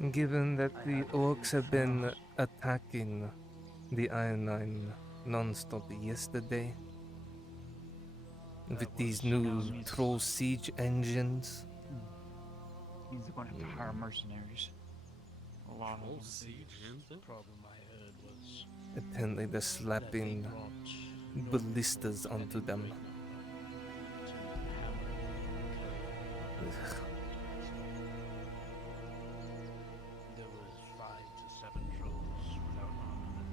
Given that the orcs have been attacking the Iron Line non-stop yesterday, with these new troll siege engines. Means they're going to have to hire mercenaries. A lot of them. The problem I heard was Apparently they're that they slapping brought ballistas onto them. There was 5 to 7 trolls without armor that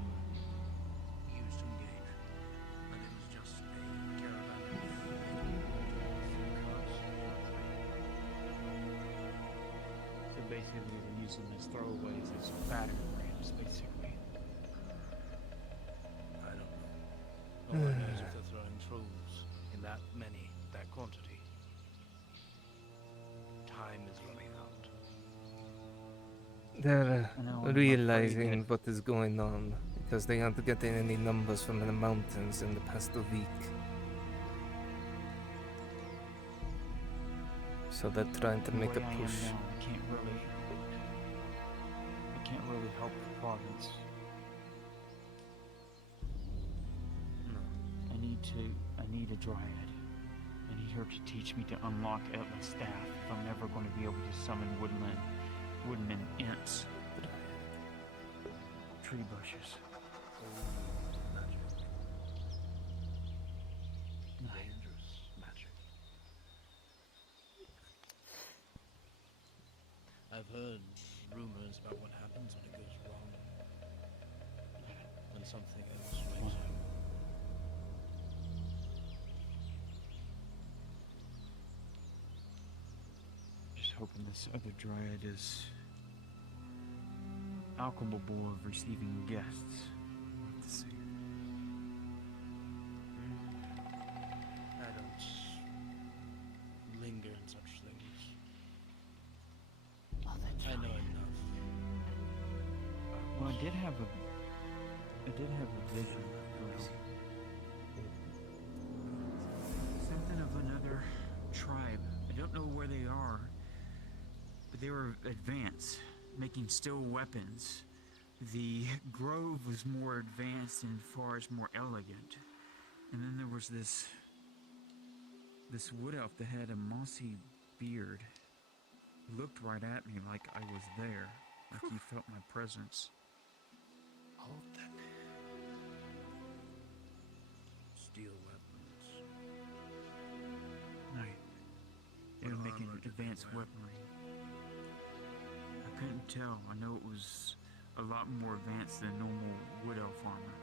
used to engage, and it was just a caravan of cars. So basically they use them as throwaways, as battering rams, basically. I don't know. All I know is if they're throwing trolls in that many, that quantity, time is running out. They're I'm realizing what is going on because they aren't getting any numbers from the mountains in the past week. So they're trying to make a push. I can't really help the province. No. I need a dryad. I need her to teach me to unlock my staff if I'm ever going to be able to summon woodmen imps. Tree bushes. Magic. Dangerous magic. I've heard rumors about what happens when it goes wrong. When something else wakes up. Just hoping this other dryad is capable of receiving guests. We'll have to see. I don't linger in such things. I know enough. Well, I did have a vision of something of another tribe. I don't know where they are, but they were advanced, making steel weapons. The grove was more advanced and far as more elegant. And then there was this wood elf that had a mossy beard. He looked right at me like I was there, like he felt my presence. Hold that. Steel weapons. Right. They were making advanced weaponry. I couldn't tell. I know it was a lot more advanced than normal wood elf armor.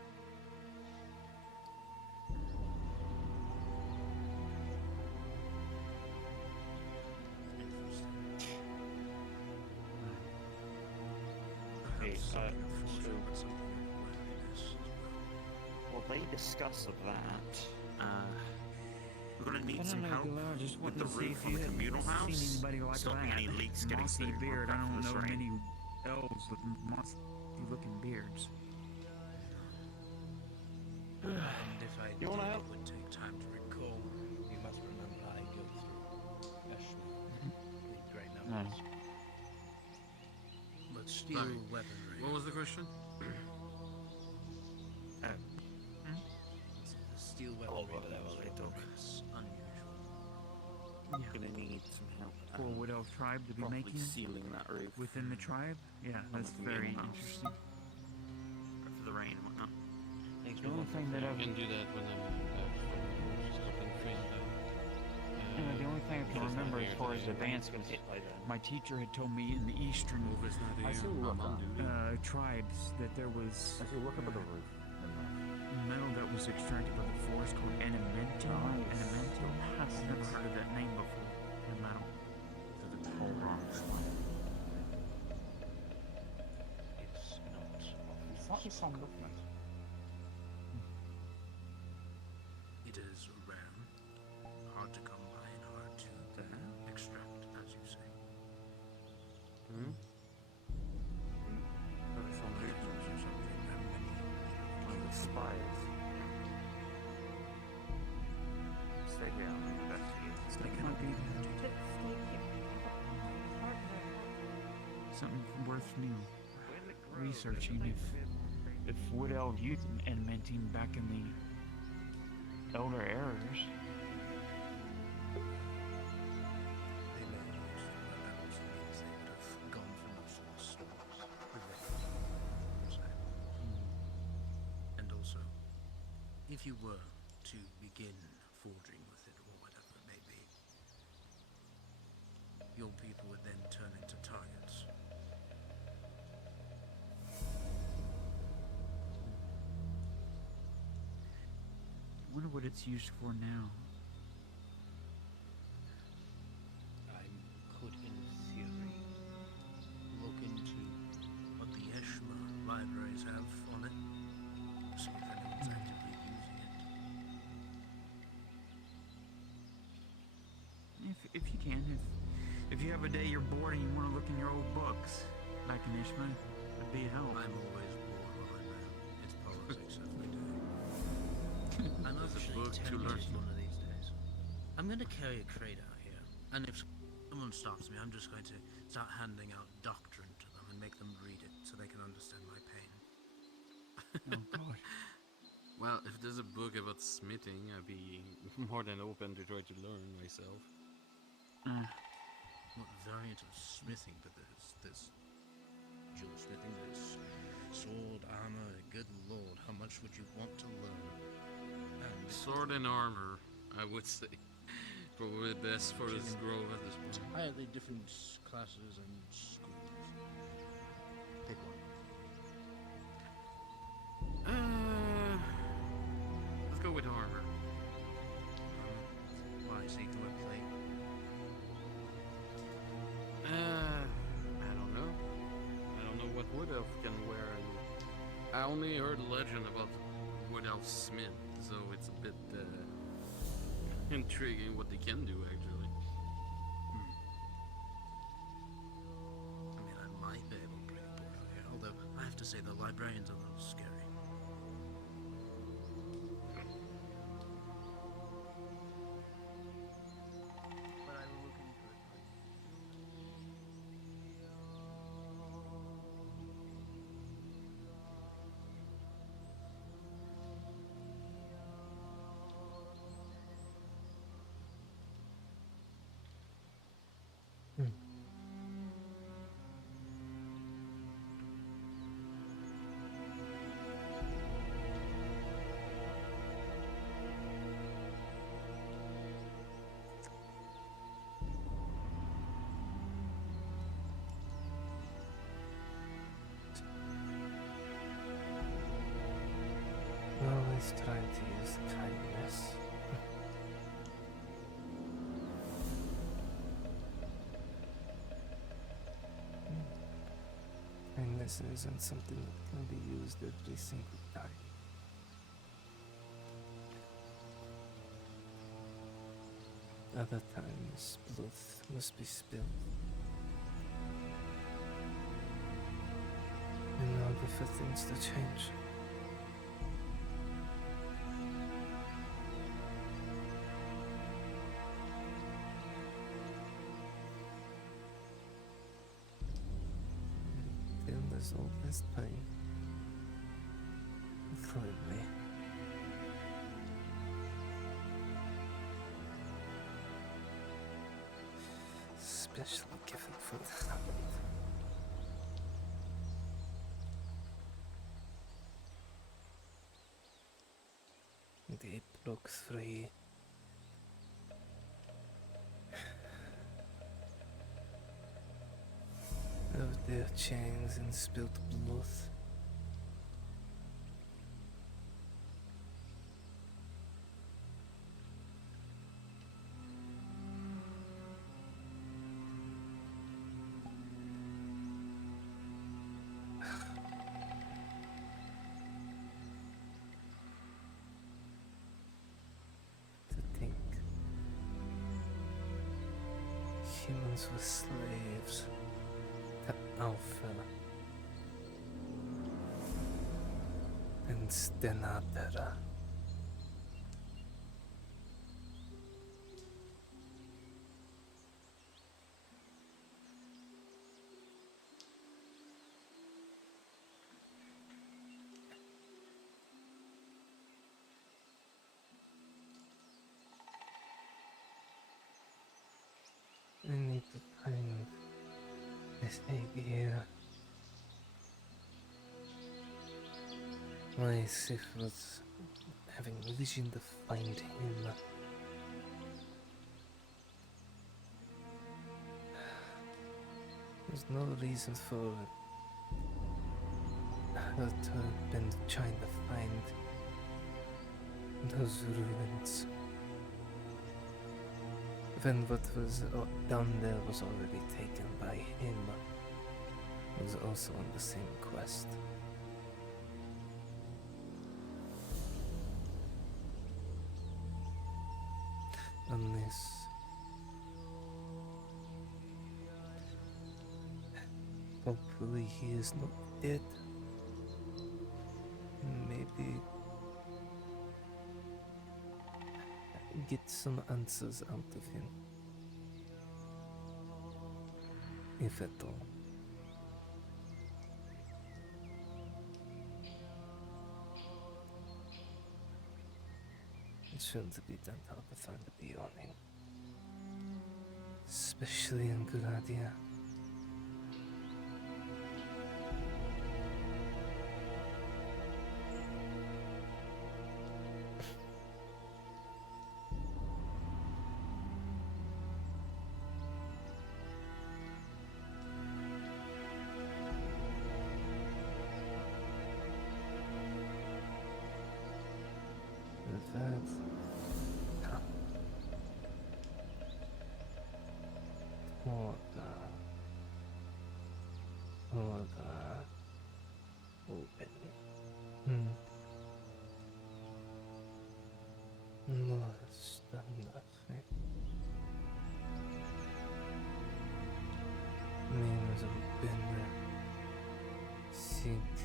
Okay, well, they discuss of that. We're gonna need some help with the roof on the communal house. Stopping any leaks getting mossy through. beard. I don't know Rain. many elves with mossy-looking beards. And if I You wanna did, help? it would take time to recall. You must remember I go through Ashmore with great numbers. But steel weaponry. What was the question? The steel weaponry it's unusual. Gonna need some help. For a wood elf tribe to be Properly making sealing that roof within the tribe? Yeah, that's the very communal house. interesting. For the rain and whatnot. The only thing that I can do that when I'm just looking freeze down. the only thing I can remember as far as advancements, my teacher had told me in the eastern tribes that there was metal that was extracted from the forest called animentum. Animentum? I've never heard of that name before. In metal. It's not. It is rare, hard to come by and hard to extract, as you say. something worth me researching. If Wood Elf youth and minting back in the Elder Errors. They may have used it, but that also means they would have gone for much less stores with their And also, if you were to begin forging with it or whatever it may be, your people would then turn into targets. I wonder what it's used for now. I could, in theory, look into what the Eshma libraries have on it, see if anyone's actively using it. If you can, if you have a day you're bored and you want to look in your old books, back in Ishma, would be a help. I'm always bored when I'm around. It's politics every day. I'm There's a actually book to learn tempted from. one of these days. I'm going to carry a crate out here, and if someone stops me, I'm just going to start handing out doctrine to them and make them read it so they can understand my pain. Oh God. Well, if there's a book about smithing, I'd be more than open to try to learn myself. What variant of smithing? But there's jewel smithing, there's sword, armor. Good lord, how much would you want to learn? And Sword and armor, I would say. Probably best for this grove at this point. I have the different classes and schools. Pick one. Let's go with armor. Why, so you can wear plate? I don't know. I don't know what Wood Elf can wear. And I only heard legend about Wood Elf Smith, so it's a bit intriguing what they can do actually. I mean, I might be able to bring a board out here, although I have to say the librarian's a little scary. But I will look into it. Always trying to use kindness. Kindness isn't something that can be used every single time. Other times, blood must be spilled. In order for things to change. There's always pain. Clearly. Especially given for the habit. They broke free. Of their chains and spilled blood. To think humans were slaves. Alpha and Stenatera. here. My Sif was having a vision to find him. There's no reason for her to have been trying to find those ruins. When what was down there was already taken by him, he was also on the same quest. Unless hopefully he is not dead. Maybe get some answers out of him. If at all. It shouldn't be that hard to find a Bioning. Especially in Gradia. Open. No, it's done nothing. Means open. Seek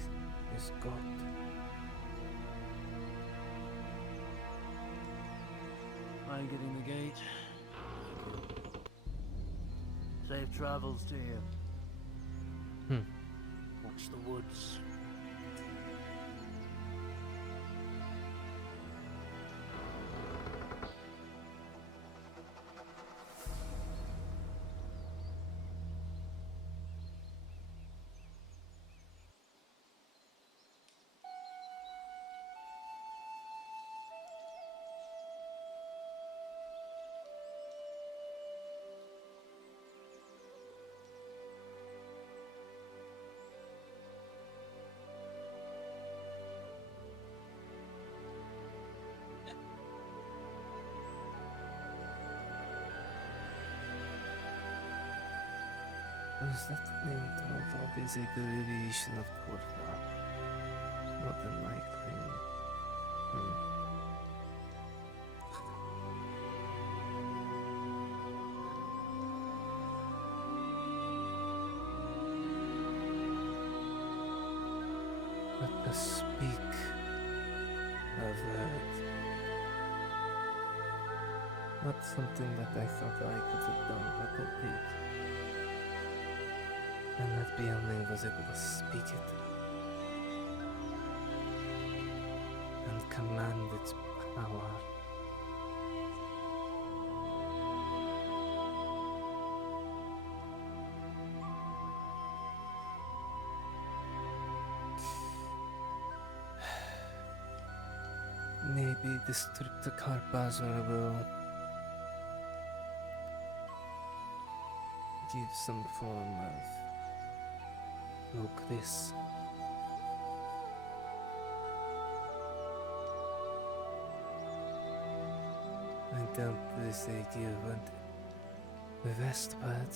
is God. Are you getting the gate? Safe travels to you. Watch the woods. Was that named of is a derivation of Porta? Not unlikely. Let us speak of not something that I thought I could have done, but I did. And that Beyonding was able to speak it and command its power. Maybe this trip to Auzera will give some form of this. I doubt this idea went the best part.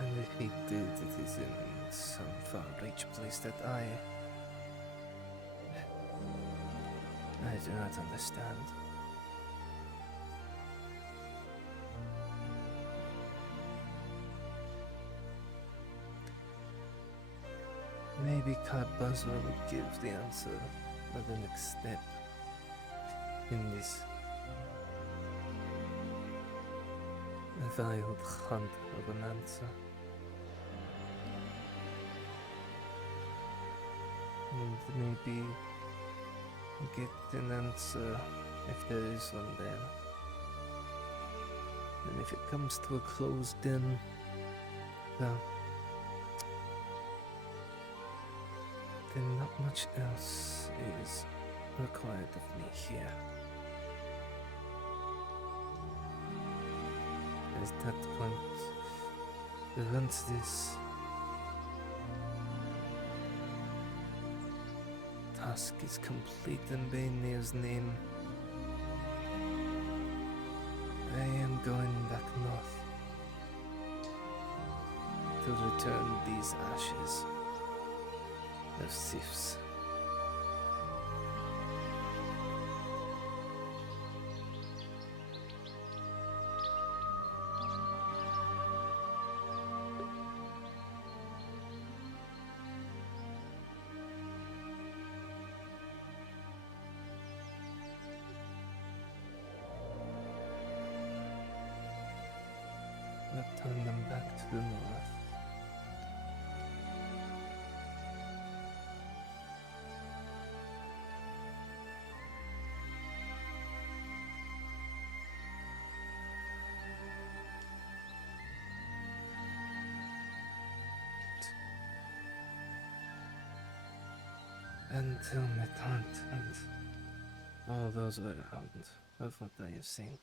And if he did, it is in some far-reach place that I do not understand. Maybe Auzera will give the answer of the next step in this wild hunt of an answer. and maybe get an answer if there is one there. And if it comes to a closed den, well, then not much else is required of me here. At that point, once this task is complete in Bainir's name, I am going back north to return these ashes of thieves. Return them back to the north. Until my taunt and all those around of what I have seen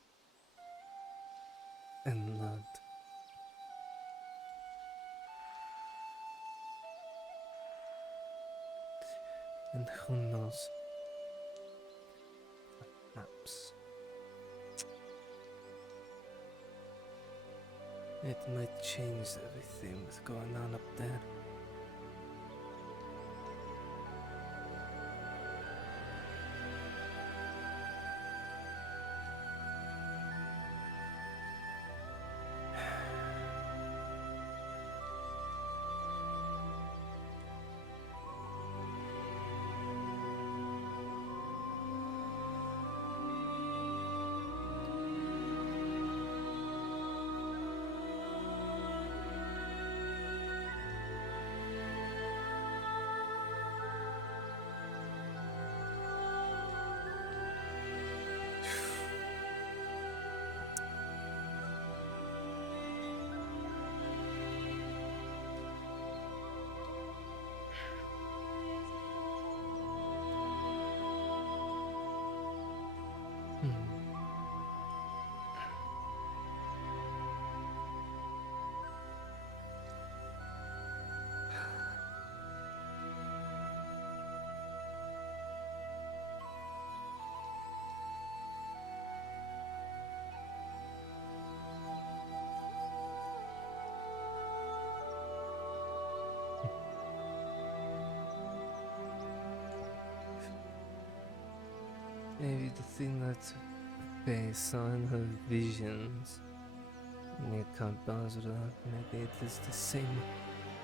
and learned. And who knows? Perhaps it might change everything that's going on up there. Maybe the thing that Faye saw in her visions near Count Auzera, maybe it is the same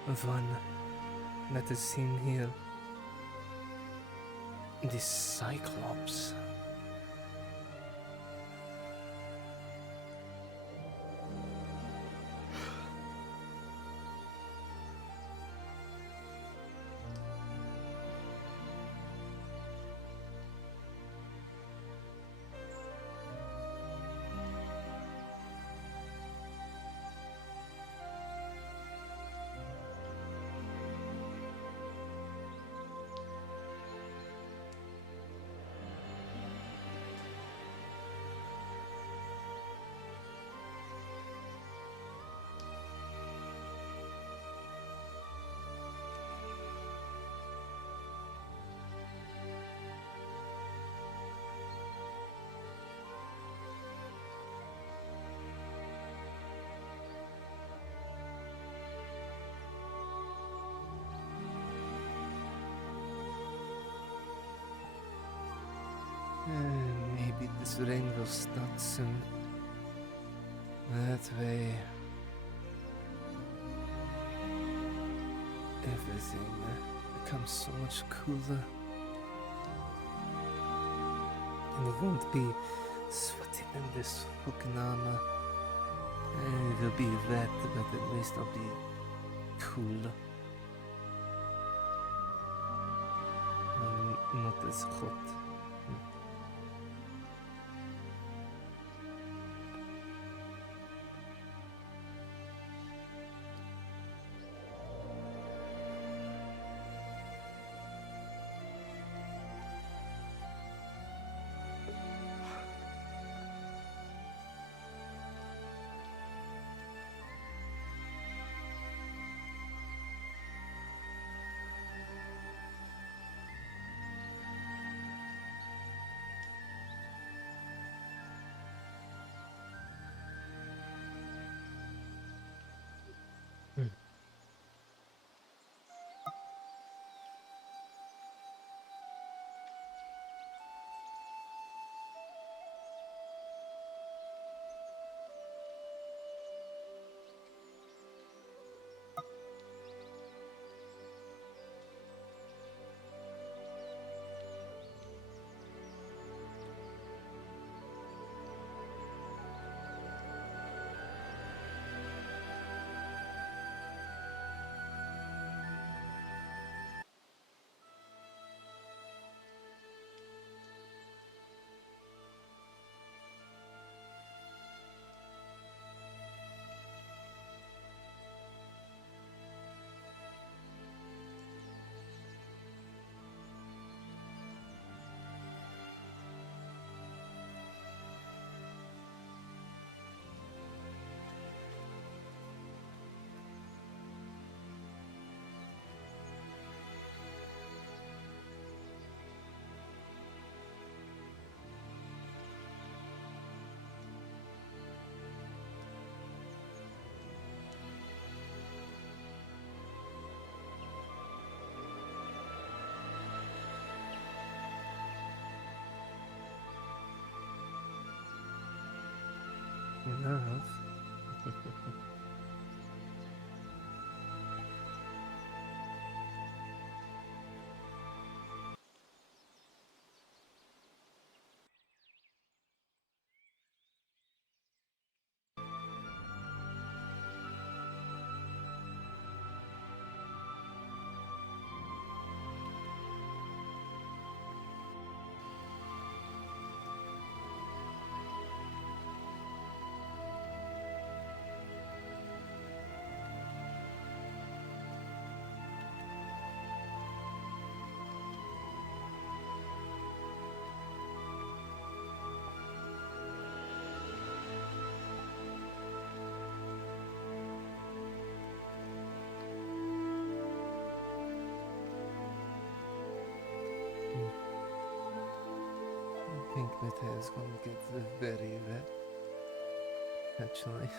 one that is seen here. The Cyclops. Maybe this rain will start soon. That way, everything becomes so much cooler. And I won't be sweating in this fucking armor. It will be wet, but at least I'll be cool. not as hot. Enough. I think my tail's gonna get very wet, actually.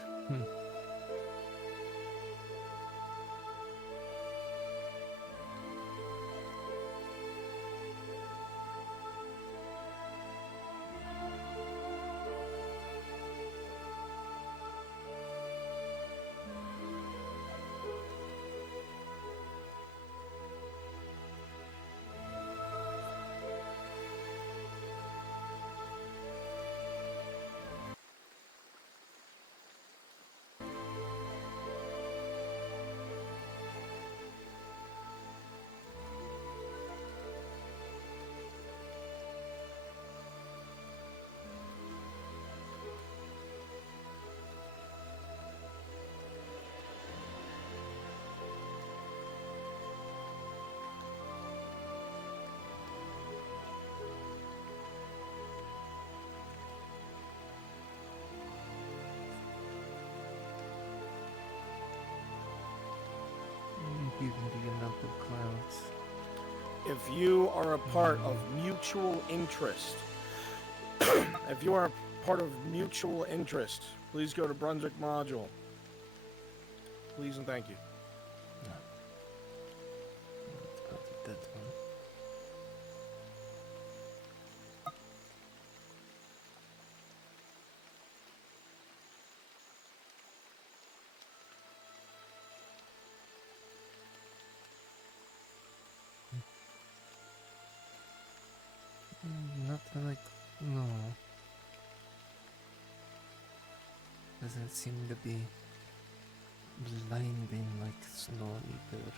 Given the amount of clouds. If you are a part of mutual interest, please go to Brunswick Module. Please and thank you. No. Let's go to that one. Nothing like no. Doesn't seem to be blinding like snow either.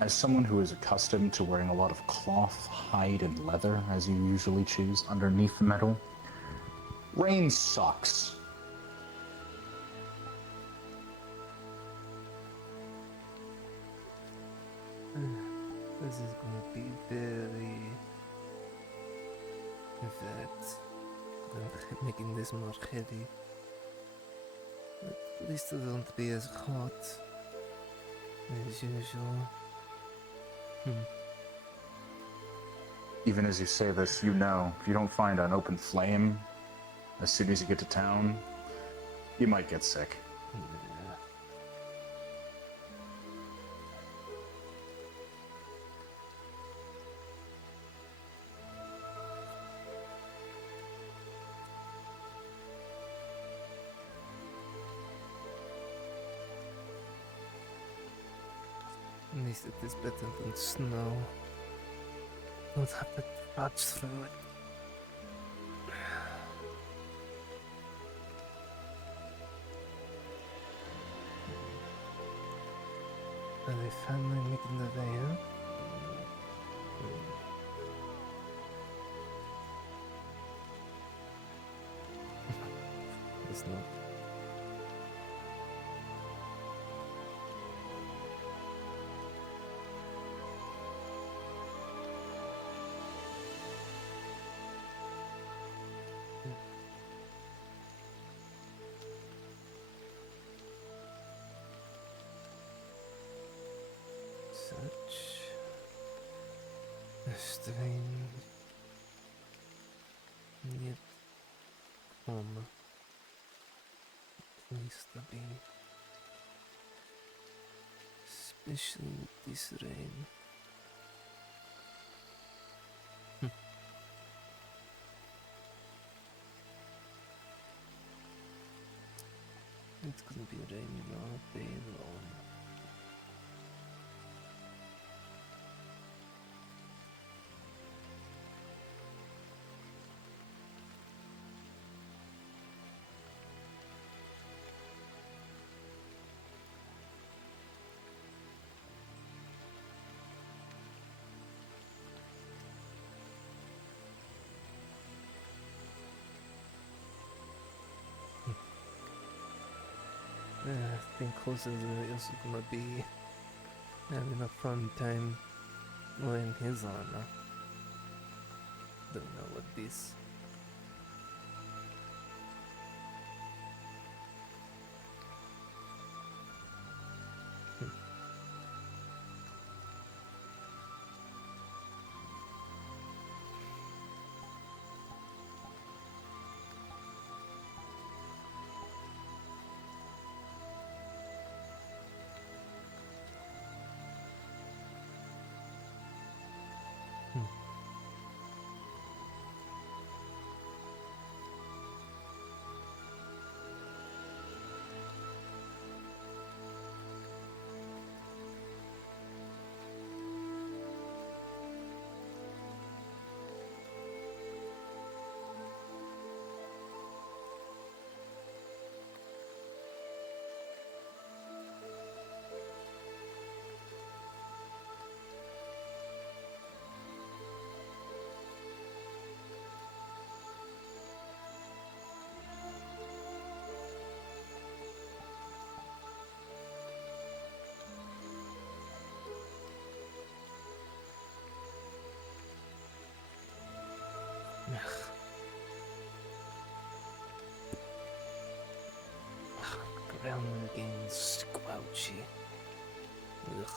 As someone who is accustomed to wearing a lot of cloth, hide, and leather, as you usually choose, underneath the metal, rain sucks. This is gonna be very... In fact, I'm making this more heavy. At least it won't be as hot as usual. Even as you say this, you know, if you don't find an open flame as soon as you get to town, you might get sick. At least it is better than snow. Don't have to trudge through it. Are they finally making the way up? It's not. Such a strange yet calm place to be, especially with this rain. It's gonna be raining all day long. I think closer is also gonna be having a fun time wearing his armor. Don't know what this. Ground again squelchy. Ugh.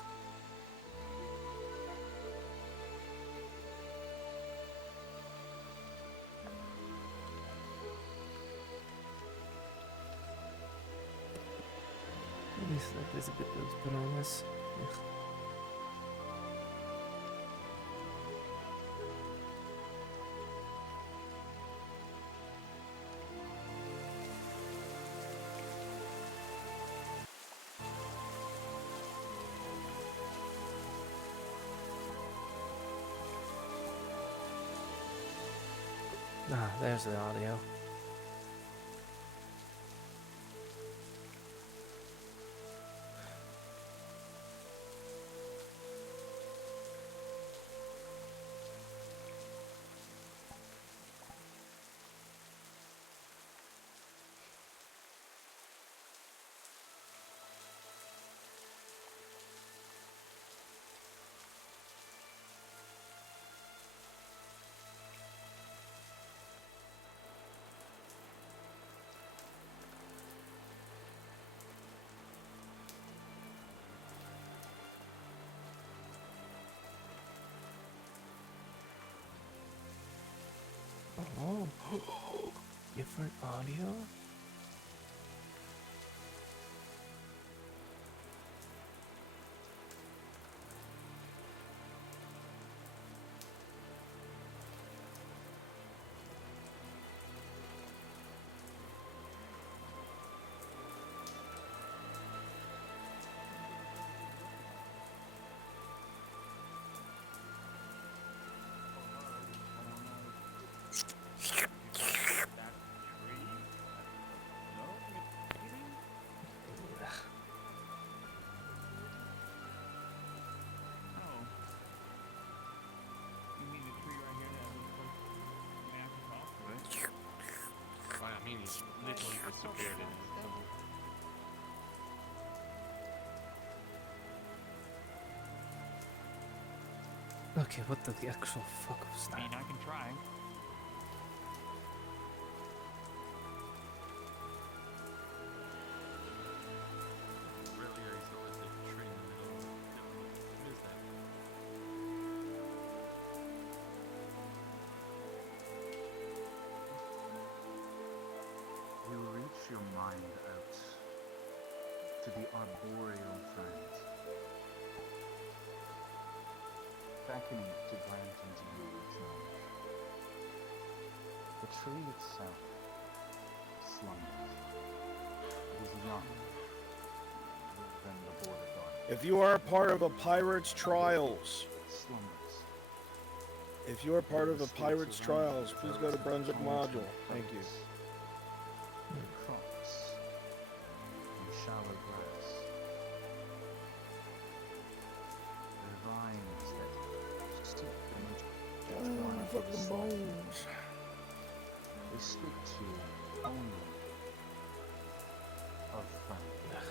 At least that is a bit of promise. Ugh. Ah, there's the audio. different audio? Oh. You mean the tree right here that looks like massive off, right? I mean, he literally disappeared in it. So. Okay, what the actual fuck was I mean, that? I can try. Really, or is it a tree in the middle of what is that? You reach your mind out to the arboreal friends, beckoning to grant unto you its knowledge. The tree itself slumbers. It is younger than the border guard. If you are a part of the Pirates' Trials, It slumbers. if you are part of the Pirates' Trials, please go to Brunswick Module. Thank you. Crops and shallow grass. The vines that stick and My fucking bones. they stick to you only of friends.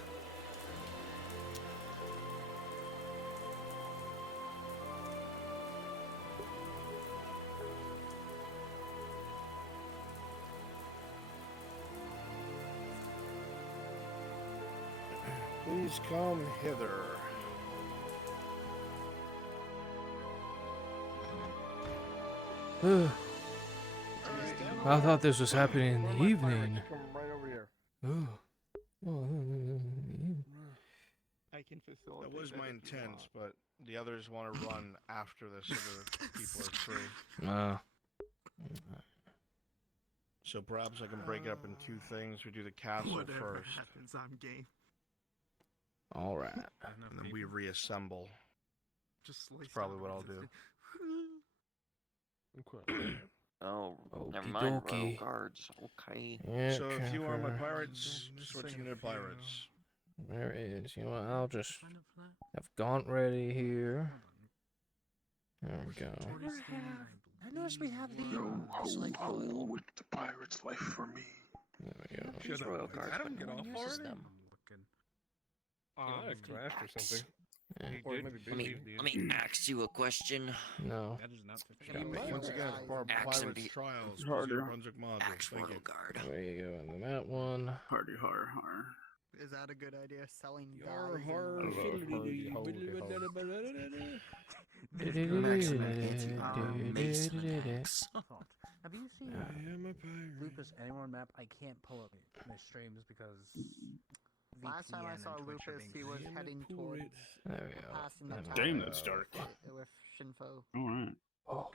Please come hither. I thought this was happening in the evening. Come right over here. Ooh. I can facilitate. That was my intent, but the others want to run after this so the people are free. So perhaps I can break it up in two things. We do the castle Whatever first, happens, I'm game. All right. and then we reassemble. Just That's probably what I'll do. Oh, never Okey mind. dokey. Royal guards. Okay. Yeah, So if you are my Capper. pirates, switch into pirates. There is. You know what? I'll just have Gaunt ready here. There we go. I noticed we have the like oil. with the pirate's life for me. There we go. These royal guards, Adam, but get no one off uses already? them. I crashed or something. Or maybe Let me ask you a question. No. That is not Once again, it's part of Axe and Pirates be- Trials. Harder. Brunswick module. Axe Thank royal you. guard. There you go. And then that one. Hardy har har. Is that a good idea? Selling Yar dyes har and- Maximum anti-armor masonry axe. Have you seen Lupus Anyone map? I can't pull up my streams because Last time I VPN saw and Twitch are Lupus, being he was crazy. heading towards There we go. passing the Damn, tower that's dark. with Shinfo. Alright. Oh.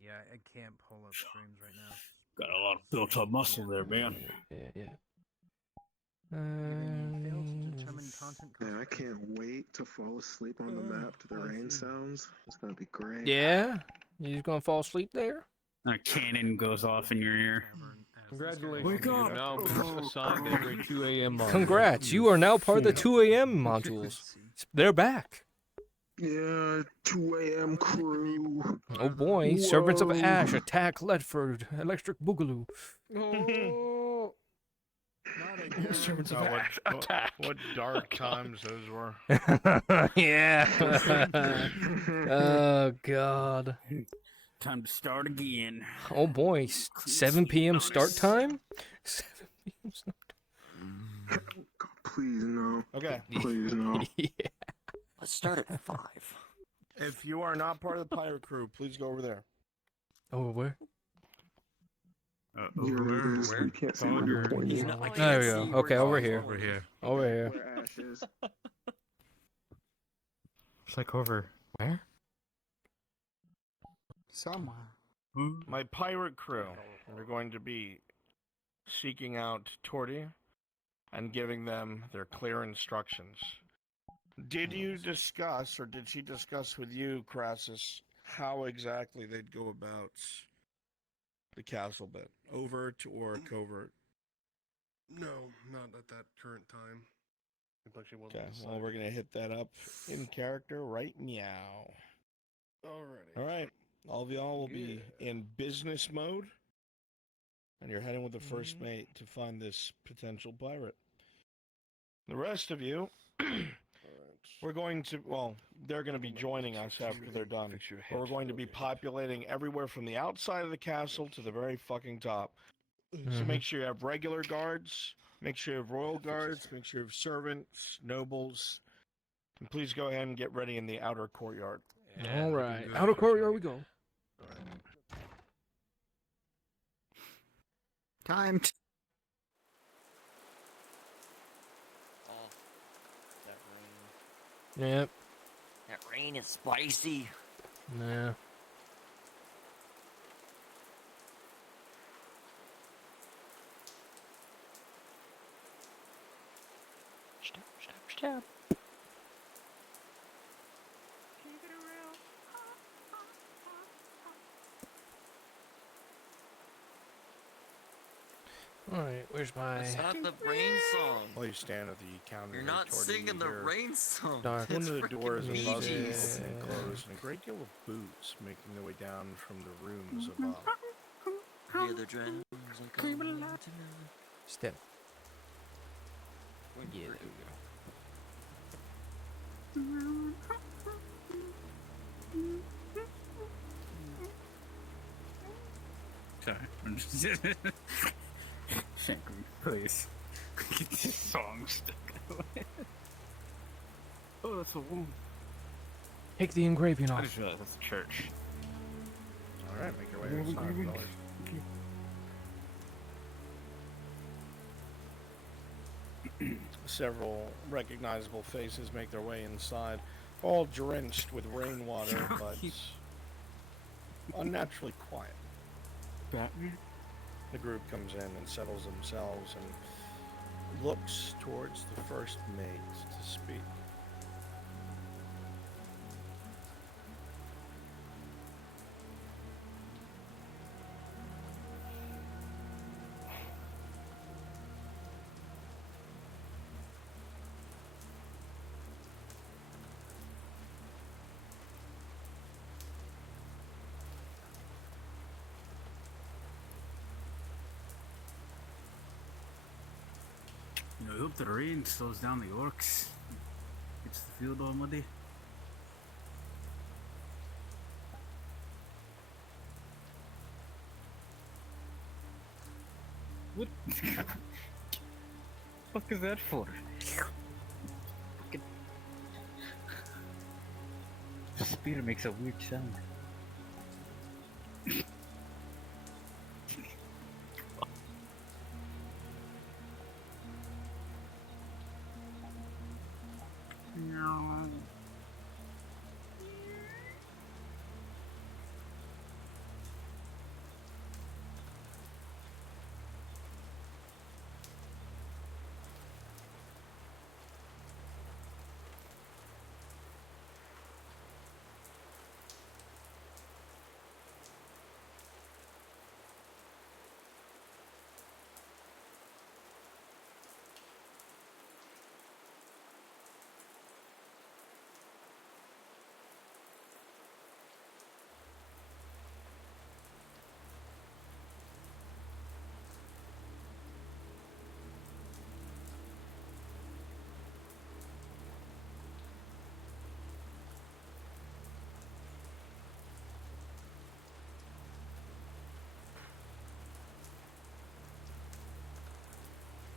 Yeah, I can't pull up streams right now. Got a lot of built up muscle there, man. Yeah. Failed to determine content Man, I can't wait to fall asleep on the map to the rain sounds. It's gonna be great. Yeah? You just gonna fall asleep there? A cannon goes off in your ear. Congratulations. Wake you up! now been assigned to a 2 a.m. module. Congrats, you are now part of the 2 a.m. modules. They're back. Yeah, 2 a.m. crew. Oh boy, Servants of Whoa. Ash attack Ledford, Electric Boogaloo. Oh. Servants of Ash, what dark times those were. Yeah. Oh god. Time to start again. Oh boy, 7 p.m. start time? 7 p.m. start Please no. Okay, Please no. time. Yeah. Let's start at 5. if you are not part of the pirate crew, please go over there. Oh, where? Over Just, where? you can't see Fogger. where I'm pointing. He's not like There we see go. where Okay, he's over pointing. here. Over here. Over here. Where Ash is. It's like over where? Somewhere. My pirate crew are going to be seeking out Torty and giving them their clear instructions. Did you discuss, or did she discuss with you, Crassus, how exactly they'd go about the castle bit? Overt or covert? No, not at that current time. It actually wasn't Okay, well, decided. we're going to hit that up in character right now. Alrighty. All right. All of y'all will be in business mode, and you're heading with the first mate to find this potential pirate. The rest of you, we're going to, well, they're going to be joining us after they're done. But we're going to be populating everywhere from the outside of the castle to the very fucking top. So make sure you have regular guards, make sure you have royal guards, make sure you have servants, nobles, and please go ahead and get ready in the outer courtyard. All right. Outer courtyard we go. Time. Oh, that rain. Yep. That rain is spicy. Nah. Stop, stop, stop. Alright, where's my It's not the rain song. While you stand at the counter, You're not singing the rain song. dark One It's of the frickin' doors Bee above you Gees. open and close, and a great deal of boots making their way down from the rooms above. Hear the drums like a step? Wait Yeah, for there it. we go. Sorry, I'm just please. Get this song stuck. Oh, that's a woman. Take the engraving I off. just realized that's a church. All right, make your way inside, fellas. Several recognizable faces make their way inside, all drenched with rainwater, but unnaturally quiet. Batman? The group comes in and settles themselves and looks towards the first mate to speak. You know, I hope the rain slows down the orcs. Gets the field all muddy. What? What the fuck is that for? Fucking... The spear makes a weird sound.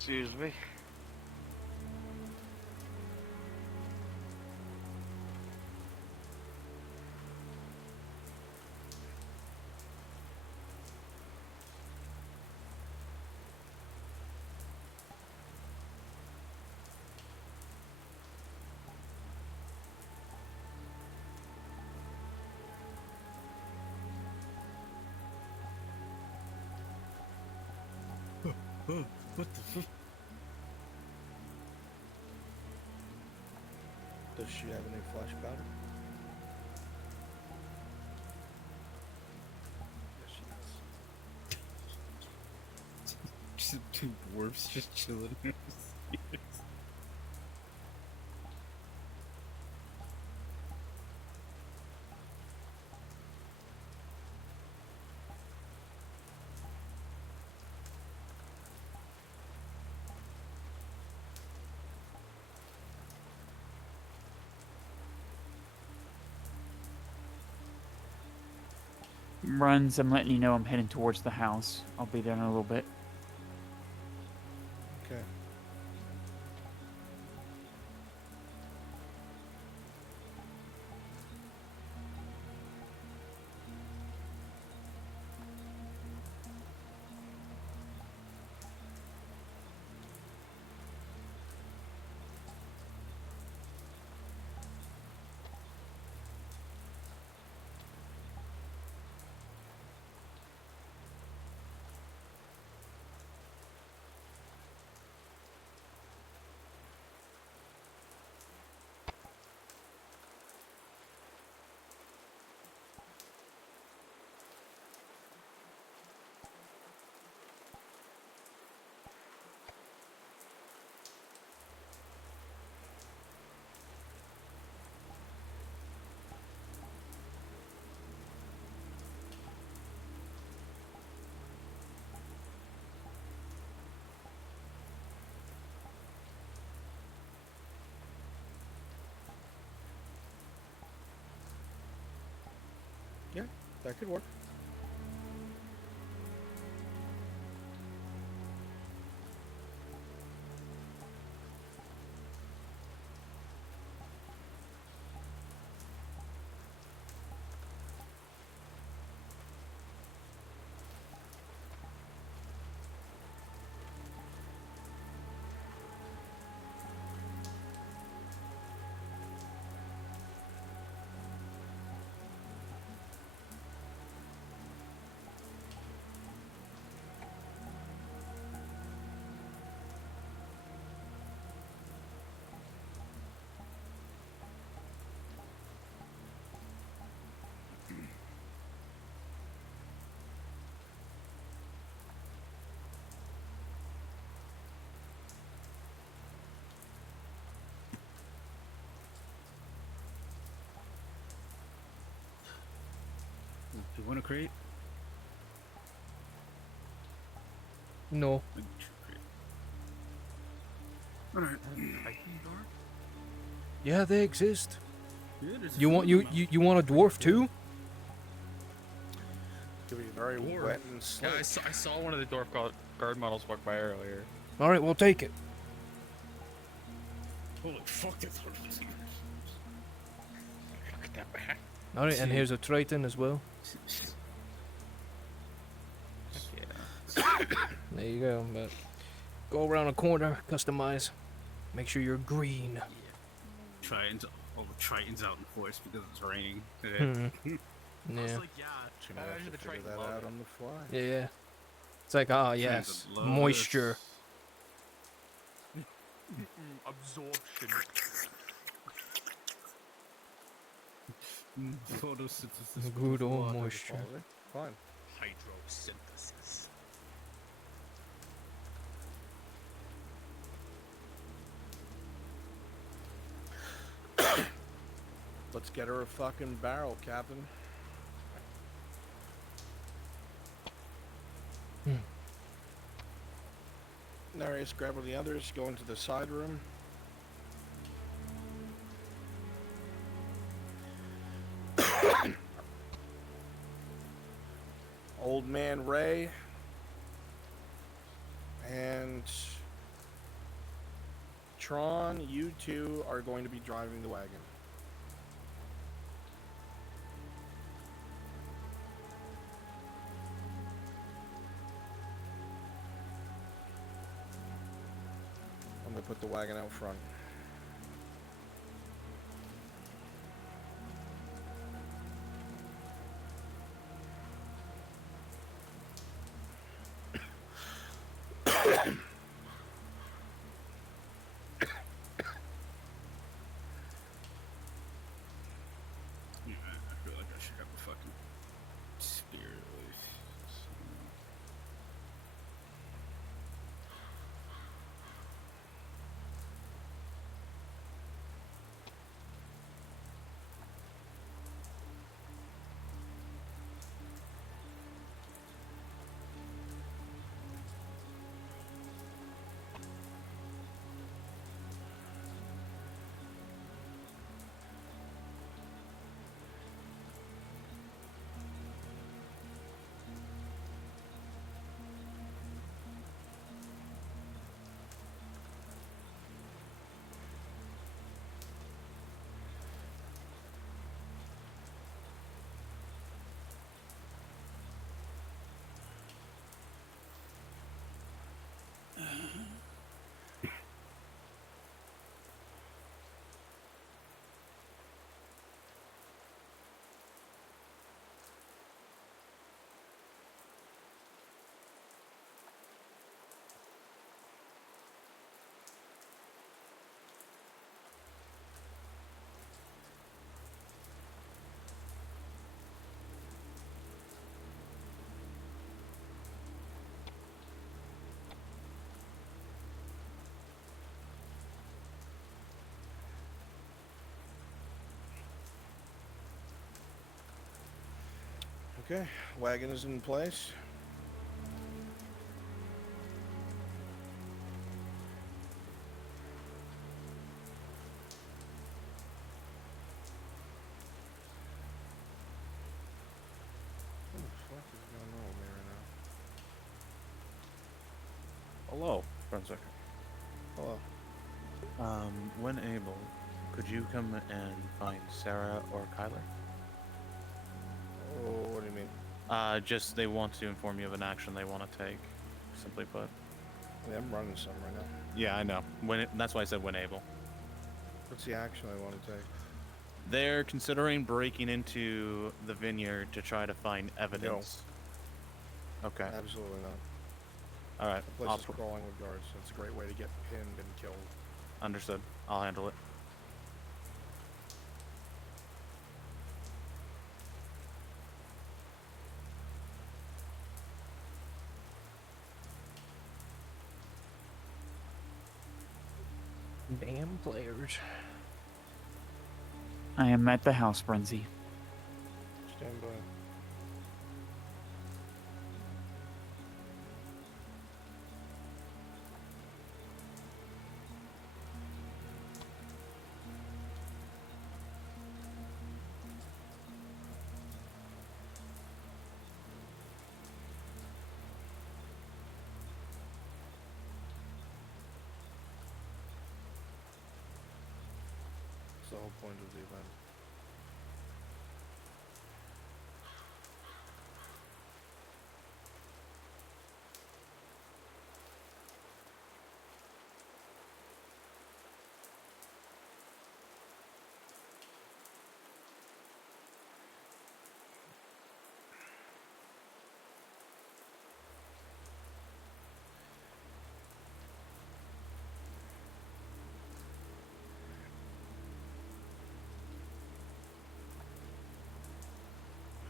Excuse me. Oh, what the fuck? Does she have any flash powder? Yes, she does. Just two dwarfs just chilling. Runs, I'm letting you know I'm heading towards the house. I'll be there in a little bit. Okay. Yeah, that could work. Do you want to create? No. Alright. Yeah, they exist. Yeah, there's a You few want of you them out. you, you want a dwarf too? Could be very Dwarf. wet and Yeah, slick. I saw one of the dwarf guard models walk by earlier. All right, we'll take it. Holy fuck, that's what it is. Look at that back. All right, and here's a Triton as well. Yeah. There you go. But go around a corner, customize. Make sure you're green. Tritons, all the Tritons out in force because it's raining. Hmm. Yeah. She might have to figure that out on the fly. Yeah. It's like, ah, yes, love moisture. Absorption. Photosynthesis. Good old water. moisture. Fine. Hydrosynthesis. Let's get her a fucking barrel, Captain. Narius, grab the others, go into the side room. Old Man Ray and Tron, you two are going to be driving the wagon. I'm gonna put the wagon out front. I feel like I should have a fucking spear at least. Okay, wagon is in place. What the fuck is going on with me right now? Hello, Brunswick. Hello. When able, could you come and find Sarah or Kyler? Oh, what do you mean? Just they want to inform you of an action they want to take. Simply put. Yeah, I'm running some right now. Yeah, I know. That's why I said when able. What's the action I want to take? They're considering breaking into the vineyard to try to find evidence. Okay. Absolutely not. All right. The place is crawling with guards, so it's a great way to get pinned and killed. Understood. I'll handle it. Damn players. I am at the house, Brenzy. Stand by. That's the whole point of the event.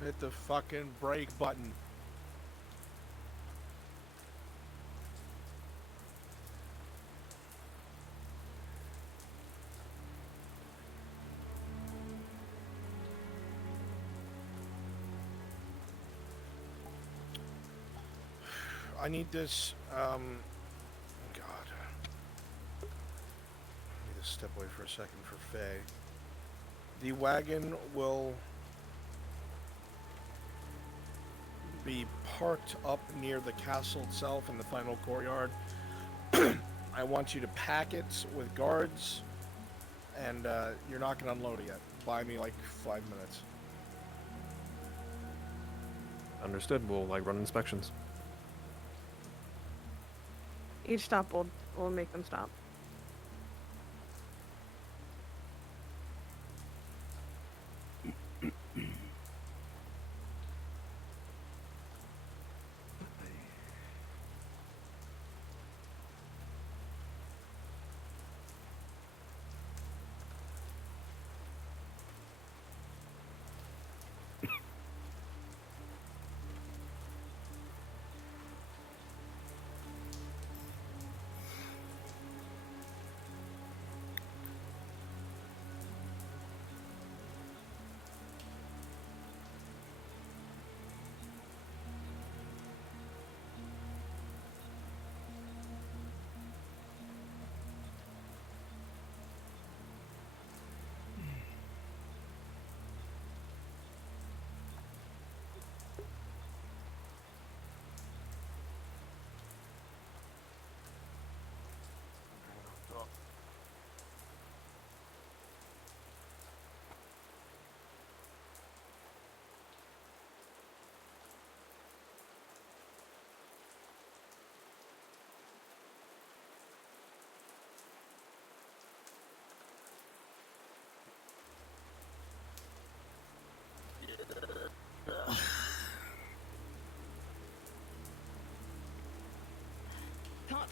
Hit the fucking brake button. I need this, God. I need to step away for a second for Faye. The wagon will be parked up near the castle itself in the final courtyard. I want you to pack it with guards, and you're not going to unload it yet. Buy me like 5 minutes. Understood. We'll run inspections. Each stop will make them stop.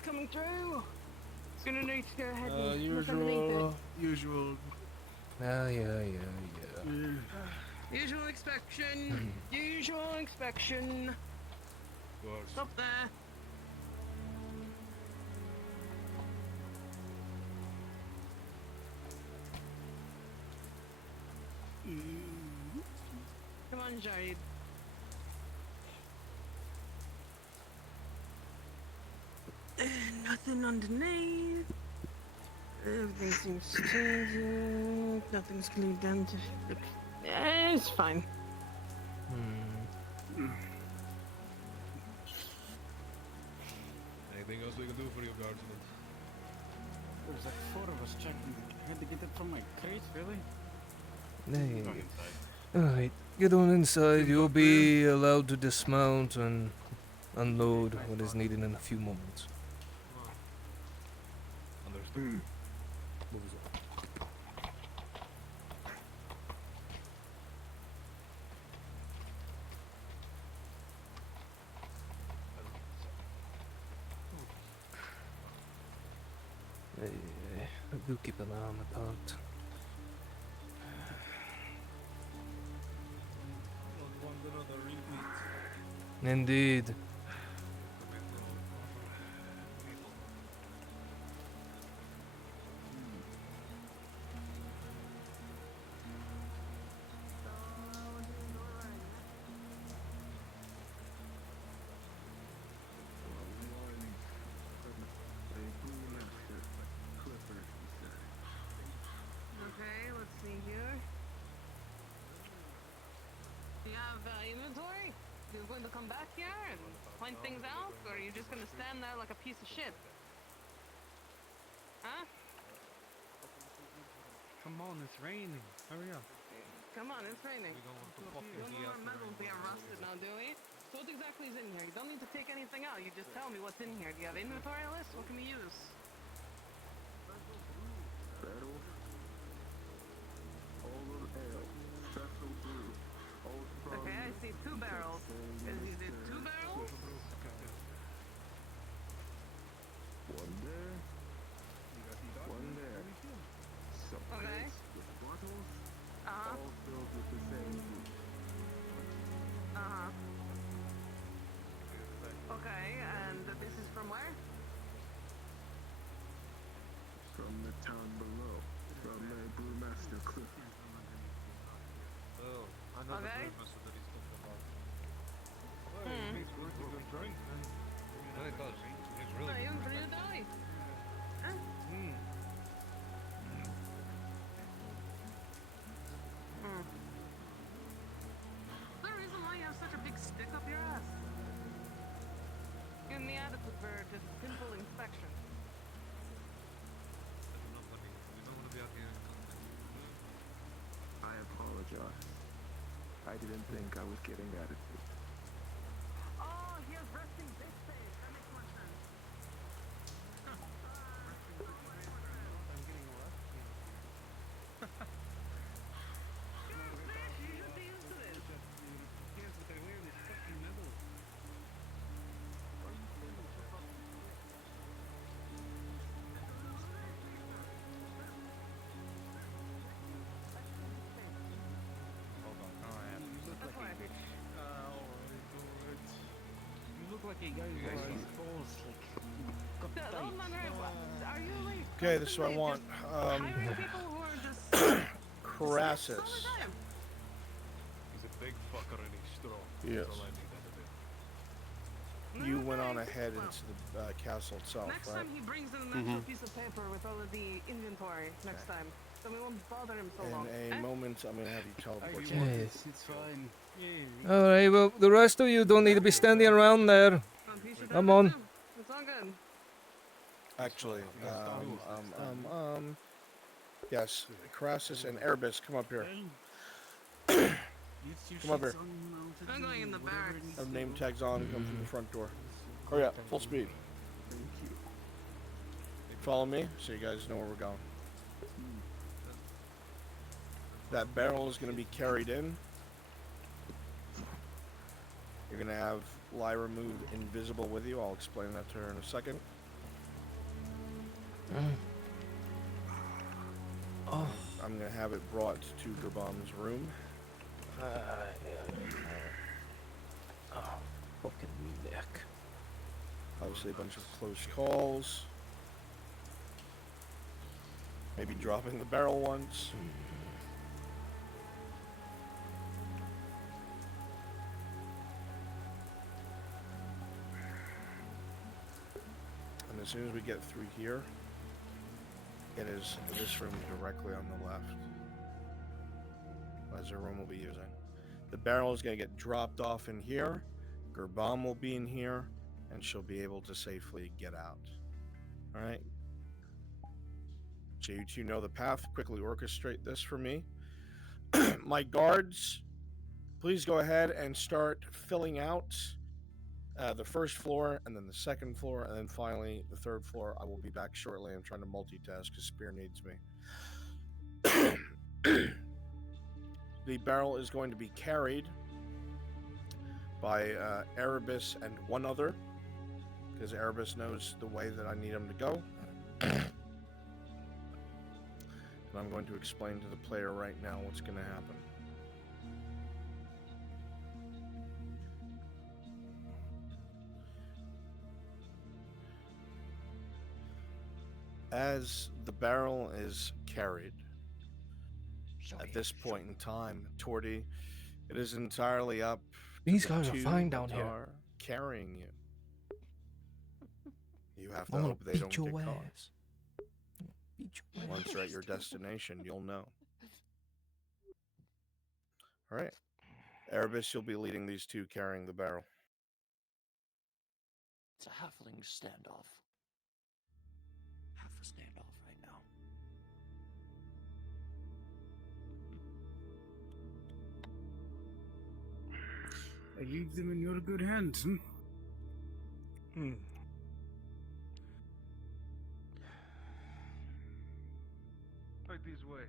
coming through. Gonna need to go ahead and look underneath Usual. it. Usual. Yeah. Usual inspection. Usual inspection. Stop there. Come on, Jade. Nothing underneath. Everything seems changing. Nothing's glued down to. It's fine. Anything else we can do for you, Guardsman? There's like 4 of us checking. I had to get it from my crate, really? Hey. Go inside. Alright, get on inside. You'll be allowed to dismount and unload what is needed in a few moments. Understood. Moves on. I do keep an eye on the pot. Indeed. Okay, let's see here. Do you have inventory? You're going to come back here and point things out, or are you just going to stand there like a piece of shit? Huh? Come on, it's raining. Hurry up. Come on, it's raining. We don't want our metals to get rusted now, do we? So what exactly is in here? You don't need to take anything out. You just tell me what's in here. Do you have inventory list? What can we use? Okay, I see 2 barrels. Is it 2 barrels? One there. Okay. Uh-huh. All filled with the same food. Uh-huh. Okay, and this is from where? From the town below. From the brewmaster Cliff. Oh, I know the brewmaster that he's talking about. Well, he makes pretty good drink, man. No, it does. It's really good. Is there a reason why you have such a big stick up your ass? Give me attitude for just simple inspection. We don't want to be out here in contact. I apologize. I didn't think I was getting attitude. Oh, he has resting bitch face. That makes more sense. I'm getting rusty. You should be used to this. Yes, but I wear this fucking medal. Hold on. You look like a guy who has his balls like got tight. Are you like Okay, this is what I want. hiring people who are just Crassus. He's a big fucker and he's strong. Yes. That's all I need out of him. You went on ahead into the castle itself, Next right? time he brings in an actual piece of paper with all of the inventory next time. So we won't bother him so long. In a moment, I'm going to have you teleport. You want this? It's fine. Alright, well, the rest of you don't need to be standing around there. Come on. It's all good. Actually, yes, Crassus and Erebus, come up here. Come up here. I'm going in the barracks. Have name tags on, come through the front door. Hurry up, full speed. Follow me, so you guys know where we're going. That barrel is going to be carried in. You're going to have Lyra move invisible with you. I'll explain that to her in a second. Oh. I'm gonna have it brought to Gerbom's room. Oh, fucking neck. Obviously, a bunch of close calls. Maybe dropping the barrel once. And as soon as we get through here, it is this room directly on the left. As the room we'll be using. The barrel is going to get dropped off in here. Gerbom will be in here, and she'll be able to safely get out. All right. So you two know the path. Quickly orchestrate this for me. My guards, please go ahead and start filling out the first floor, and then the second floor, and then finally the third floor. I will be back shortly. I'm trying to multitask because Spear needs me. The barrel is going to be carried by Erebus and one other, because Erebus knows the way that I need him to go. And I'm going to explain to the player right now what's going to happen. As the barrel is carried, at this point in time, Torty, it is entirely up to These the guys are two fine down that here. are carrying you. You have to I'm gonna hope they beat don't your get caught. ass. Beat your Once ass. you're at your destination, you'll know. All right. Erebus, you'll be leading these two carrying the barrel. It's a halfling standoff. Half a standoff right now. I leave them in your good hands, hmm? Right this way.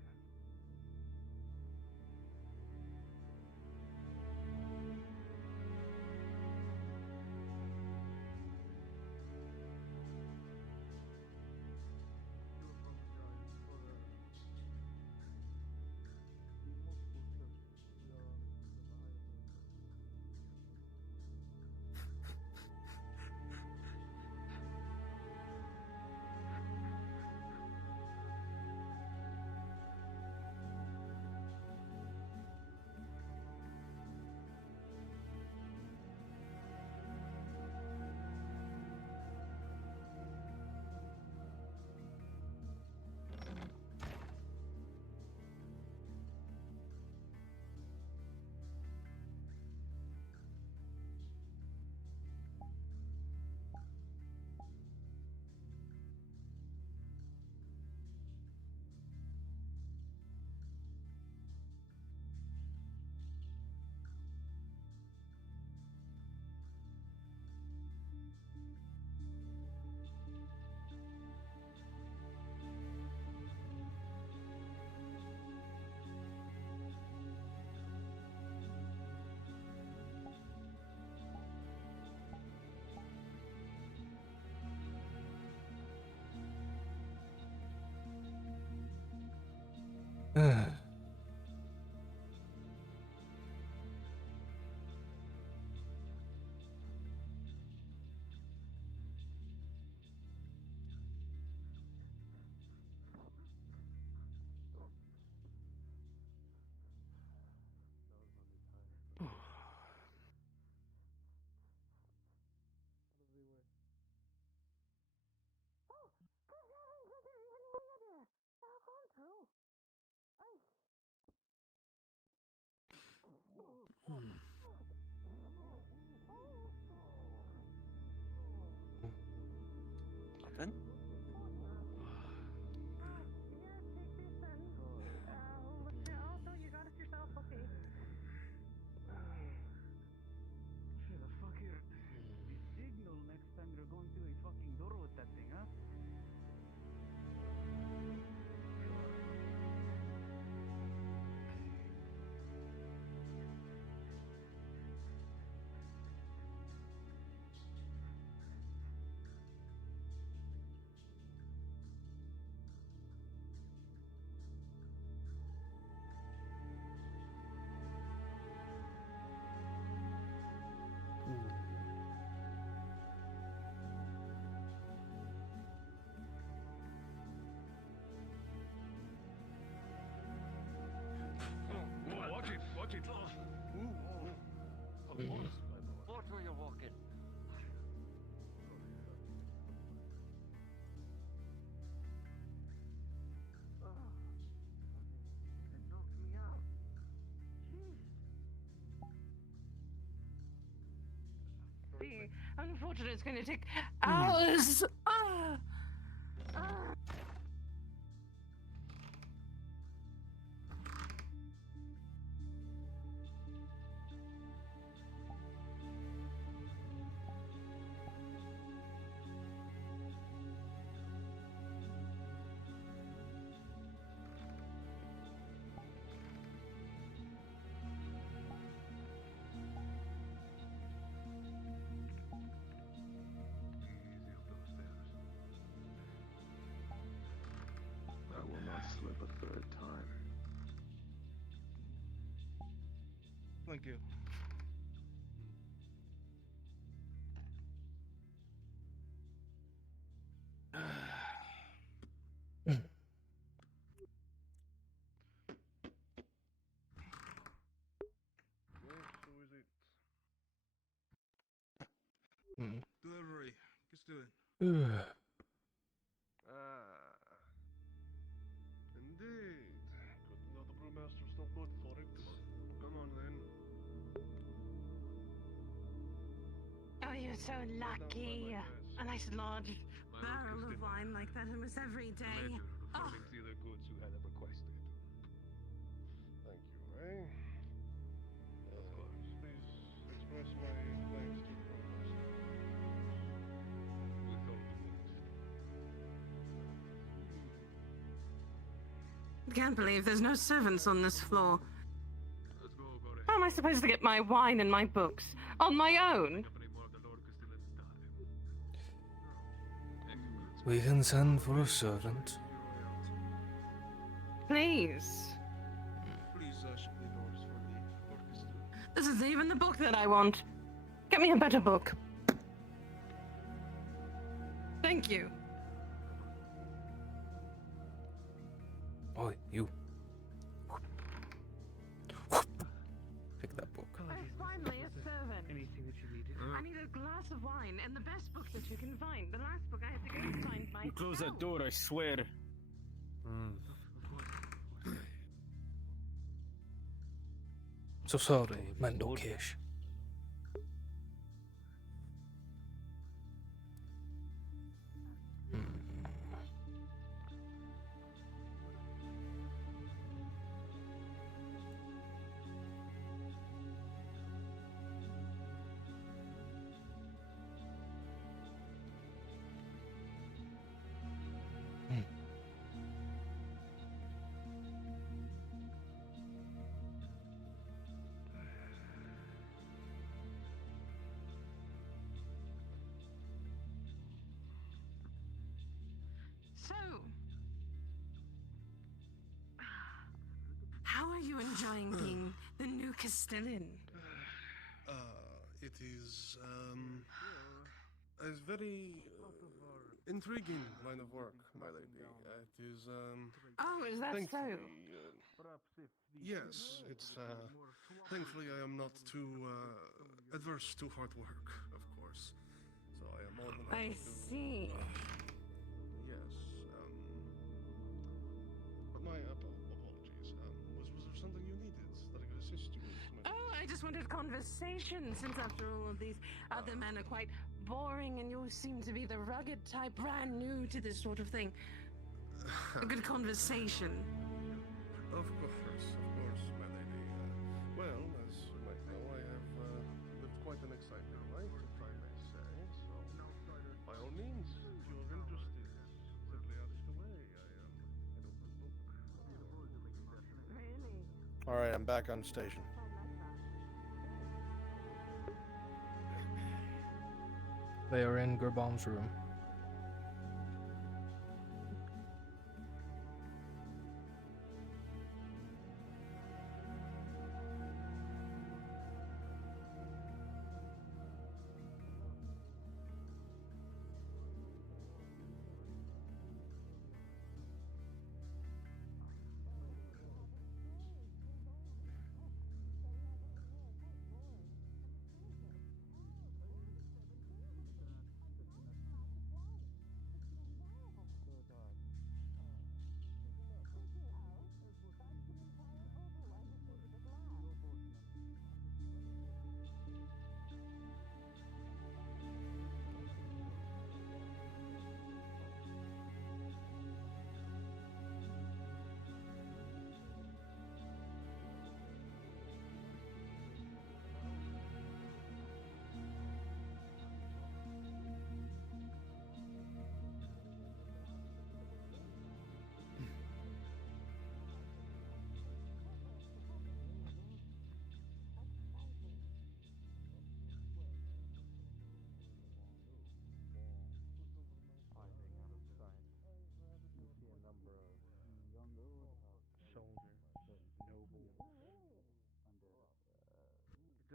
be. Unfortunately, it's going to take hours. I will not slip a third time. Thank you. Delivery. Let's do it. Indeed. Good to know the brewmaster's still good for it. Come on then. Oh, you're so lucky. A nice large barrel of wine like that almost every day. Oh. The goods you had requested. Thank you, Ray. Of course. Please express my thanks to the brewmaster. With all due I can't believe there's no servants on this floor. How am I supposed to get my wine and my books on my own? We can send for a servant. Please. Please shut the doors for the orchestra. This isn't even the book that I want. Get me a better book. Thank you. Oh, you. Pick that book. Finally, a servant. Anything that you needed? I need a glass of wine and the best book that you can find. The last book I had to go and find myself. You close that door, I swear. So sorry, Mandokesh. So, how are you enjoying being the new Castellan? It is, a very intriguing line of work, my lady. It is, Oh, is that so? thankfully, yes, it's, thankfully I am not too, adverse to hard work, of course. So I am more than happy I to... see. Yes, but my apologies. Was there something you needed that I could assist you with? Oh, I just wanted conversation, since after all of these other men are quite boring and you seem to be the rugged type, brand new to this sort of thing. A good conversation. Of course, my lady. Well, as you might know, I have lived quite an exciting life, if I may say. So, by all means, if you are interested, simply ask away. I am an open book. Really? Alright, I'm back on station. They are in Gerbom's room.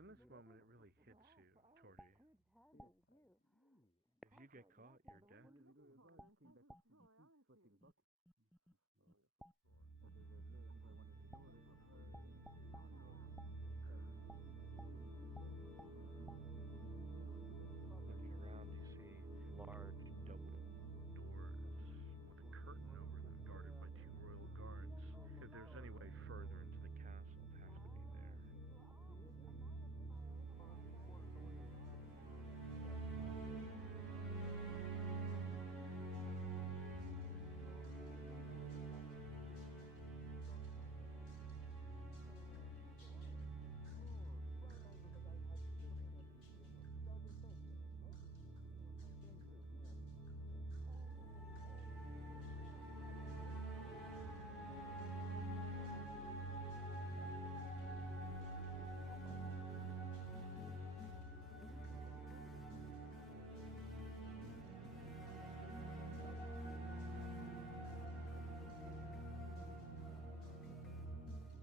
in this moment, it really hits you, Torty. If you get caught, you're dead. Looking around, you see large double doors with a curtain over them, guarded by 2 royal guards. If there's any way further into the castle, it has to be there.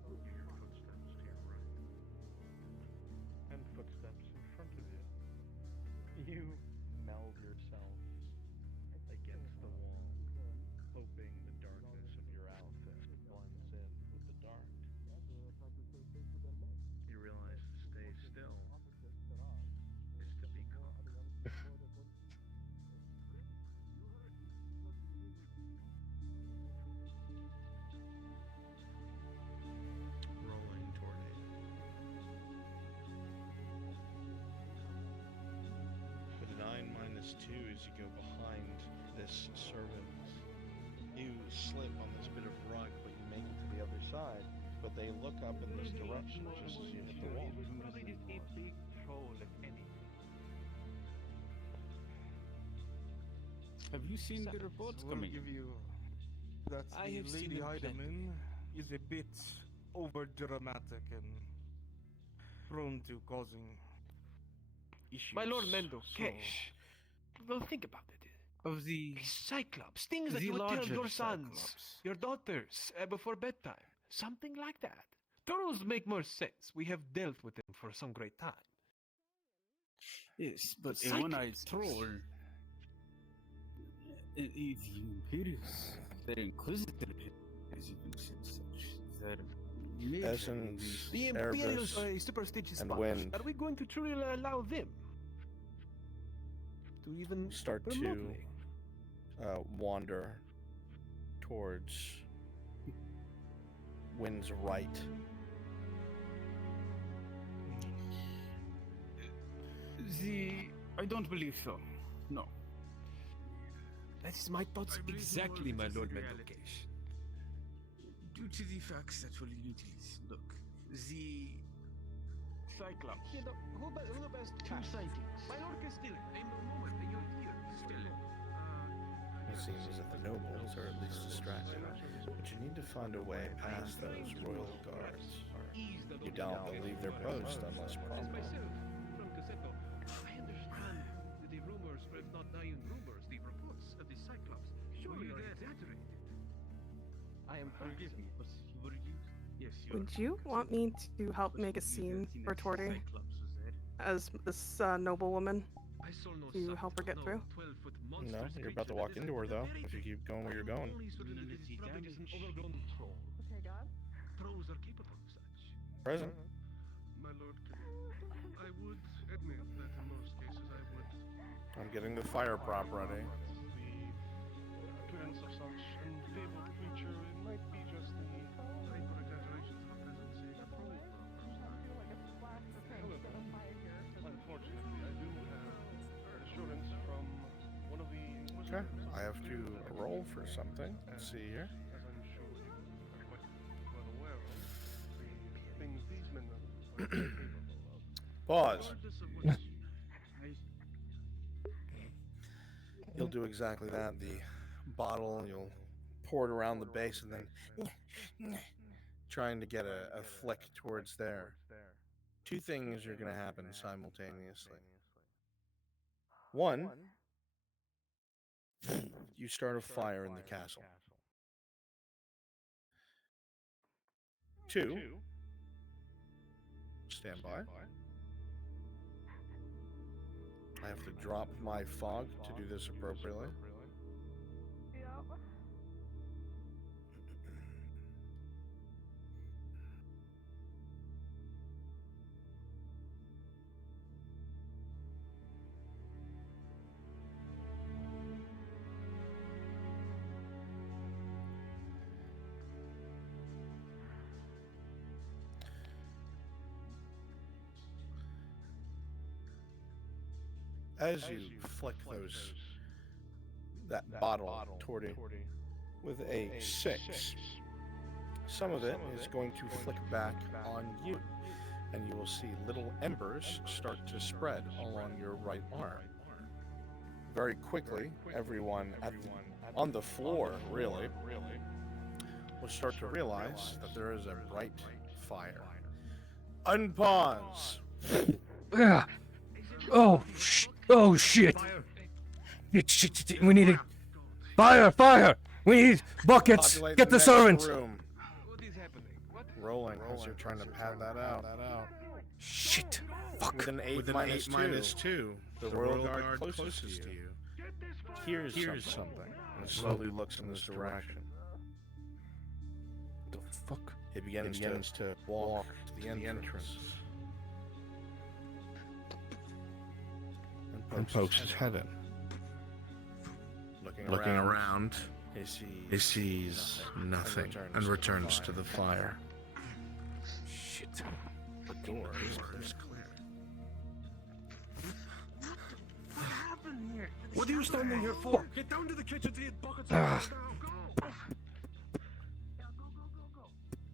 You hear footsteps to your right, and footsteps in front of you. You meld yourself against the wall, hoping the darkness of your outfit blends in with the dark. You realize to stay still is to be caught. Rolling toward it. With a 9 minus 2 as you go behind this servant. You slip on this bit of rug, but you make it to the other side. But they look up in this direction just as you hit the wall. Probably just a big troll, if anything. Have you seen the reports coming? Give you that I the have seen Lady them plenty. Hydaman is a bit over dramatic and prone to causing issues. My Lord Mendo, So, Kesh. Well, think about it. of the Cyclops, things that the you would tell larger your sons, Cyclops. your daughters, before bedtime. Something like that. Trolls make more sense. We have dealt with them for some great time. Yes, but The a one-eyed Cyclops. troll is imperious. They're inquisitive, as you can say such. They're Essence, The Imperials are a Erebus, superstitious and bunch. Wind Are we going to truly allow them to even start to remotely? wander towards Wind's right. I don't believe so. No. That is my thoughts exactly, my Lord Mendokesh. Due to the facts that will utilize. Look, the Cyclops. who the best two sightings? My Lord Castillo, in a moment, you're here, still. It seems that the nobles are at least distracted, but you need to find a way past those royal guards. You don't leave their post unless prompted. From Cassetto, I understand that the rumors, or if not dying rumors, the reports of the Cyclops, surely are exaggerated. I am forgive me, but you were used. Yes, you Would you want me to help make a scene for Torty as this noblewoman I saw no to help her get through? 12-foot No, you're about to walk into her though, if you keep going where you're going. Only certain that this is probably just an overgrown troll. Okay, God. Trolls are capable of such. Present. My lord, I would admit that in most cases I would. I'm getting the fire prop ready. The appearance of such unfabled creature, it might be just the hyper-exaggeration to represent, say, a troll. However, unfortunately, I do have assurance from one of the Okay, Inquisitors. I have to roll for something. Let's see here. As I'm sure you are quite well aware of, the things these men are capable of. Pause. Regardless of what You'll do exactly that. The bottle, you'll pour it around the base and then trying to get a flick towards there. Two things are going to happen simultaneously. One, you start a fire in the castle. Two, stand by. I have to drop my fog to do this appropriately. Yep. As you flick that bottle toward it with a 6, some of it is going to flick back on you, and you will see little embers start to spread along your right arm. Very quickly, everyone on the floor, really, will start to realize that there is a bright fire. Unpause! Ah. Oh shit! Shit. We need fire! We need buckets. Populate Get the next servants. room. Rolling as you're trying to pad that out. Shit. Fuck. With an 8 minus 2, the Royal Guard closest to you hears something and slowly looks in this direction. The fuck? It begins to walk to the entrance. And pokes his head in. Looking around, he sees nothing and returns to the fire. Shit. The door is clear. What happened here? What are you standing here for? Get down to the kitchen to get buckets of Ah. water now. Go.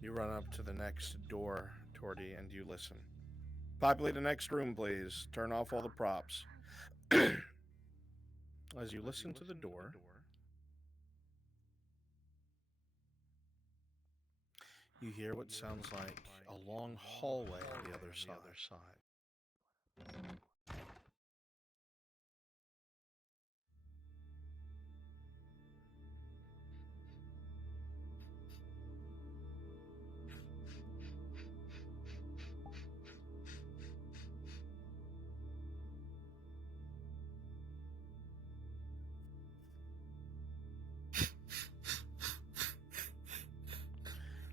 You run up to the next door, Torty, and you listen. Populate the next room, please. Turn off all the props. As you listen to the door, you hear what sounds like a long hallway on the other side.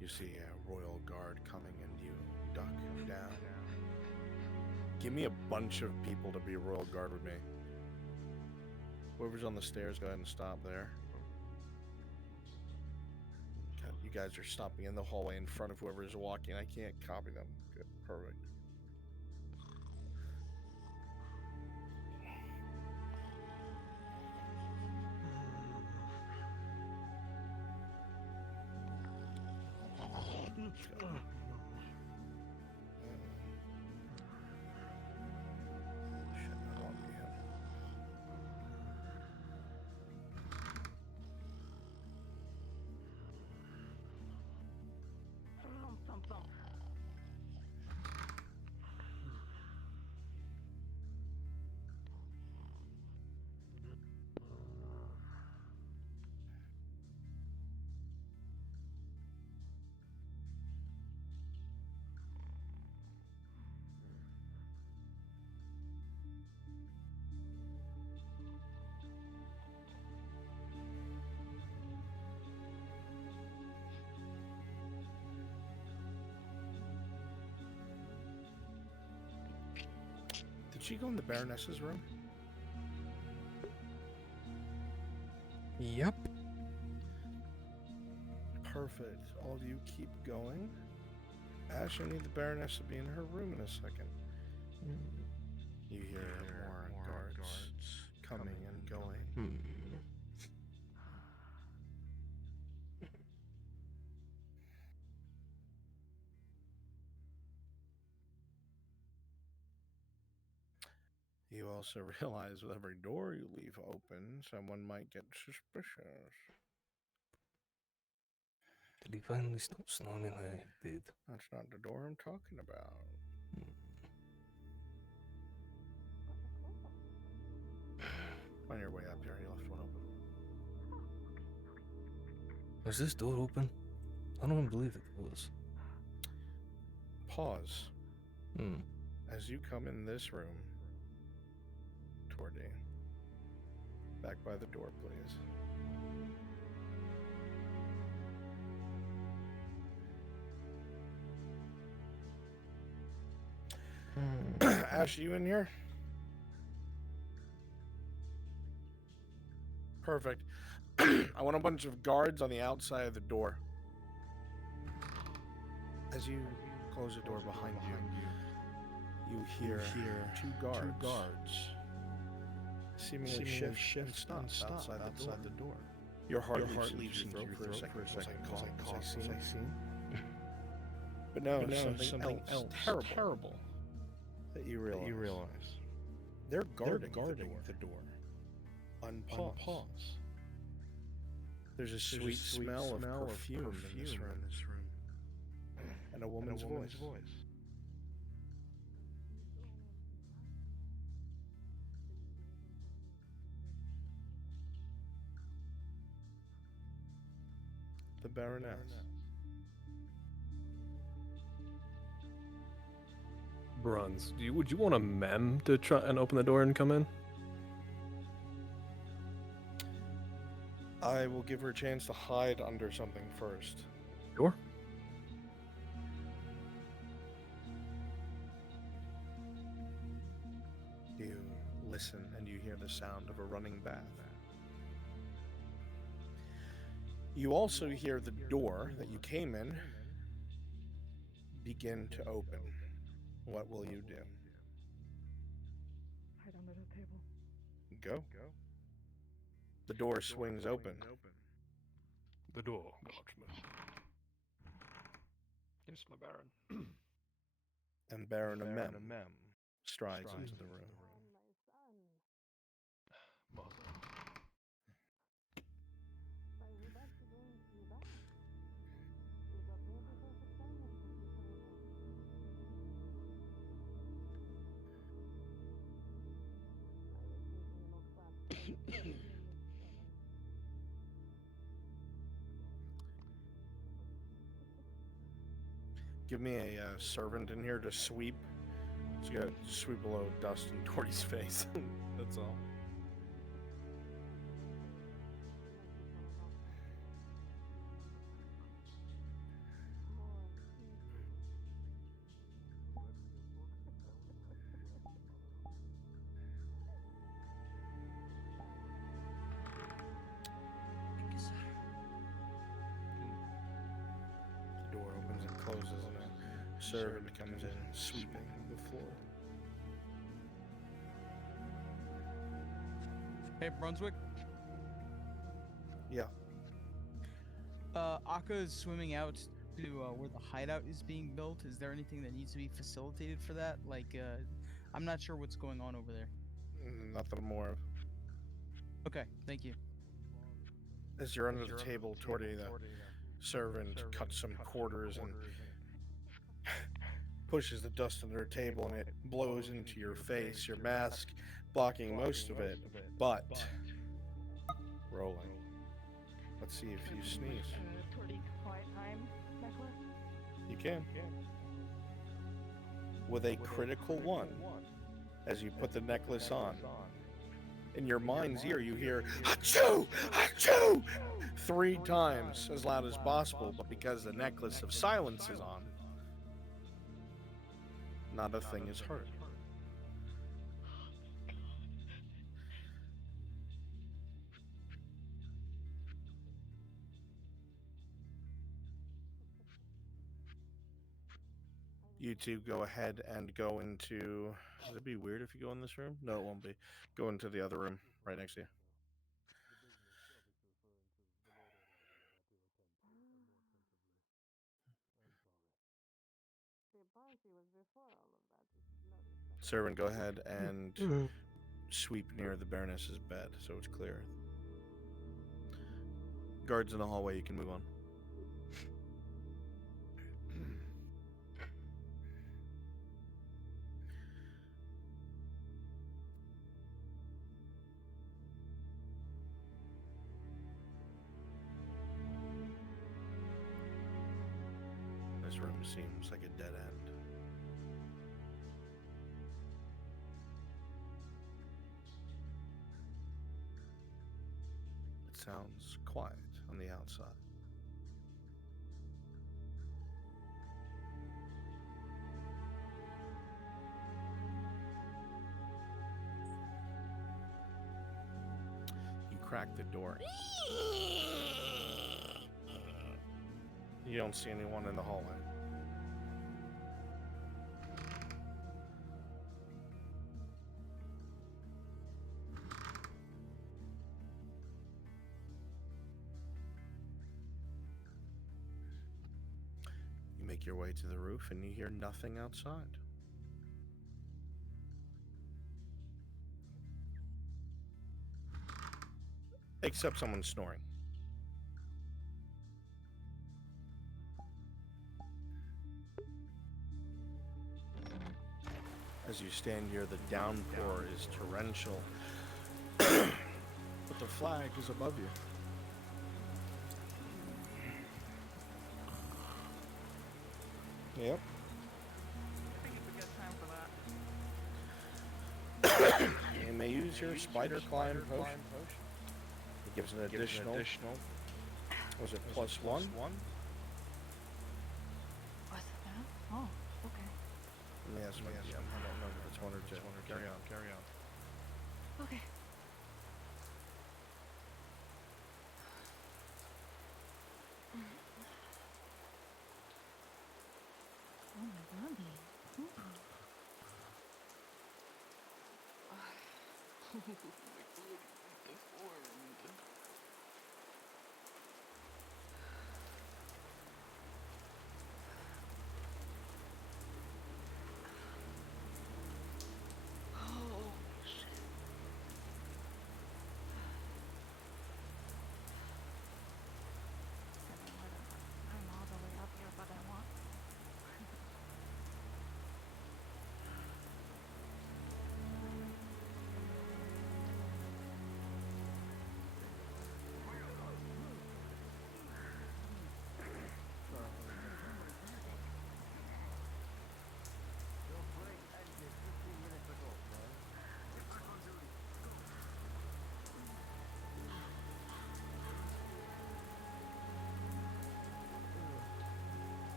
You see a royal guard coming and you duck down. Give me a bunch of people to be royal guard with me. Whoever's on the stairs, go ahead and stop there. God, you guys are stopping in the hallway in front of whoever's walking. I can't copy them. Good, perfect. Did she go in the Baroness's room? Yep. Perfect. All of you keep going. Ash, I need the Baroness to be in her room in a second. You hear more guards coming and going. You also realize with every door you leave open, someone might get suspicious. Did he finally stop snoring like he did? That's not the door I'm talking about. On your way up here, you left one open. Was this door open? I don't believe it was. Pause. As you come in this room, Tordy. Back by the door, please. Ash, you in here? Perfect. I want a bunch of guards on the outside of the door. As you close the door behind you, you hear two guards seemingly shift and stop outside the door. Your heart leaps into your throat for a second. Was I seen? But no, something else terrible that you realize. They're guarding the door. Unpause. There's a sweet smell of perfume in this room. And a woman's voice. The Baroness. Bronze, would you want a mem to try and open the door and come in? I will give her a chance to hide under something first. Sure. You listen and you hear the sound of a running bath. You also hear the door that you came in begin to open. What will you do? Hide under the table. Go. The door swings open. The door, Guardsman. Yes, my Baron. And Baron Mem strides into the room. Give me a servant in here to sweep. Just gotta sweep a load of dust in Tordy's face. That's all. The door opens and closes, and a servant comes in, sweeping the floor. Hey, Brunswick. Yeah. Akka is swimming out to where the hideout is being built. Is there anything that needs to be facilitated for that? Like, I'm not sure what's going on over there. Nothing more. Okay, thank you. As you're under the table, Tordy, the servant cuts some quarters and pushes the dust under the table, and it blows into your face, your mask blocking most of it, but rolling. Let's see if you sneeze. Tordy, quiet time necklace. You can. With a critical one, as you put the necklace on. In your mind's ear, you hear, "Achoo! Achoo!" 3 times as loud as possible, but because the necklace of silence is on, not a thing is heard. You two go ahead and go into... Would it be weird if you go in this room? No, it won't be. Go into the other room right next to you. Servant, go ahead and sweep near the Baroness's bed so it's clear. Guards in the hallway, you can move on. This room seems like a dead end. sounds quiet on the outside. You crack the door. You don't see anyone in the hallway. You make your way to the roof and you hear nothing outside. Except someone snoring. As you stand here, the downpour is torrential, but the flag is above you. Yep. I think it's a good time for that. You may use your spider climb potion. It gives an additional. Was it +1? What's that? Oh, okay. Yes, I don't know if it's 1 or 2. Carry on. Okay. Oh my god. I'm all the way up here, but I want.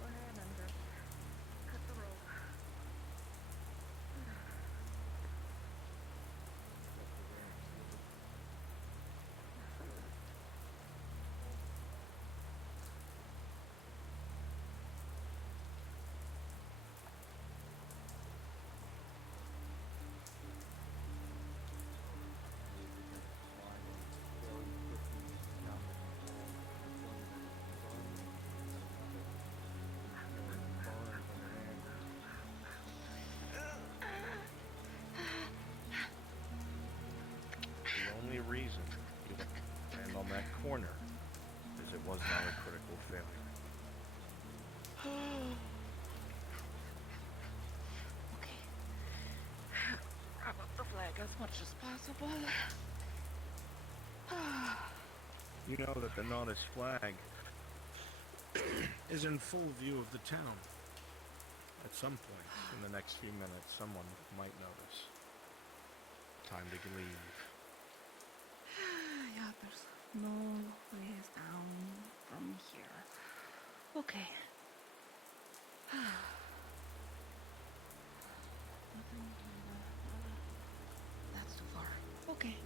Go ahead and just cut the rope. The only reason you land on that corner is it was not a critical failure. Okay. Wrap up the flag as much as possible. You know that the Nautis flag is in full view of the town. At some point in the next few minutes, someone might notice. Time to leave. Yeah, there's no ways down from here. Okay. That's too far. Okay.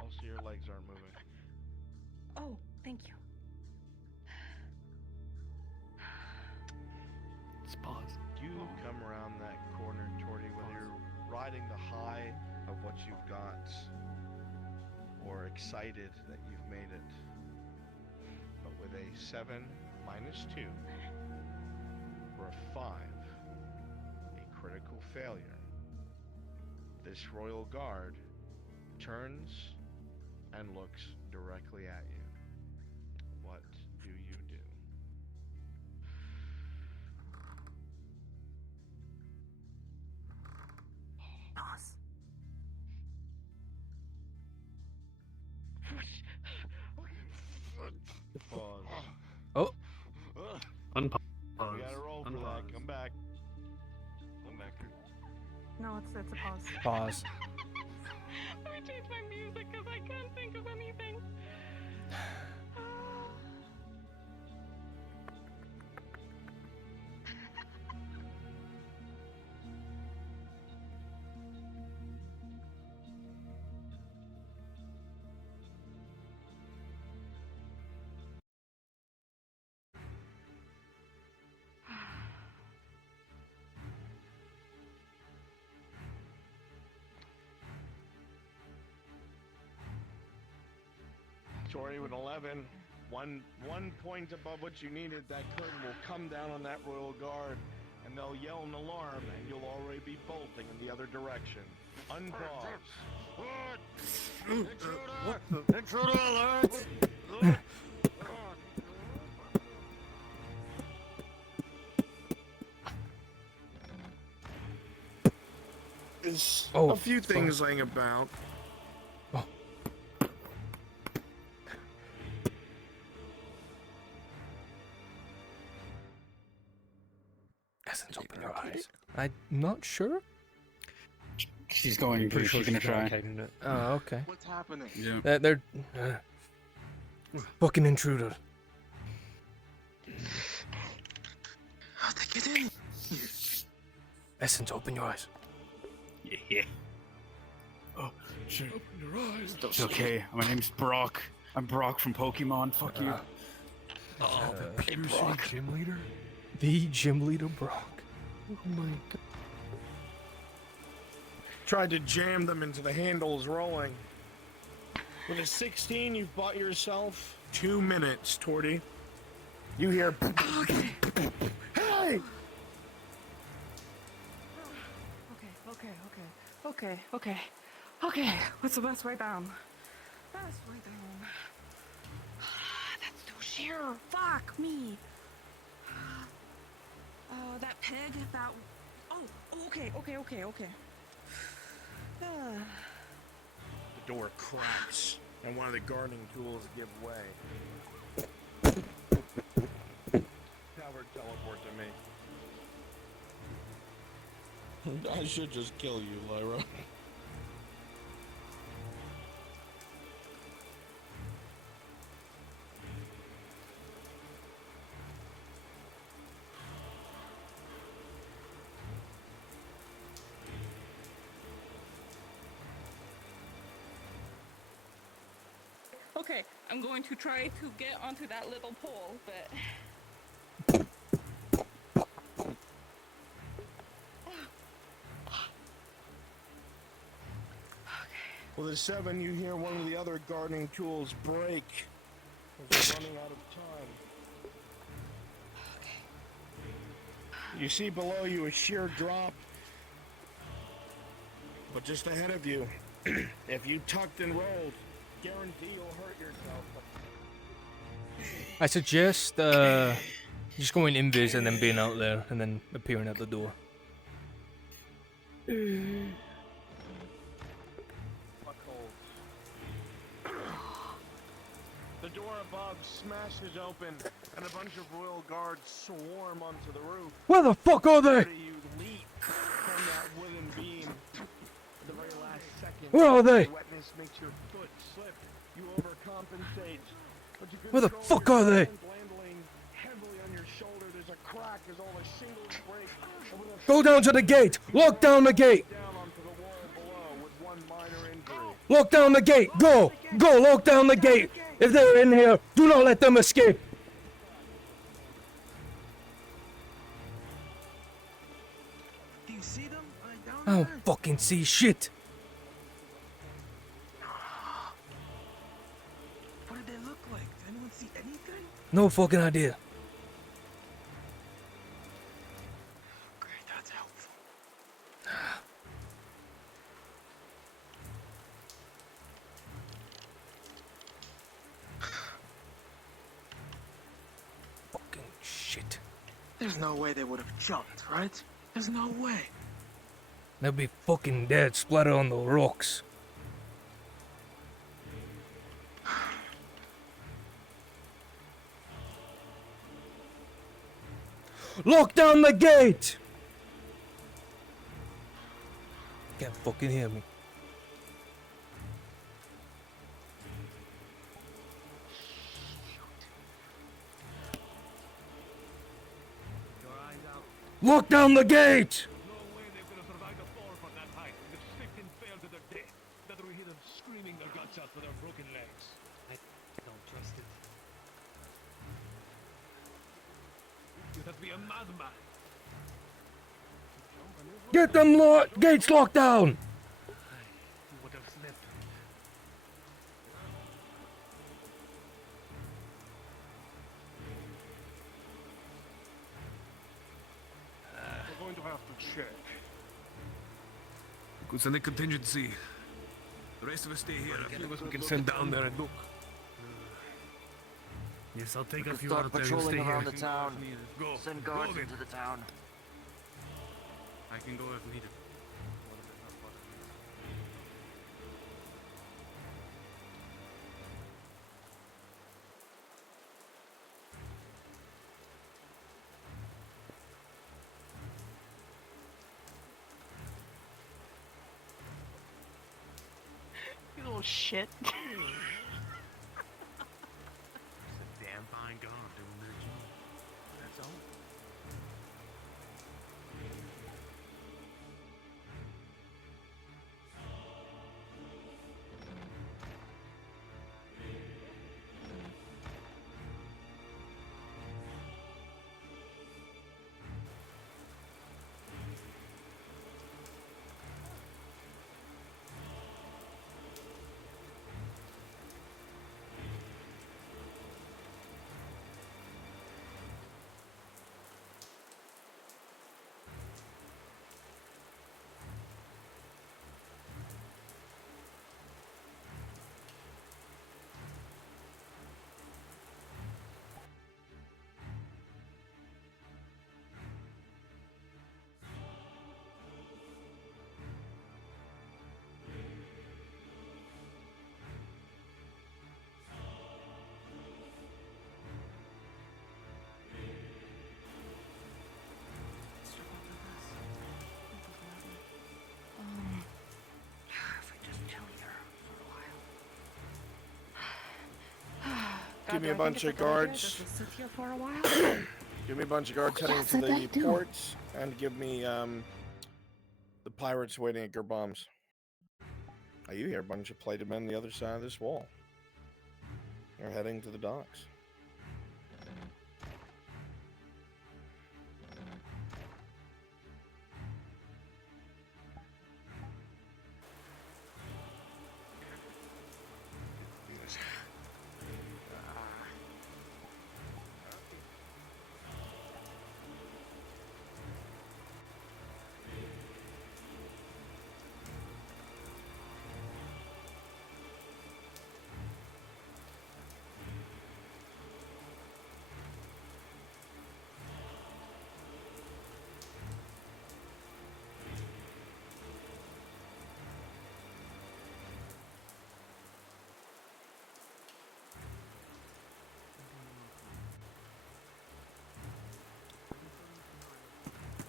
Also, your legs aren't moving. Oh, thank you. Let's pause. You come around that corner, Torty, whether you're riding the high of what you've got or excited that you've made it. But with a 7 minus 2 for a 5, a critical failure, this royal guard turns and looks directly at you. What do you do? Pause. Pause. Oh. Unpause. We gotta roll for that. Come back. Come back. No, it's a pause. Pause. Let me change my music because I can't think of anything. Tori with 11. One point above what you needed. That curtain will come down on that royal guard, and they'll yell an alarm, and you'll already be bolting in the other direction. Unpause. Intruder! Intruder alert! There's a few things laying about. Essence, open your eyes. I'm not sure. She's going. Pretty sure She's gonna try. Oh, okay. What's happening? Yeah. They're fucking intruder. How'd they get in? Essence, open your eyes. Yeah. Oh, sure. Open your eyes. It's okay. My name's Brock. I'm Brock from Pokemon. Fuck you. Hey, Brock. Gym leader? The gym leader, Brock. Oh my god. Tried to jam them into the handles rolling. With a 16, you've bought yourself 2 minutes, Torty. You hear... Hey! Okay. What's the best way down? Best way down. That's too sheer. Fuck me. That peg, that... Oh, okay. The door cracks, and one of the gardening tools give way. Power teleport to me. I should just kill you, Lyra. Okay, I'm going to try to get onto that little pole, but... With a 7, you hear one of the other gardening tools break as they're running out of time. You see below you a sheer drop, but just ahead of you, if you tucked and rolled, guarantee you'll hurt yourself. I suggest just going invis and then being out there and then appearing at the door. The door above smashes open, and a bunch of royal guards swarm onto the roof. Where the fuck are they? You leap from that wooden beam. At the very last second, Where are they? Wetness makes your foot slip. You overcompensate. But you Where the control fuck are they? your hand, landing heavily on your shoulder. There's a crack as all the shingles break. And with a Go down to the gate. Lock down the gate. down onto the wall below with one minor injury. Lock down the gate. Go. Go. Lock down the gate. If they're in here, do not let them escape. Do you see them? I don't fucking see shit. No fucking idea. Okay, that's helpful. Fucking shit. There's no way they would have jumped, right? There's no way. They'll be fucking dead, splattered on the rocks. Lock down the gate! Can't fucking hear me. Lock down the gate! No way they could have survived a fall from that height. They've slipped and fell to their death. Better we hear them screaming their guts out for their broken legs. I don't trust it. You'd have to be a madman. Get them gates locked down! You would have slipped. We're going to have to check. Could send a contingency. The rest of us stay here. A few of us we can send down there and look. Yes, I'll take We a could few start out there and patrolling stay around here. the town. Go. Send Go guards then. into the town. I can go if needed. You little shit. It's a damn fine guard doing their job. That's all. Give me a bunch of guards. Sit here for a while. Give me a bunch of guards heading to the port, and give me the pirates waiting at your bombs. Oh, you hear a bunch of plated men on the other side of this wall. They're heading to the docks.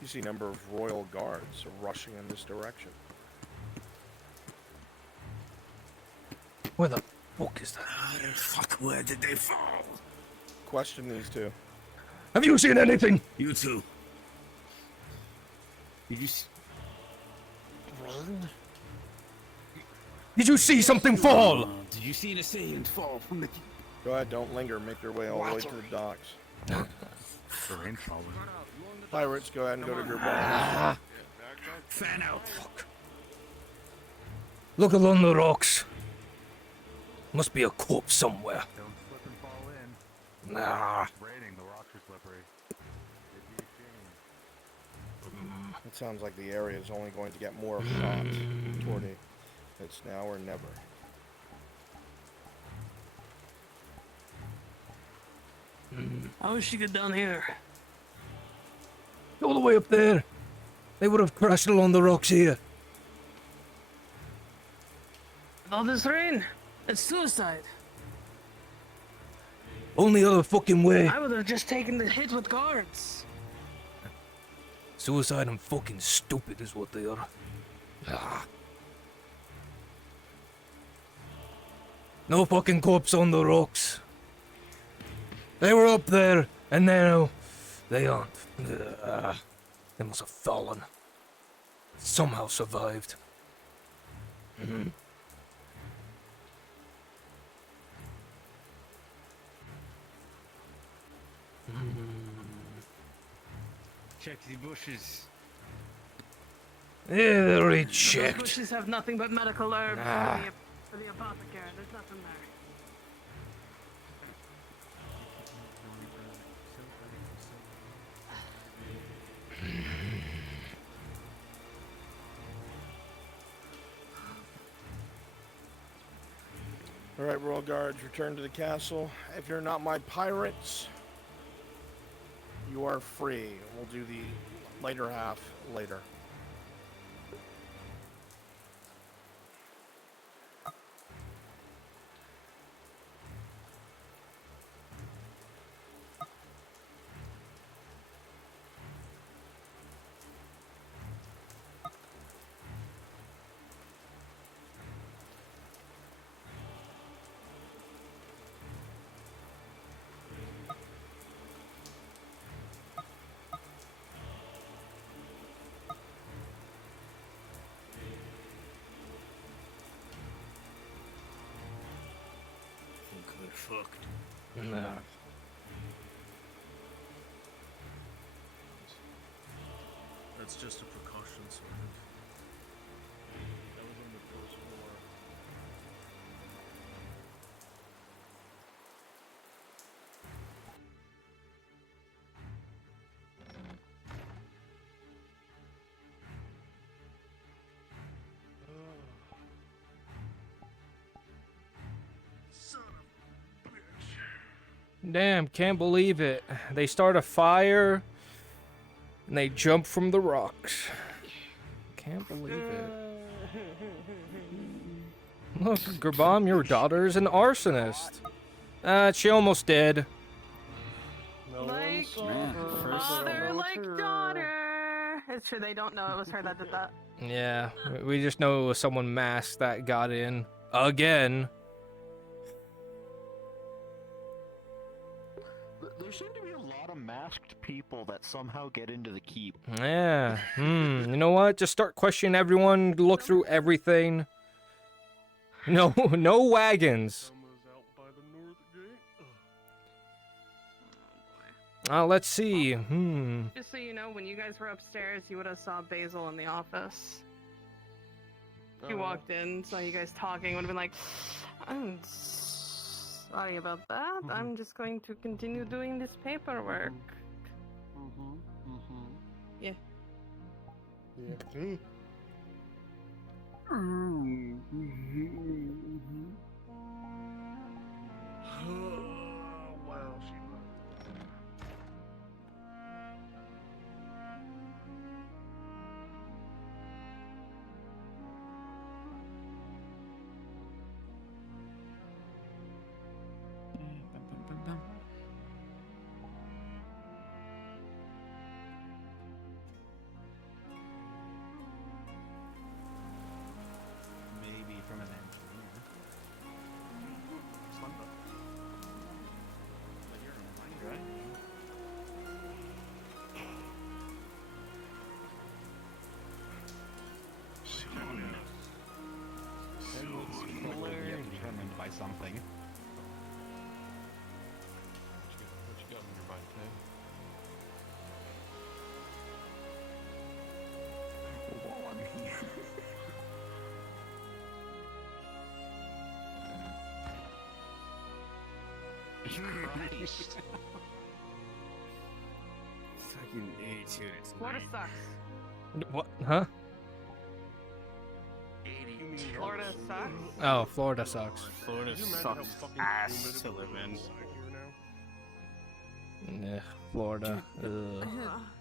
You see a number of royal guards rushing in this direction. Where the fuck is that? Fuck, where did they fall? Question these two. Have you seen anything? You too. Did you Did you see something fall? Did you see an assailant fall from the... Go ahead, don't linger. Make your way all the way to the docks. They're in trouble. Pirates, go ahead and go to your bombs. Fan out. Look along the rocks. Must be a corpse somewhere. Don't slip and fall in. Ah. It's raining. The rocks are slippery. It'd be a shame. It sounds like the area is only going to get more hot, Torty. It's now or never. How did she get down here? All the way up there. They would have crashed along the rocks here. With all this rain, it's suicide. Only other fucking way. I would have just taken the hit with guards. Suicide and fucking stupid is what they are. Ah. No fucking corpse on the rocks. They were up there, and now they aren't. They must have fallen. Somehow survived. Check the bushes. Yeah, they're already Those checked. bushes have nothing but medical herbs Ah. for the apothecary. There's nothing there. All right, Royal Guards, return to the castle. If you're not my pirates, you are free. We'll do the later half later. Fucked. Nah. That's just a precaution, sort of. That was on the first floor. Damn, can't believe it. They start a fire and they jump from the rocks. Can't believe it. Look, Gerbam, your daughter is an arsonist. She almost dead. Like father, like daughter. It's true, they don't know it was her that did that. Yeah, we just know it was someone masked that got in. Again. There seem to be a lot of masked people that somehow get into the keep. Yeah. You know what? Just start questioning everyone, look through everything. No, no wagons. Let's see. Just so you know, when you guys were upstairs, you would have saw Basil in the office. He walked in, saw you guys talking, would have been like, I'm sorry about that. I'm just going to continue doing this paperwork. Yeah. Yeah. Wow, she Maybe from an engineer. But you're in mind, right? Determined by something. What you got in your mind, Tay? Christ. Fucking 82 to Florida 9. sucks. What? Huh? Florida sucks. Oh, Florida sucks. Florida Can you imagine how sucks fucking ass humid to it live is in. inside here now? Yeah, Florida. Ugh.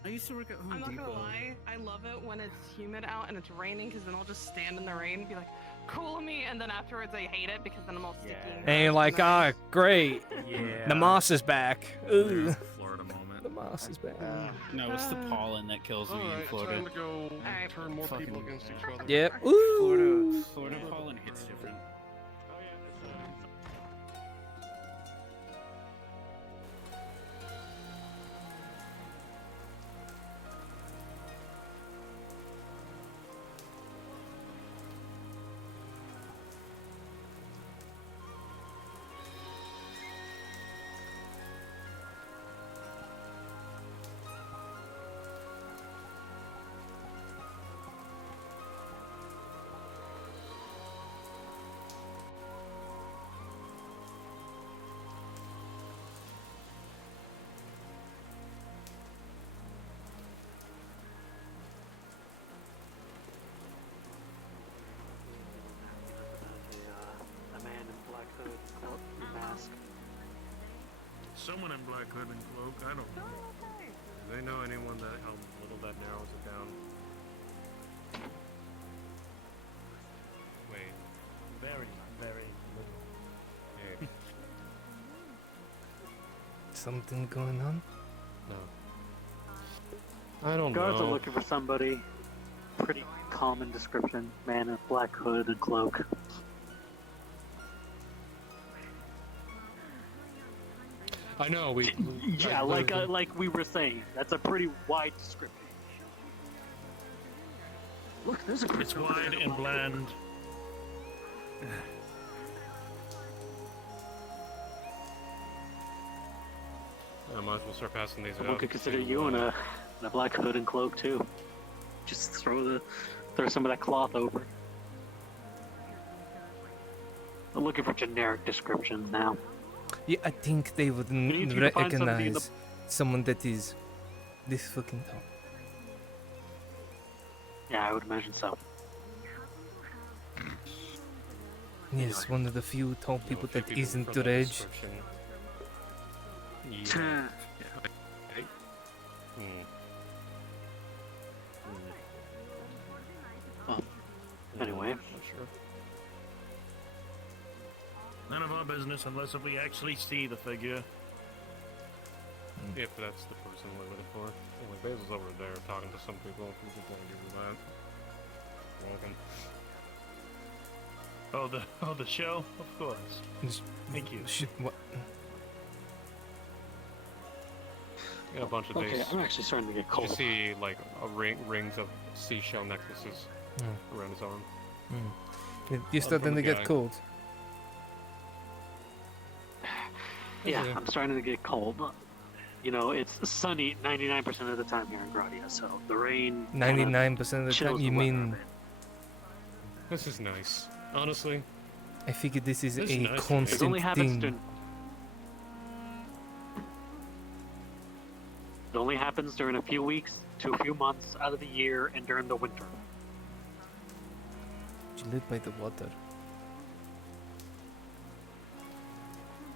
I used to work at Home I'm not Depot. gonna lie, I love it when it's humid out and it's raining because then I'll just stand in the rain and be like, cool me, and then afterwards I hate it because then I'm all sticky. and And you're gross like, in the rain. ah, great. Yeah. The moss is back. Ooh. Florida moment. The moss is back. No, it's the pollen that kills me in Alright, Florida. time to go turn more people against each other. Yep. Ooh. Florida pollen hits different. A man in black hood, cloak, mask. Someone in black hood and cloak. I don't know. Do they know anyone that how little that narrows it down? Wait. Very, very little. Hey. Something going on? No. I don't Guards know. are looking for somebody. Pretty common description. Man in black hood and cloak. I know we. Yeah, like we were saying, that's a pretty wide description. Look, there's a It's wide and bland. I might as well start passing these Someone out. could consider you in a black hood and cloak too. Just throw some of that cloth over. I'm looking for generic descriptions now. Yeah, I think they would need you to find somebody in the- recognize someone that is this fucking tall. Yeah, I would imagine so. Yes, one of the few tall people that people isn't from that Dredge. description. Yeah. Yeah. Hey. Well, anyway. Sure. None of our business unless we actually see the figure. If that's the person we're looking for. Anyway, Basil's over there talking to some people. If we just want to give you that. Welcome. Oh, the show? Of course. Thank you. What? Got a bunch of Okay, these. I'm actually starting to get cold. You see, like, rings of seashell necklaces around his arm. You're starting to get cold. Yeah, I'm starting to get cold. You know, it's sunny 99% of the time here in Gradia, so the rain. 99% of the chills time, you the weather a mean? bit. This is nice. Honestly. I figured this is This a is nice. It only constant happens thing. during. It only happens during a few weeks to a few months out of the year and during the winter. You live by the water.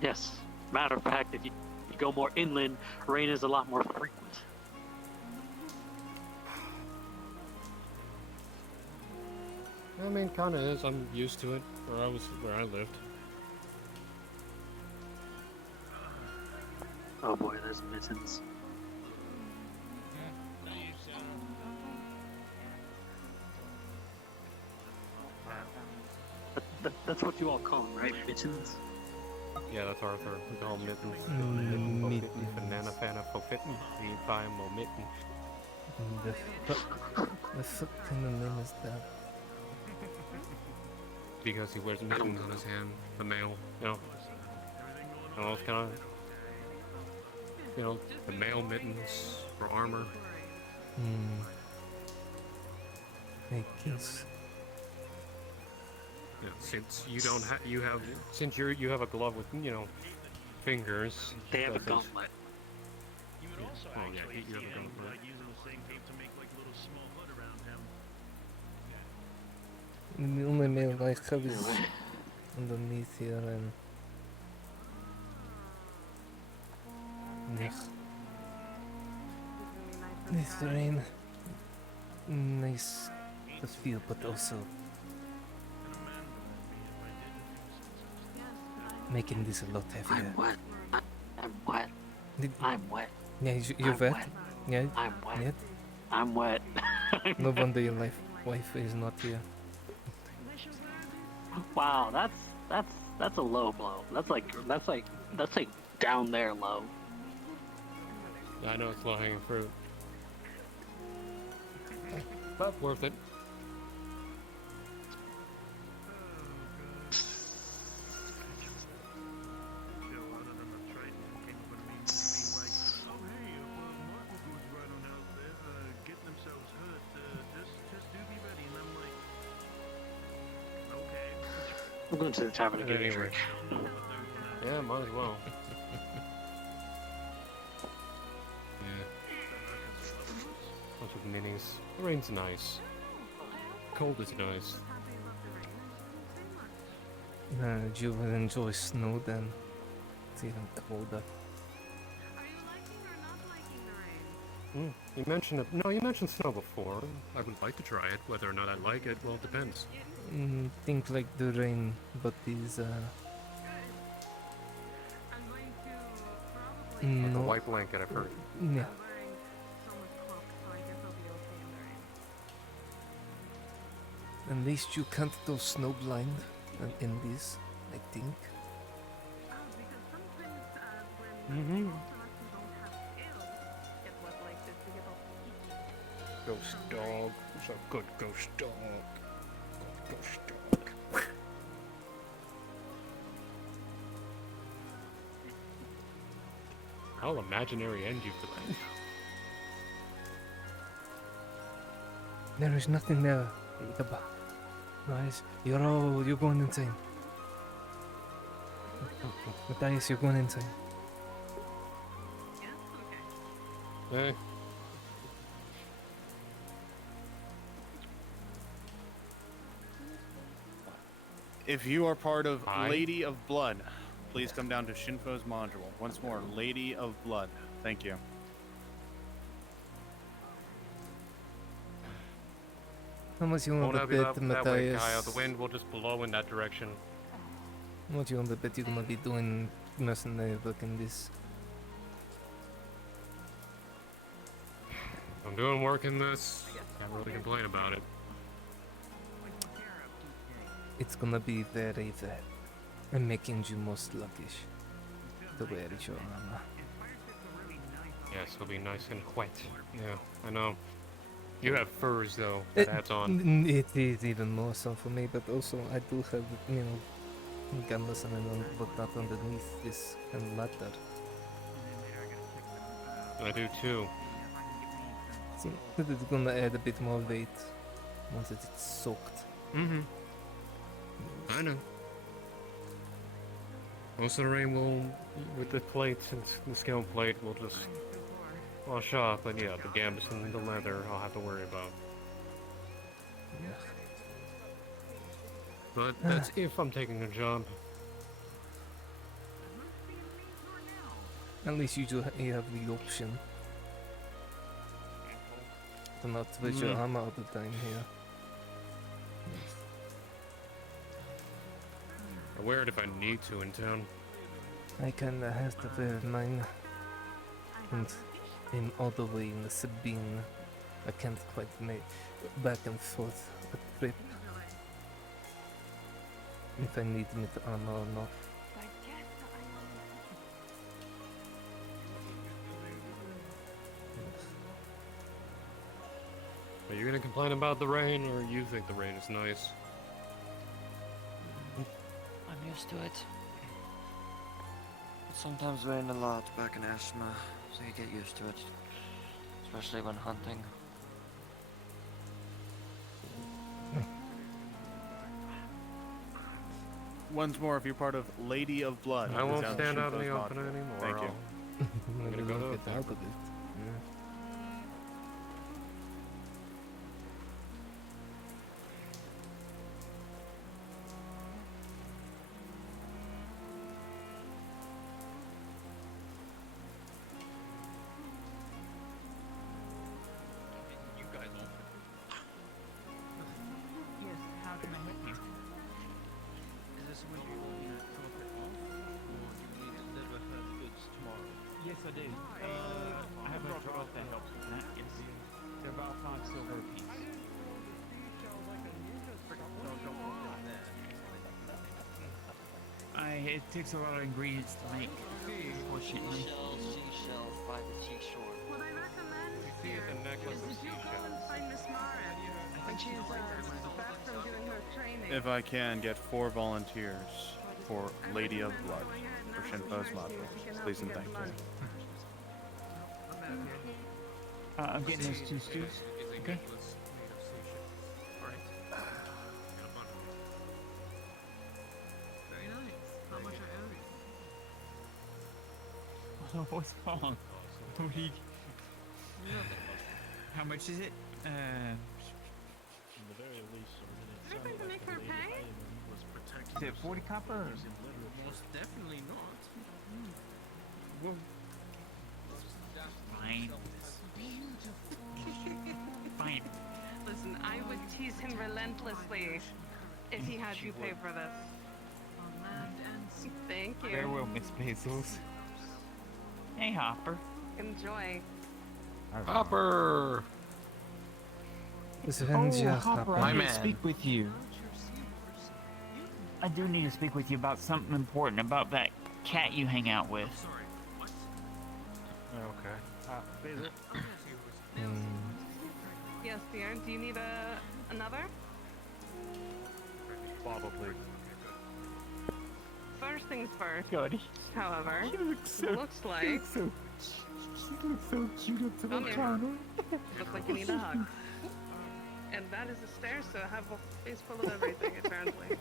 Yes. Matter of fact, if you go more inland, rain is a lot more frequent. I mean, kinda is. I'm used to it. Where I lived. Oh boy, there's mittens. That's what you all call them, right? Mittens? Yeah, that's Arthur. We call him Mittens. Mittens. Banana fan of Fofitten. We buy him a mitten. The fuck kind of name is that? Because he wears mittens on his hand. The male, you know. And all those kind of, you know, the male mittens for armor. I guess. Yeah, since you don't have, since you have a glove with, you know, fingers. They have a doesn't- gauntlet. You would also Oh, yeah, actually you have see a him gauntlet. like using the same tape to make like a little small hood around him. The only mail I have is underneath here and... Yes. This rain... Nice to feel, but also... Making this a lot heavier. I'm wet. I'm wet. I'm wet. Yeah, you're I'm wet? wet. Yeah? I'm wet. Yeah? I'm wet. No wonder your wife is not here. Wow, that's a low blow. That's like down there low. I know it's low hanging fruit. But worth it. I'm going to the tavern to get a Anyway. drink. Yeah, might as well. Yeah. Bunch of minis. The rain's nice. Cold is nice. You will enjoy snow then. It's even colder. You mentioned it. No, you mentioned snow before. I would like to try it. Whether or not I like it, well, it depends. Think like the rain, but these Like a no. white blanket, I've heard. Yeah. At least you can't go snowblind in this, I think. Mm-hmm. Ghost dog. It's a good ghost dog. Good ghost dog. How imaginary end you for that. There is nothing there. Guys, you're going insane. Matthias, you're going insane. Hey. If you are part of Hi. Lady of Blood, please come down to Shinfo's module. Once more, Lady of Blood. Thank you. How much you want Won't to have you bet, up that way, Matthias? Kyle. The wind will just blow in that direction. How much you want to bet you're gonna be doing mercenary work in this? I'm doing work in this. Can't really complain about it. It's gonna be very fair. And making you most luckish to wear your armor. Yes, it'll be nice and wet. Yeah, I know. You have furs though. That adds on. It is even more so for me, but also I do have, guns and whatnot underneath this and leather. I do too. So it's gonna add a bit more weight once it's soaked. Mm-hmm. I know. Most of the rain will, with the plates and the scale plate, will just wash off. But yeah, the gambus and the leather, I'll have to worry about. But that's if I'm taking a job. At least you have the option to not switch your armor all the time here. I wear it if I need to in town. I kinda have to wear mine. And in all the way in the Sabine, I can't quite make back and forth a trip. If I need me to armor or not. Are you gonna complain about the rain, or you think the rain is nice? I'm used to it. It sometimes rain a lot back in Ashma, so you get used to it. Especially when hunting. once more, if you're part of Lady of Blood. I won't down stand shoot out in those the open modules. anymore. Thank you. I'm gonna go to the lift. You guys all. Yes, how can I help you? Is this when you're going to drop it off? Or do you need to deliver her goods tomorrow? Yes, I do. I have a drawer that helps with that. Yes. They're about 5 silver apiece. It takes a lot of ingredients to make. Unfortunately. Seashells by the seashore. What I recommend See here the necklace is of if you go and seashells. find Miss Mara when she's back from doing her training. If I can get 4 volunteers for Lady of Blood for Shinpo's module, please and thank you. I'm getting those 2 stews. Okay. Very nice. How much I owe you? What's wrong? How much is it? You're going to make her pay? Is it 40 copper? Most definitely not. Whoa. Fine. Fine. Listen, I would tease him relentlessly if he had you pay for this. Thank you. Farewell, Miss Bezos. Hey, Hopper. Enjoy. Hopper! Hopper, I need to speak with you. I do need to speak with you about something important, about that cat you hang out with. Okay. Yes, dear. Do you need another? Bottle, please. First things first. Good. However, She looks like She looks so cute up to Come the here. counter. looks like you need a hug. And that is the stairs, so I have a face full of everything, apparently.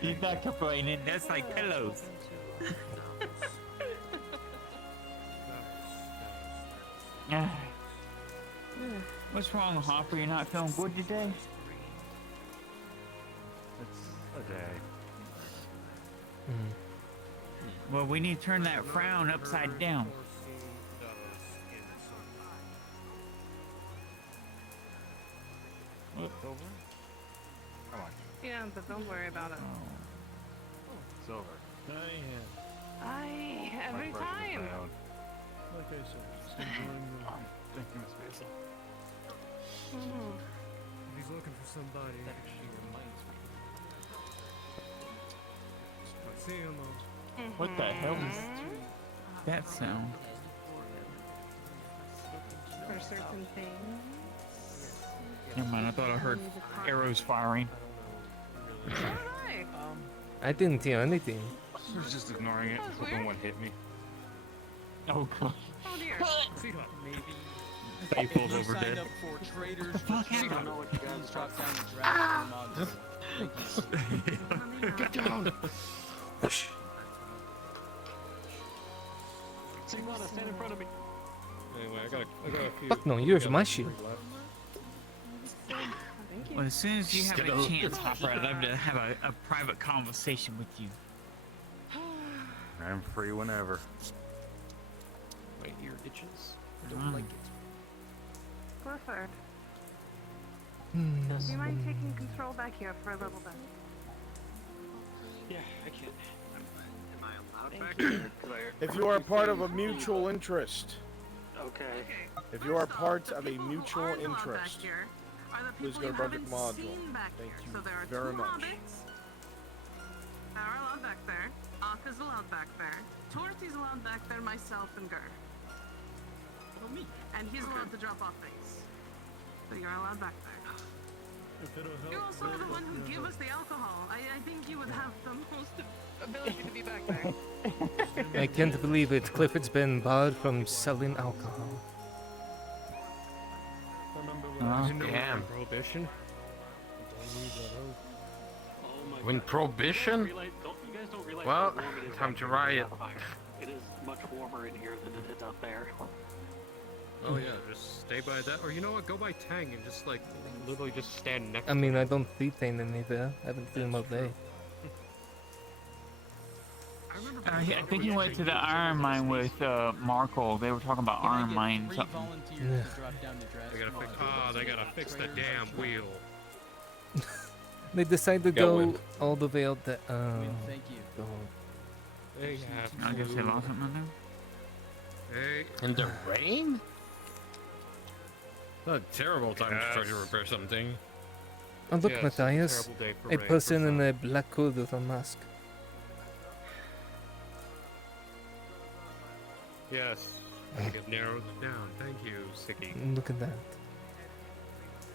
He's not complaining. That's like pillows. What's wrong, Hopper? You're not feeling good today? It's a day. Well, we need to turn that frown upside down. It's over? Come on. Yeah, but don't worry about it. It's over. Every time. Like I said, just enjoying the... Thank you, Miss Basil. If he's looking for somebody, That actually reminds me. see him on. What the hell is that sound? For certain things. Never mind, I thought I heard arrows firing. I didn't hear anything. I was just ignoring it, was hoping weird. one hit me. Oh, God. Oh dear. Maybe. He falls If you over signed dead. up for traders, fuck just happened? please drop down the draft Get down! Siglana, stand in front of me. Anyway, I got a few. Fuck no, yours, my shield. Well, as soon as you have a chance, Hopper, I'd love to have a private conversation with you. I'm free whenever. My ear itches. I don't like it. Clifford, Hmm. do you mind taking control back here for a little bit? Yeah, I can. Am I allowed back you. here? If you are part of a mutual interest, Okay. if you are part of a mutual interest, please go to Budget Module. Thank you So there are very two much. hobbits. Are allowed back there. Akka's allowed back there. Torty's allowed back there. Myself and Gur. Well, me. And he's allowed to drop off things. So you're allowed back there. If it'll help, You're also the one who gave us the alcohol. I think you would have the most ability to be back there. I can't believe it. Clifford's been barred from selling alcohol. Remember when Oh, I didn't know Damn. about Prohibition? Don't leave that out. When prohibition? You guys don't realize Well, how warm it is time out to here riot. without fire. It is much warmer in here than it is out there. Oh yeah, just stay by that. Or you know what? Go by Tang and just like literally just stand next. I mean, I don't see Tane any there. I haven't seen him all day. I think he went to the iron mine with Markle. They were talking about iron mine something. They gotta fix. Ah, they gotta fix the damn wheel. They decided to Got go wind. all the way out the. Thank you. God. They have. I guess they lost something in there. Hey, in the rain? Not a terrible time to try to repair something. Oh look, Yes, Matthias. terrible day for A rain, person for in a black hood with a mask. Yes. You've narrowed it down. Thank you, Sicky. Look at that.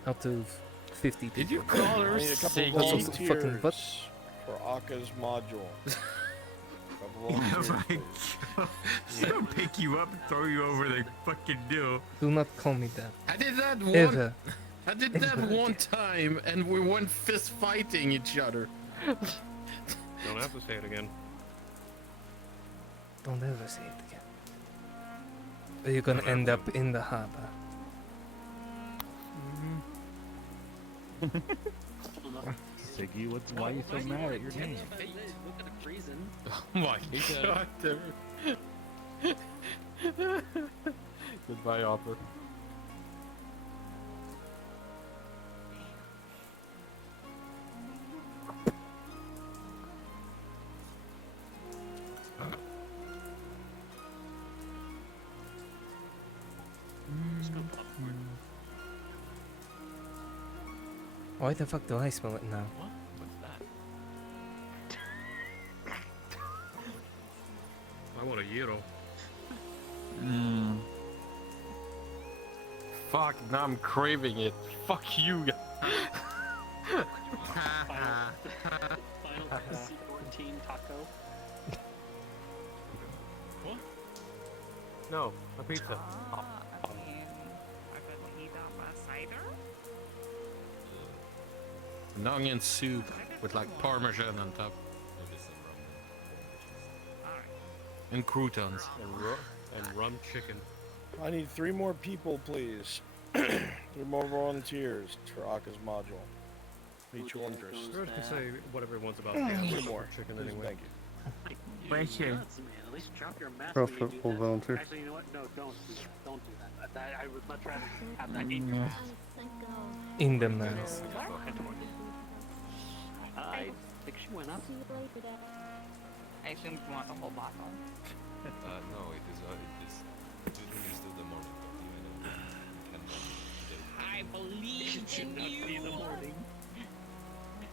Out of 50 Did you people. call her I need a couple Siggy? That's also fucking volunteers butt. for Akka's module. Couple Oh volunteers, my god. They'll pick you up and throw you over the fucking deal. Do not call me that. I did that Ever. I did that one time, and we went fist fighting each other. Don't have to say it again. Don't ever say it again. Or you're gonna end up in the harbor. Siggy, why are you so mad at your name? Oh my god. Goodbye, Opera. Why the fuck do I smell it now? What's that? I want a gyro. Fuck, now I'm craving it. Fuck you. Final Fantasy 14 taco. What? No, a pizza. I mean, I could heat up a cider. An onion soup with like parmesan on top. And croutons. And rum chicken. I need 3 more people, please. 3 more volunteers for Akka's module. Each one just. First to say whatever it wants about Three more. chicken Please, anyway. thank you. Nuts, man. At least drop your mask Well, when you do full that. volunteer. Actually, you know what? No, don't do that. I would much rather have that in In the mask. I think she went up. I assume you want the whole bottle. No, it is usually still the morning. I believe It should not be the morning.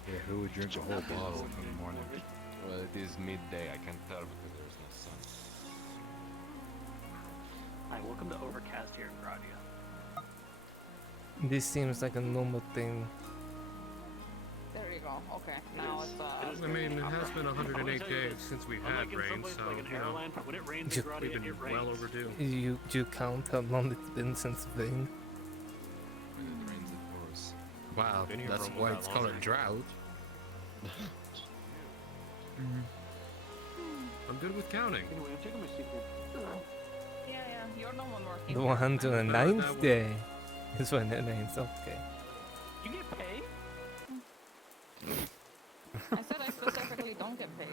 Yeah, who would drink a whole bottle in the morning? Well, it is midday. I can't tell because there's no sun. Hi, welcome to Overcast here in Gradia. This seems like a normal thing. There you go. Okay. Now it's I mean, it has been 108 days since we've had rain, so you know, when it rains You- in Gradia, we've it been rains. well overdue. You count how long it's been since rain? When it rains, it pours. Wow, Been here that's for why that it's long. called a drought. I'm good with counting. Anyway, I'm checking my secret. yeah. You're no one working. The here. 109th day is when it rains. Okay. You get paid? I said I specifically don't get paid.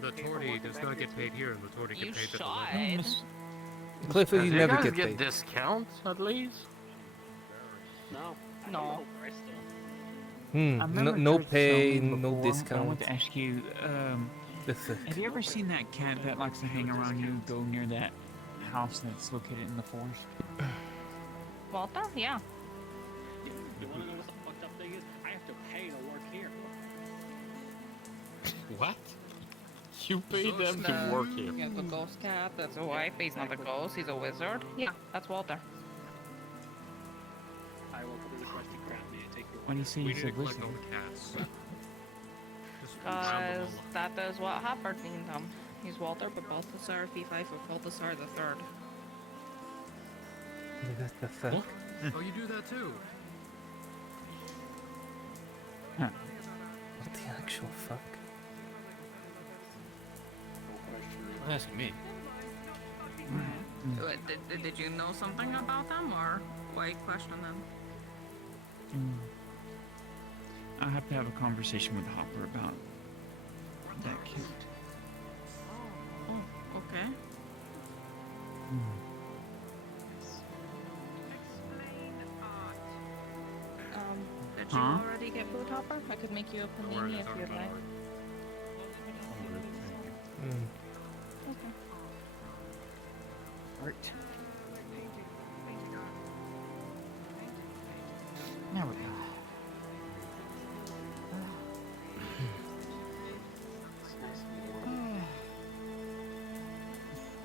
The Torty does not get paid here, and the Torty You get paid should. at the Clifford, you never guys get paid. discounts at least? No. No. Hmm. I No, remember no Chris pay, telling me no before, I discount. want to ask you, The fuck? have you ever seen that cat that likes to hang around you go near that house that's located in the forest? Walter? Yeah. You wanna know what the fucked up thing is? I have to pay to work here. What? You pay them to work here. Yeah, the ghost cat. That's a wife. He's not a ghost. He's a wizard. Yeah, that's Walter. I will put a request to grant me. Take your When you say We he's need a to collect wizard, all the cats. Just round them Because all up. that is what Hopper named him. He's Walter, but Balthasar, Fee-Fi for Balthasar the Third. What the fuck? Oh, you do that too? actual fuck? Ask me. Did you know something about them, or why question them? I have to have a conversation with Hopper about that kid. Oh, okay. Did you Huh? already get food, Hopper? I could make you a panini if you'd like. Okay. Art. There we go.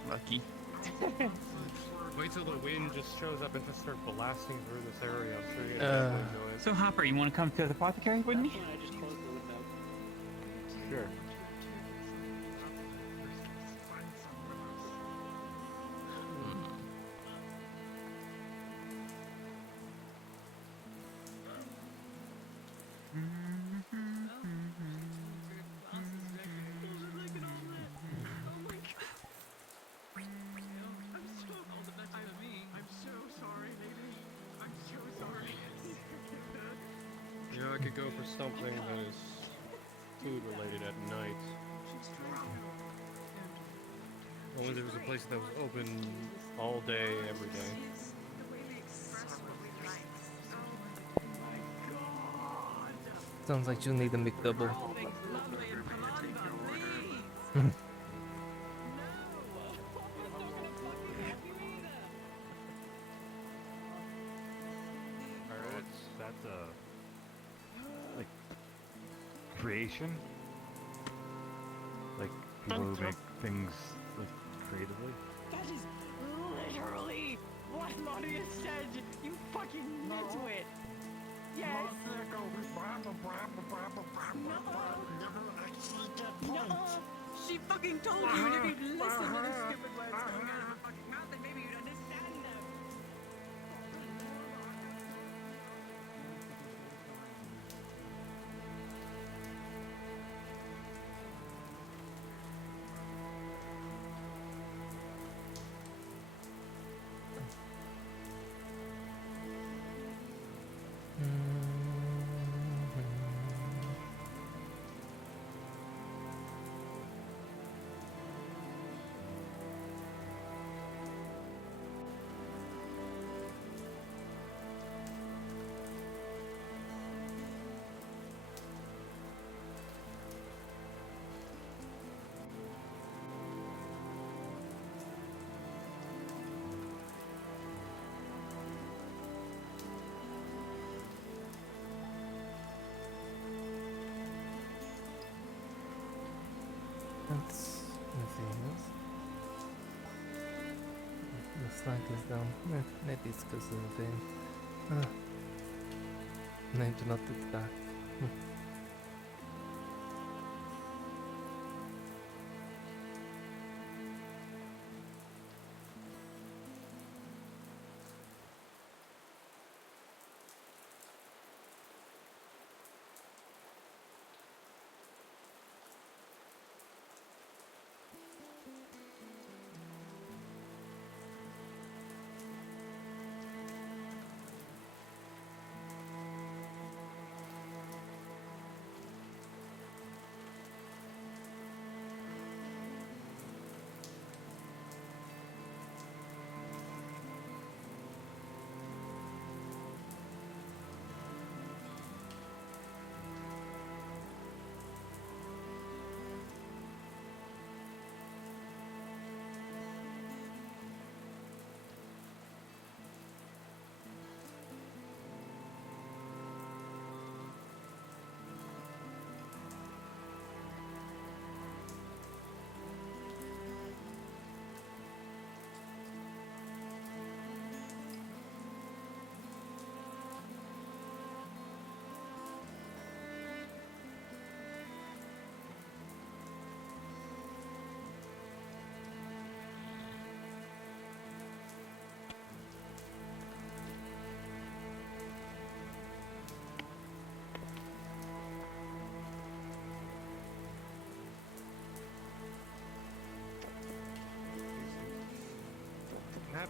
Lucky. Wait till the wind just shows up and just starts blasting through this area. I'm sure you're gonna enjoy it. So Hopper, you want to come to the apothecary with me? I just closed the window. Sure. Yeah, I could go for something that is food related at night. Only there was a place that was open all day, every day. Sounds like you'll need a McDouble. That's a like creation, like people who make things like creatively. That is literally what Nautis said, you fucking nitwit! Yes! No! She fucking told you, and if you'd listen to the stupid words coming out of her fucking mouth, then maybe you'd understand them! That's nothing else. The slide is down. Maybe it's because of the vein. Maybe not look back.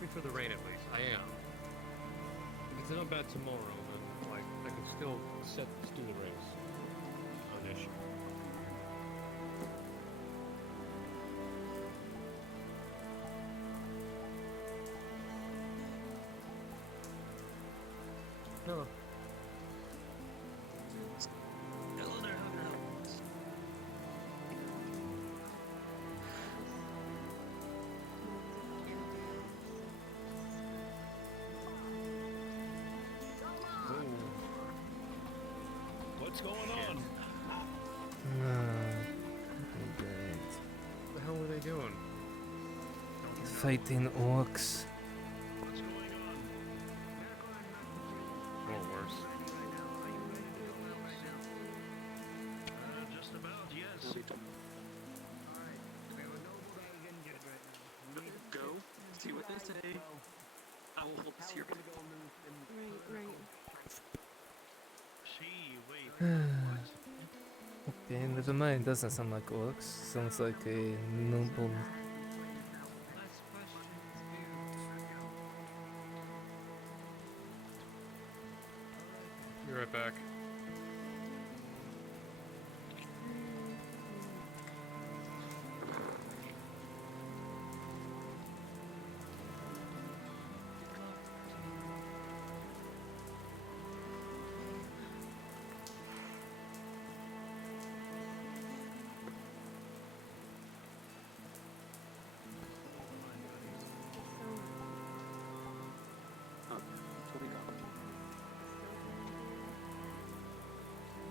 happy for the rain at least. I am. If it's not bad tomorrow, then like I can still do the race. No issue. No. Hello there, how can I help? What's going on? Great. What the hell were they doing? Fighting orcs. Or worse. Just about, yes. Go. See what they say. I will hold this here. Right. See, wait. Okay, never mind. Doesn't sound like orcs. Sounds like a noble. Be right back.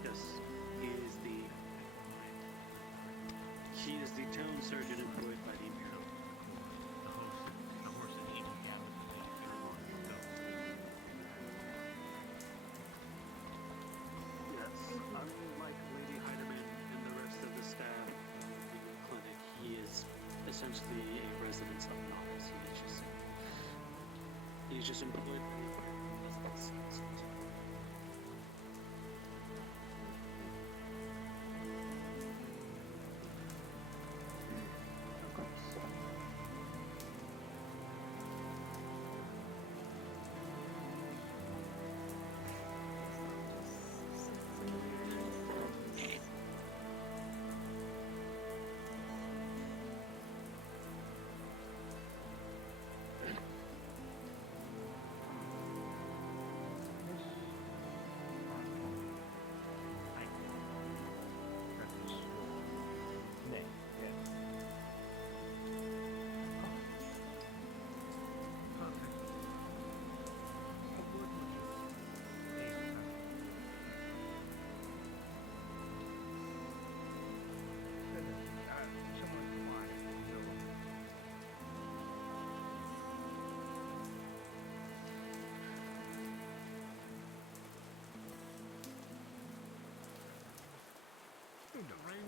Yes, he is the town surgeon employed by the Imperial. The horse and eating Yes, unlike Lady Heidemann and the rest of the staff in the clinic, he is essentially a resident of Nautis. He's just employed by the Imperial.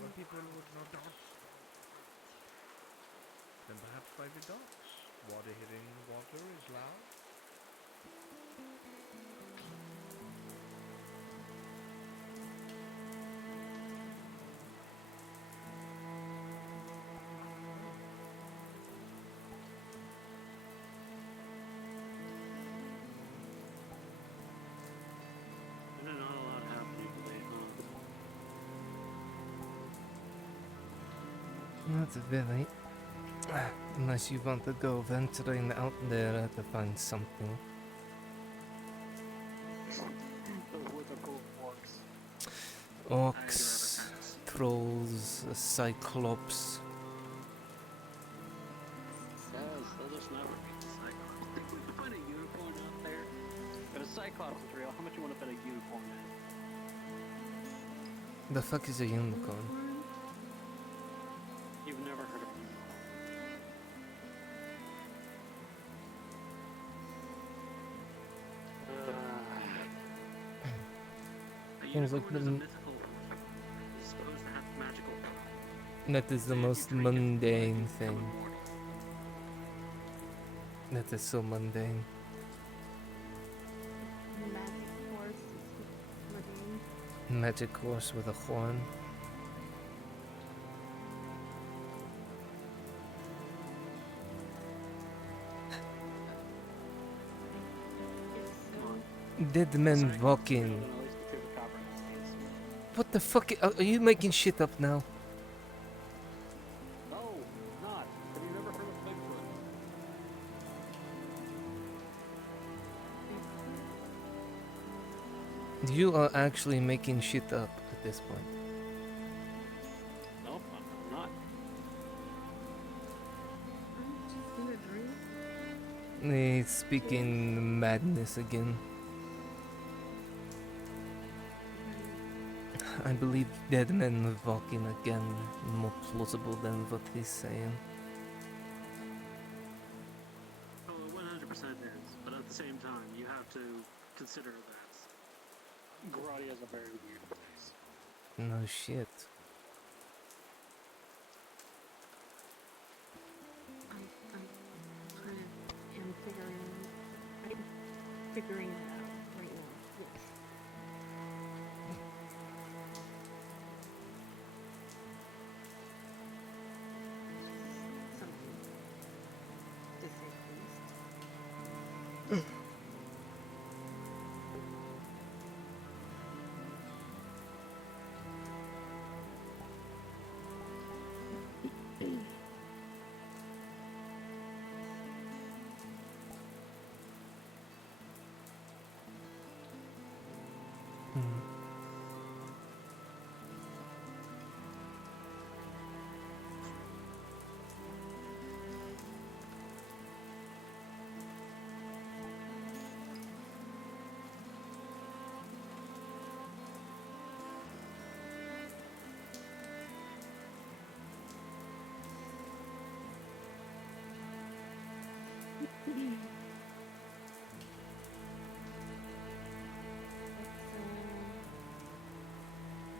When people would not dodge. Then perhaps by the docks. Water hitting water is loud. Not a lot happening today, Not really. Unless you want to go venturing out there to find something. Orcs, trolls, cyclops. Yes, they'll just never beat the Cyclops. If we find a unicorn out there, if a Cyclops is real, how much you want to bet a unicorn at? The fuck is a unicorn? You've never heard of a unicorn. A Sounds like unicorn is a the- mythical creature. It's supposed to have magical powers. That is the most mundane thing. That is so mundane. The magic horse is redeemed. Magic horse with a horn. Dead men walking. What the fuck? Are you making shit up now? No, I'm not. Have you never heard of Bigfoot? You are actually making shit up at this point. Nope, I'm not. He's speaking madness again. I believe dead men walking again more plausible than what he's saying. Oh, 100% is, but at the same time, you have to consider that Gradia is a very weird place. No shit. I'm figuring it out right now. Yes. Something to say the least.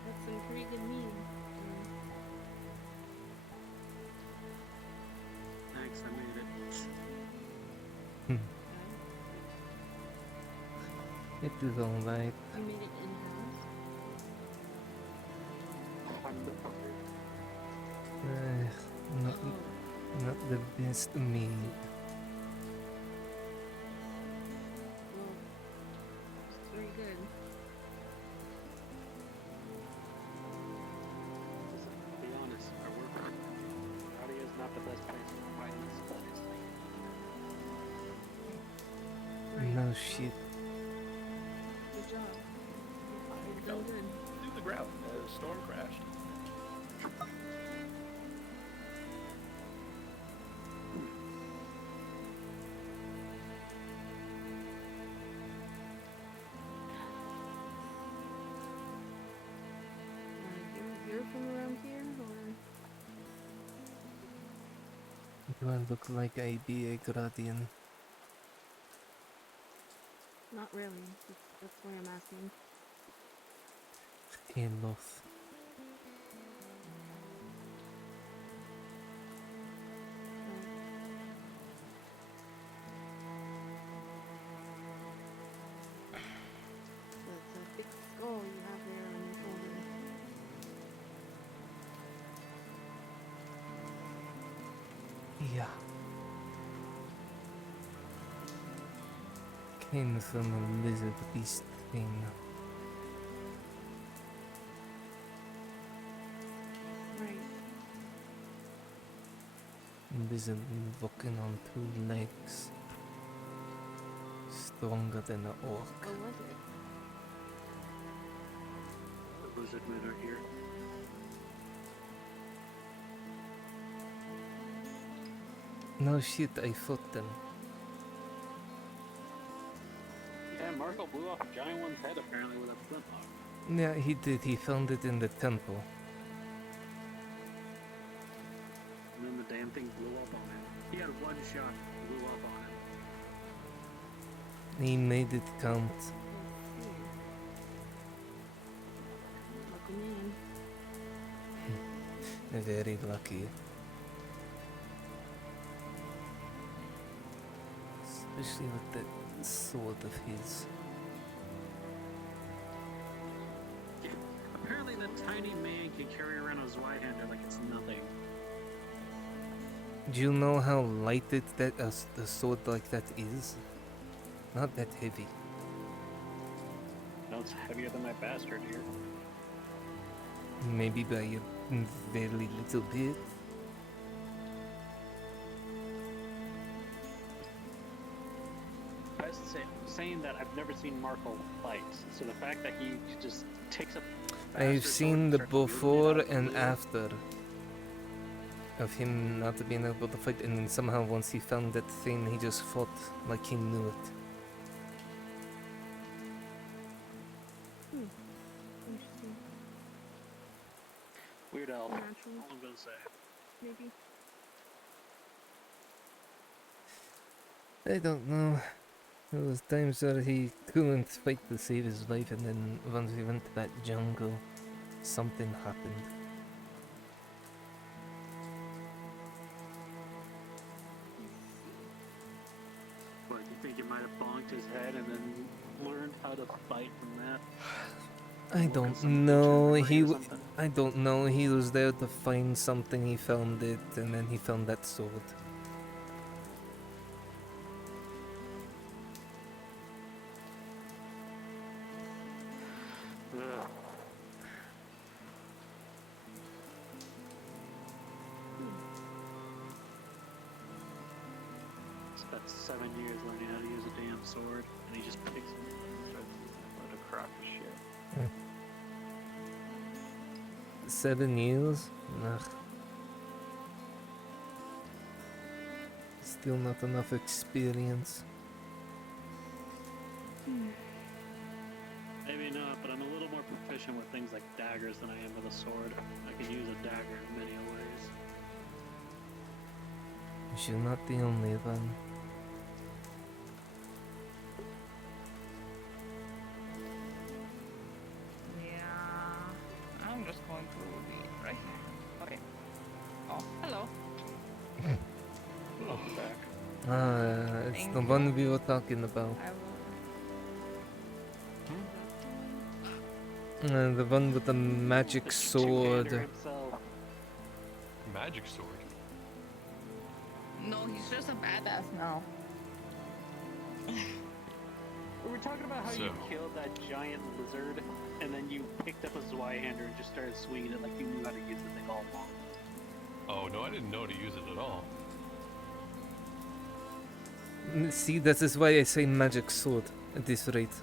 That's some pretty good meal. Thanks, I made it. It is alright. You made it in-house? Not the best meat. Well, it's very good. To be honest, our work Gradia is not the best place for finding supplies. No shit. Good job. You're doing good. Through the ground. The storm crashed. You're from around here, or? Do I look like I be a Gradian? Not really. That's why I'm asking. A loth. That's a big skull you have there on your shoulder. Yeah. Came from a lizard beast thing. Right. Lizard walking on 2 legs. Stronger than an orc. What was it? The lizard men are here. No shit, I fought them. Yeah, Marco blew off a giant one's head apparently with a flintlock. Yeah, he did. He found it in the temple. And then the damn thing blew up on him. He had one shot, blew up on him. He made it count. Lucky man. Very lucky. Especially with that sword of his. Apparently that tiny man can carry around a Zweihander like it's nothing. Do you know how light it that a sword like that is? Not that heavy. know it's heavier than my bastard here. Maybe by a very little bit. I was saying that I've never seen Marco fight, so the fact that he just takes a I've bastard seen the sword and starts wielding it before out of the and blue. after of him not being able to fight, and then somehow once he found that thing, he just fought like he knew it. Interesting. Weird elf. Natural. All I'm gonna say. Maybe. I don't know. There was times where he couldn't fight to save his life, and then once he went to that jungle, something happened. What, you think he might have bonked his head and then learned how to fight from that? I don't know. I don't know. He was there to find something. He found it, and then he found that sword. Ugh. Spent 7 years learning how to use a damn sword, and he just picks it up and starts using it. What a crock of shit. 7 years? Ugh. Still not enough experience. Maybe not, but I'm a little more proficient with things like daggers than I am with a sword. I can use a dagger in many ways. You're not the only one. Yeah. I'm just going through the right here. Okay. Oh, hello. Welcome back. It's Thank the you. one we were talking about. I will. The one with the magic sword. Magic sword. No, he's just a badass now. We were talking about how you So- killed that giant lizard, and then you picked up a Zweihander and just started swinging it like you knew how to use the thing all along. Oh no, I didn't know to use it at all. See, that is why I say magic sword at this rate.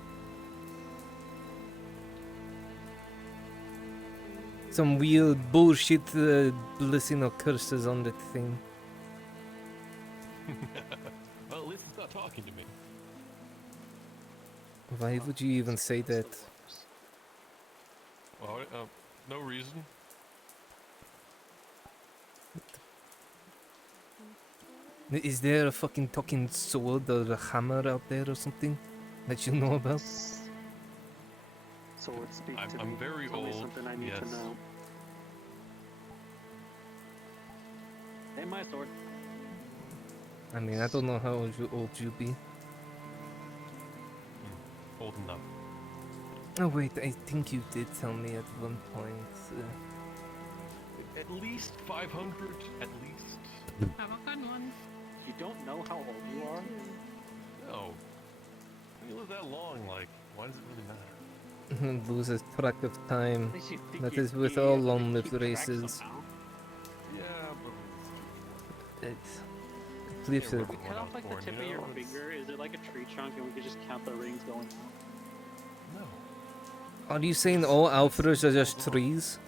Some weird bullshit blessing or curses on that thing. Well, at least it's not talking to me. Why would you even say that? Well, no reason. Is there a fucking talking sword or a hammer out there or something that you know about? Sword, speak to I'm me. very Tell me old, something I need yes. to know. Name my sword. I mean, I don't know how old you be. Old enough. Oh wait, I think you did tell me at one point. At least 500, at least. Have a good one. You don't know how old you are? No. When you live that long, like, why does it really matter? Loses track of time. least you think That you're is with gay, all but you long-lived keep track races. somehow. Yeah, but It's flips If it. we cut off like the tip of your finger, is it like a tree trunk and we could just count the rings going out? no. Are you saying all alphas are just trees?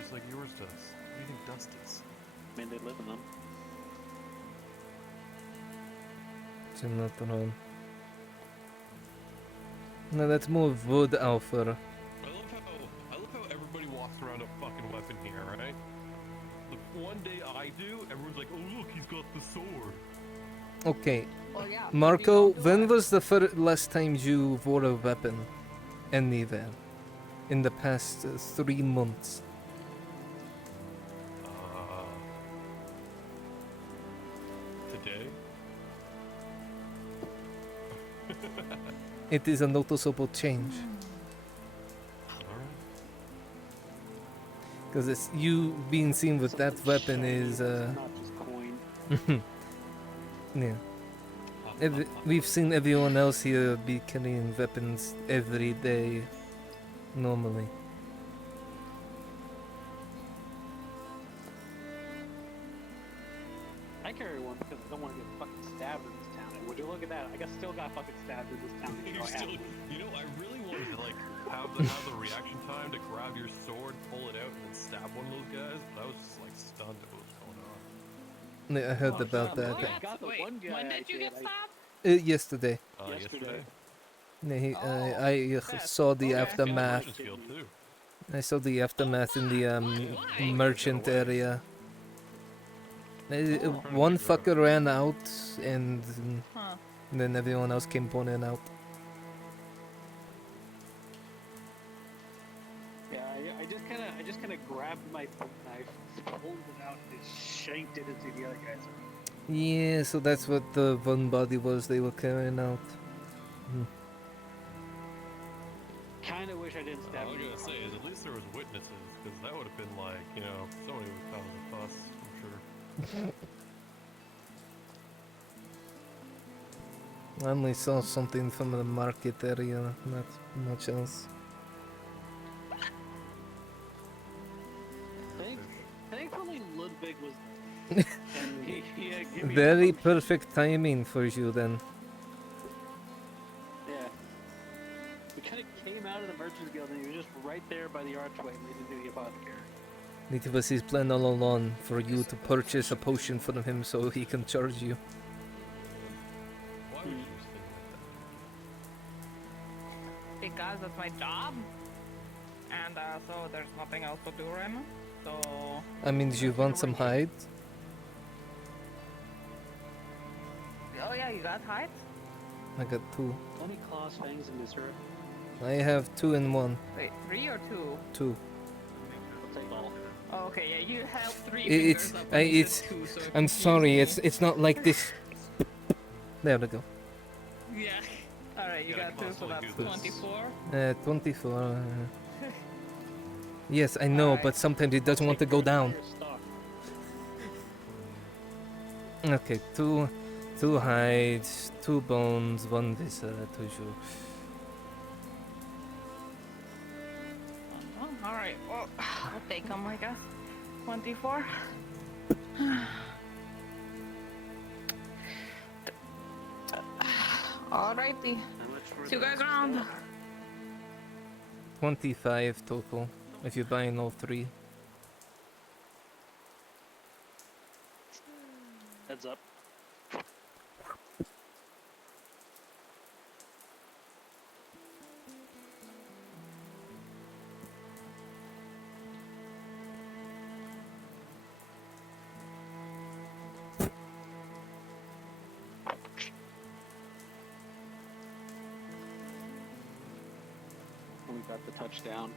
Just like yours does. What do you think dust is? I mean, they live in them. You're not wrong. No, that's more wood alpha. I love how everybody walks around a fucking weapon here, right? The one day I do, everyone's like, oh look, he's got the sword. Okay. Well, yeah, Marco, when was the last time you wore a weapon? Anywhere? In the past 3 months? Today? It is a noticeable change. Because it's you being seen with that weapon is Not just coin. yeah. We've seen everyone else here be carrying weapons every day, normally. I carry one because I don't want to get fucking stabbed in this town. And would you look at that? I still got fucking stabbed in this town. You know, I really wanted to like have the reaction time to grab your sword, pull it out, and then stab one of those guys. But I was just like stunned at what was going on. Yeah, I heard about that. Wait, when did you get stabbed? Yesterday. Yesterday. Yeah, I saw the aftermath. I saw the aftermath in the merchant area. One fucker ran out, and then everyone else came pouring out. Yeah, I just kind of grabbed my knife, pulled it out, and just shanked it into the other guy's. Yeah, so that's what the one body was they were carrying out. Kind of wish I didn't stab All I you. gotta say is at least there was witnesses, because that would have been like, you know, somebody would have caused a fuss, I'm sure. I only saw something from the market area, not much else. Thankfully, Ludwig was there. And he gave me Very perfect timing for you then. Yeah. We kind of came out of the Merchants Guild and he was just right there by the archway leading to the apothecary. It was his plan all along for you to purchase a potion from him so he can charge you. Why would you just think Because that's my job. And so there's nothing else to do right now. So... I mean, do you want some hide? Oh yeah, you got hides? I got 2. Any claws, fangs, and this herb? I have 2 in 1. Wait, 3 or 2? 2. I'll take all. Oh, okay, yeah, you have 3 It's, fingers up when you said 2, so I'm sorry, it's not like this. There we go. Yeah. Alright, you got 2, so that's 24. 24. Yes, I know, but sometimes it doesn't want to go down. Okay, 2 hides, 2 bones, 1 viscera, toujours. Alright, well, I'll take them, I guess. 24. Alrighty. See you guys around. 25 total, if you're buying all 3. Heads up. We got the touchdown.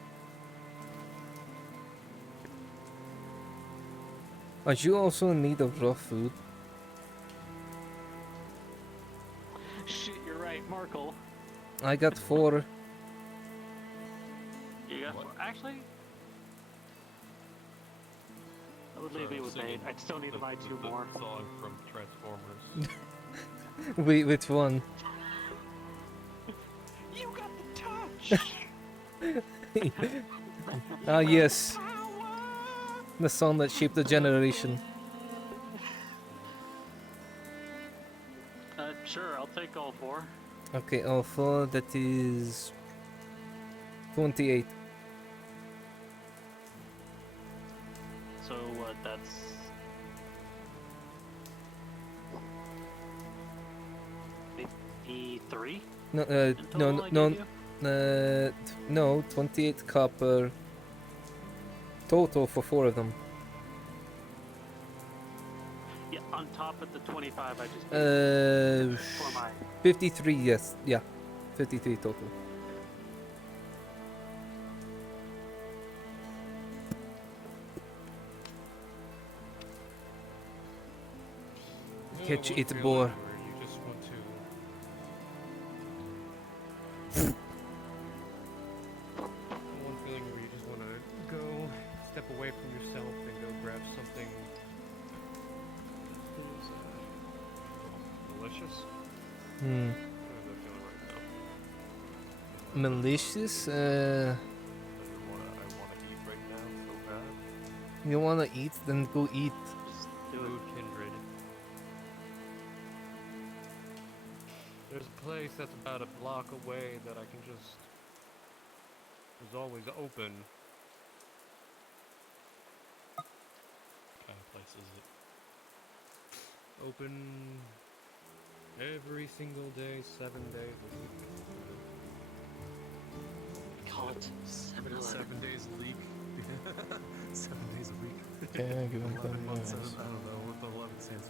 Are you also in need of raw food? Shit, you're right, Markle. I got 4. You got actually. That would leave me with 8. I'd still need to buy 2 more. Song from Transformers. Wait, which one? You got the touch. Ah, yes. The song that shaped the generation. Sure, I'll take all 4. Okay, all 4, that is 28. So what? That's 53. No, no, 28 copper total for 4 of them. Yeah, on top of the 25 I just gave for my 53, yes, yeah, 53 total. Catch it, boar. You just want to. One feeling where you just want to go, step away from yourself, and go grab something delicious. Malicious? I wanna eat right now so bad. You wanna eat? Then go eat. Food kindred. There's a place that's about a block away that I can just... is always open. What kind of place is it? Open every single day, 7 days a week. Call it 7-Eleven. 7 days a week. 7 days a week. Yeah, give him 11 10 months. years. I don't know what the 11 stands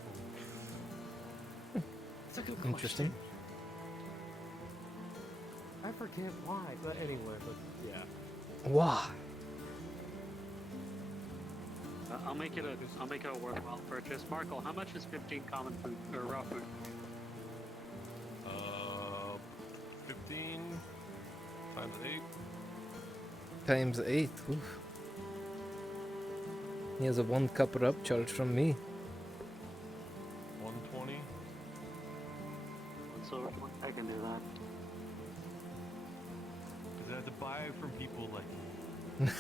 for. It's a good Interesting. I forget why, but anyway, but yeah. Why? I'll make it a worthwhile purchase. Markle, how much is 15 common food or raw food? 15 times 8. Times 8. Oof. He has a 1 copper upcharge from me. 120. So I can do that. Because I have to buy it from people like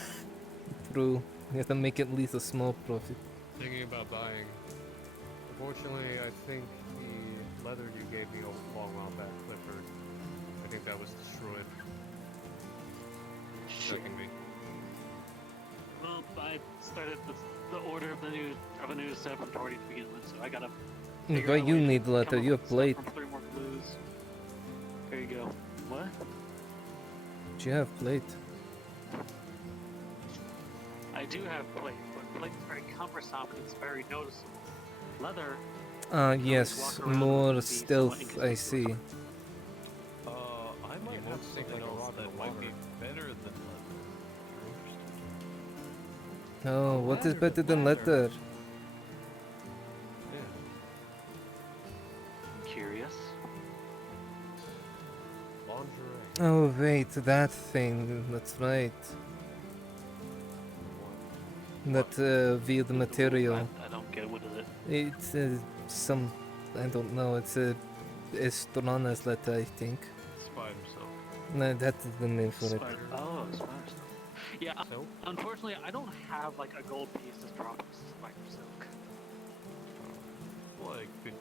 True. You have to make at least a small profit. Thinking about buying. Unfortunately, I think the leather you gave me a long while back, Clifford, I think that was destroyed. Checking me. Well, I started the order of a new set from Torty to begin with, so I gotta. figure Why out a you way to need come leather? up You with have stuff plate. from 3 more clues. There you go. What? Do you have plate? I do have plate, but plate is very cumbersome and it's very noticeable. Leather. Yes, more stealth, I see. I might have something else that might be better than leather. Oh, what is better than leather? Curious. Lingerie. Oh wait, that thing. That's right. That weird material. I don't get what is it. It's some. I don't know. It's a Estrona's letter, I think. Spider silk. No, that's the name for it. Spider silk. Yeah, unfortunately, I don't have like a gold piece to drop spider silk. Like 55.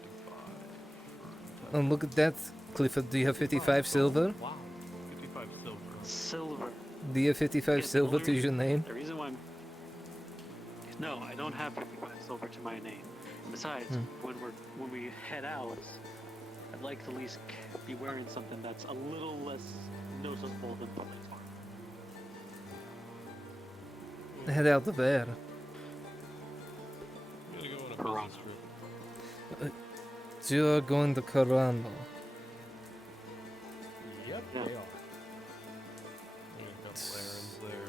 Oh, look at that, Clifford. Do you have 55 silver? Wow. 55 silver. Silver. Do you have 55 silver to your name? The reason why No, I don't have 55 silver to my name. Besides, when we head out, I'd like to at least be wearing something that's a little less noticeable than police armor. Head out of there. I'm gonna go on a business trip. You're going to Carano. Yep, they are. And a couple errands there.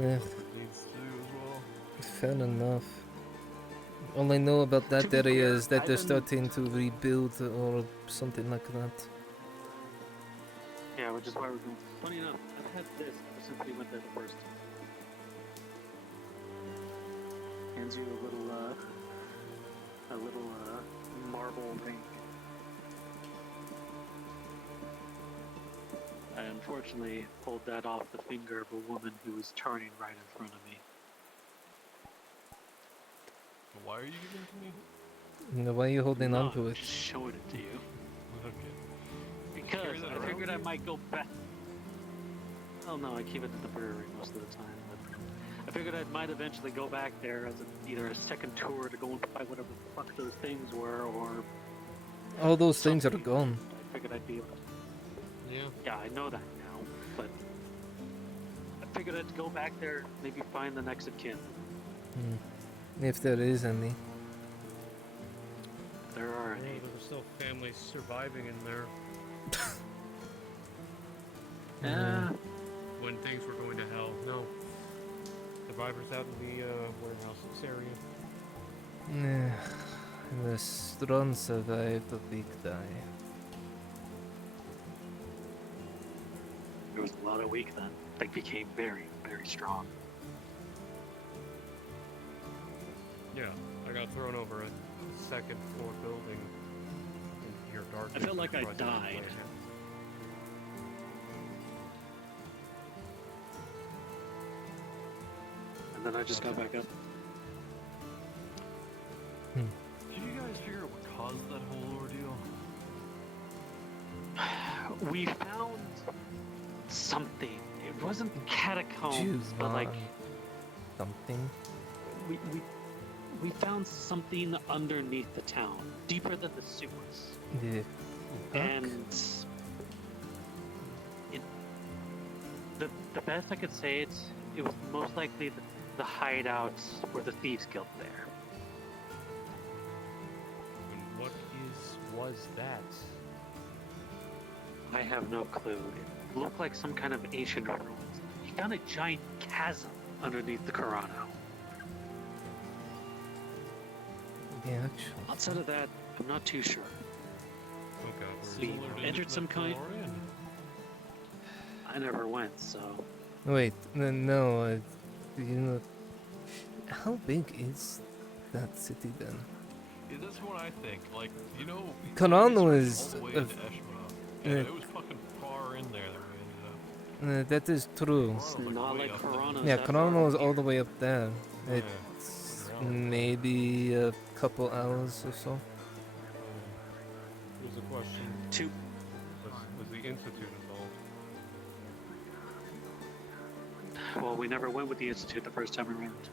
Yeah. Needs to do as well. Fair enough. All I know about that area is that they're starting to rebuild or something like that. Yeah, which is why we're going. Funny enough, I've had this ever since we went there the first time. Hands you a little marble ring. I unfortunately pulled that off the finger of a woman who was turning right in front of me. Why are you giving it to me? No, why are you holding on to it? Just showing it to you. Okay. Because I figured I might go back. Oh no, I keep it in the brewery most of the time. But I figured I might eventually go back there as either a second tour to go and find whatever the fuck those things were, or All those things are gone. I figured I'd be able to. Yeah, I know that now, but I figured I'd go back there, maybe find the next of kin. If there is any. There are any. Yeah, there's still families surviving in there. When things were going to hell. No. Survivors out in the warehouse area. The strong survived, the weak die. There was a lot of weak then. They became very, very strong. Yeah, I got thrown over a second floor building in pure darkness. I felt like I before did died. anything. then I just got back up. Did you guys figure out what caused that whole ordeal? We found something. It wasn't catacombs, but like something. We found something underneath the town, deeper than the sewers. Yeah. And the best I could say it was most likely the hideout or the thieves guild there. And what was that? I have no clue. It looked like some kind of ancient ruins. He found a giant chasm underneath the Corano. Yeah, actually. Outside of that, I'm not too sure. We entered some kind. I never went, so. Wait, no, you know, how big is that city then? Yeah, that's what I think. Like, you know, Corano is all the way into Eshma. It was fucking far in there that we ended up. that is true. It's not like Corano. Yeah, Corano is all the way up there. It's maybe a couple hours or so. Here's a question. Was the Institute involved? Well, we never went with the Institute the first time around.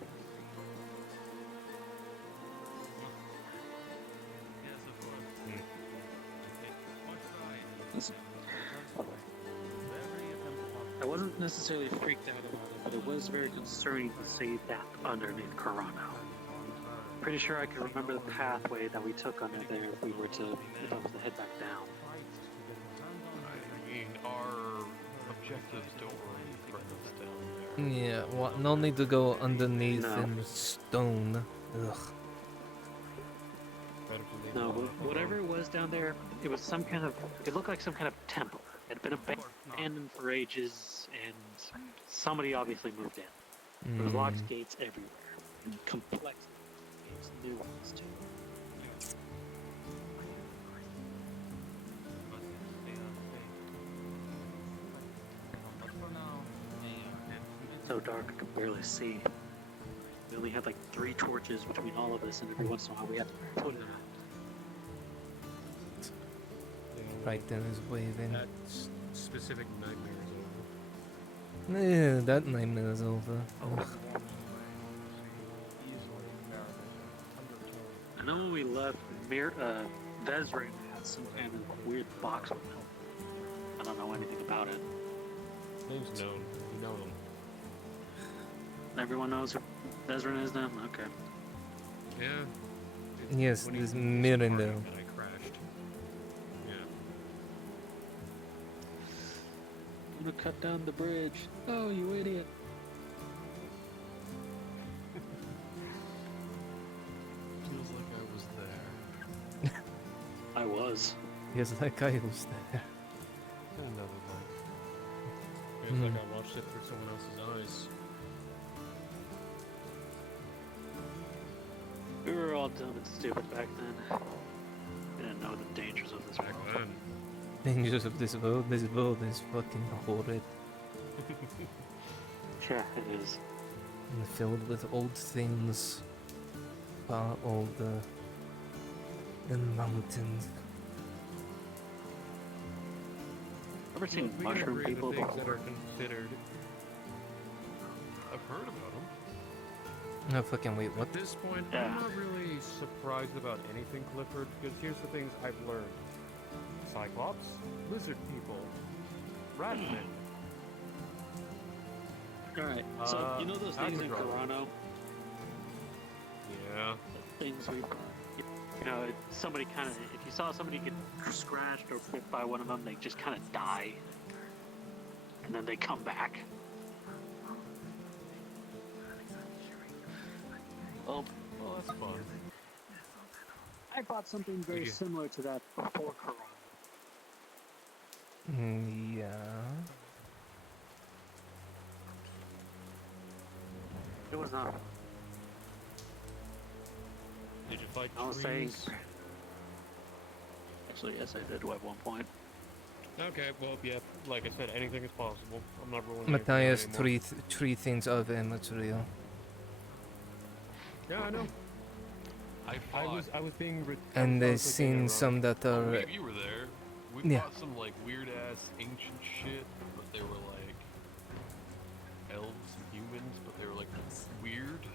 I wasn't necessarily freaked out about it, but it was very concerning to see that underneath Corano. Pretty sure I can remember the pathway that we took under there if I was to head back down. I mean, our objectives don't really threaten us down there. Yeah, well, no need to go underneath in stone. Ugh. No, whatever it was down there, it was some kind of. It looked like some kind of temple. It had been abandoned for ages, and somebody obviously moved in. There was locked gates everywhere, and complex gates, new ones too. So dark I could barely see. We only had like 3 torches between all of us, and every once in a while we had to put it out. Right then is waving. That specific nightmare is over. Yeah, that nightmare is over. Ugh. I know when we left, Vezrin had some kind of weird box with him. I don't know anything about it. Name's known. You know him. Everyone knows who Vezrin is now? Okay. Yeah. Yes, this Miranda. I crashed. Yeah. I'm gonna cut down the bridge. Oh, you idiot. Feels like I was there. I was. Yes, that guy was there. Another life. Feels like I watched it through someone else's eyes. We were all dumb and stupid back then. We didn't know the dangers of this world. Dangers of this world. This world is fucking horrid. Yeah, it is. And filled with old things. Far older than mountains. Ever seen We can mushroom agree people the things that before? are considered. I've heard about them. No fucking wait, what? At this point, Yeah. I'm not really surprised about anything, Clifford, because here's the things I've learned. Cyclops, lizard people, ratmen. Alright, so you know those things in Hydra. Corano? Yeah. Things we, you know, somebody kind of, if you saw somebody get scratched or bit by one of them, they just kind of die. And then they come back. Oh, that's fun. I bought something very similar to that before Corona. Yeah. It was not. Did you fight I was saying. trees? Actually, yes, I did at one point. Okay, well, yeah, like I said, anything is possible. I'm not ruling anything out Matthias, anymore. three things of material. Yeah, I know. I was being. And I I've was looking seen at some that Oh, are. you were there. We Yeah. fought some like weird ass ancient shit, but they were like elves and humans, but they were like weird.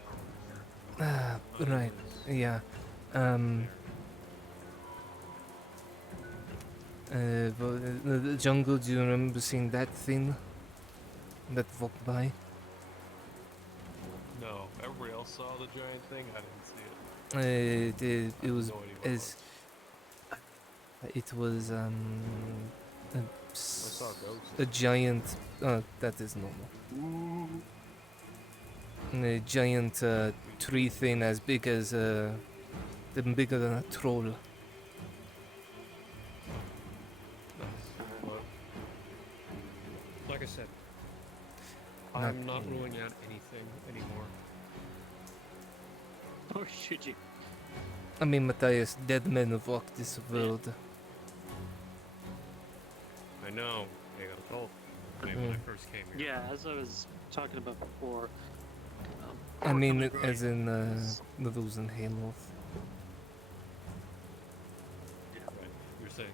Ah, right. Yeah. The jungle. Do you remember seeing that thing that walked by? No, everybody else saw the giant thing. I didn't see it. It was no idea what it as. It was a, saw a ghost. a giant. That is normal. A giant tree thing as big as bigger than a troll. Well, like I said, Not- I'm not ruling out anything anymore. Or should you? I mean, Matthias, dead men walk this world. I know. They got told. When I first came here. Yeah, as I was talking about before. I mean, as in those in Halo. You're saying?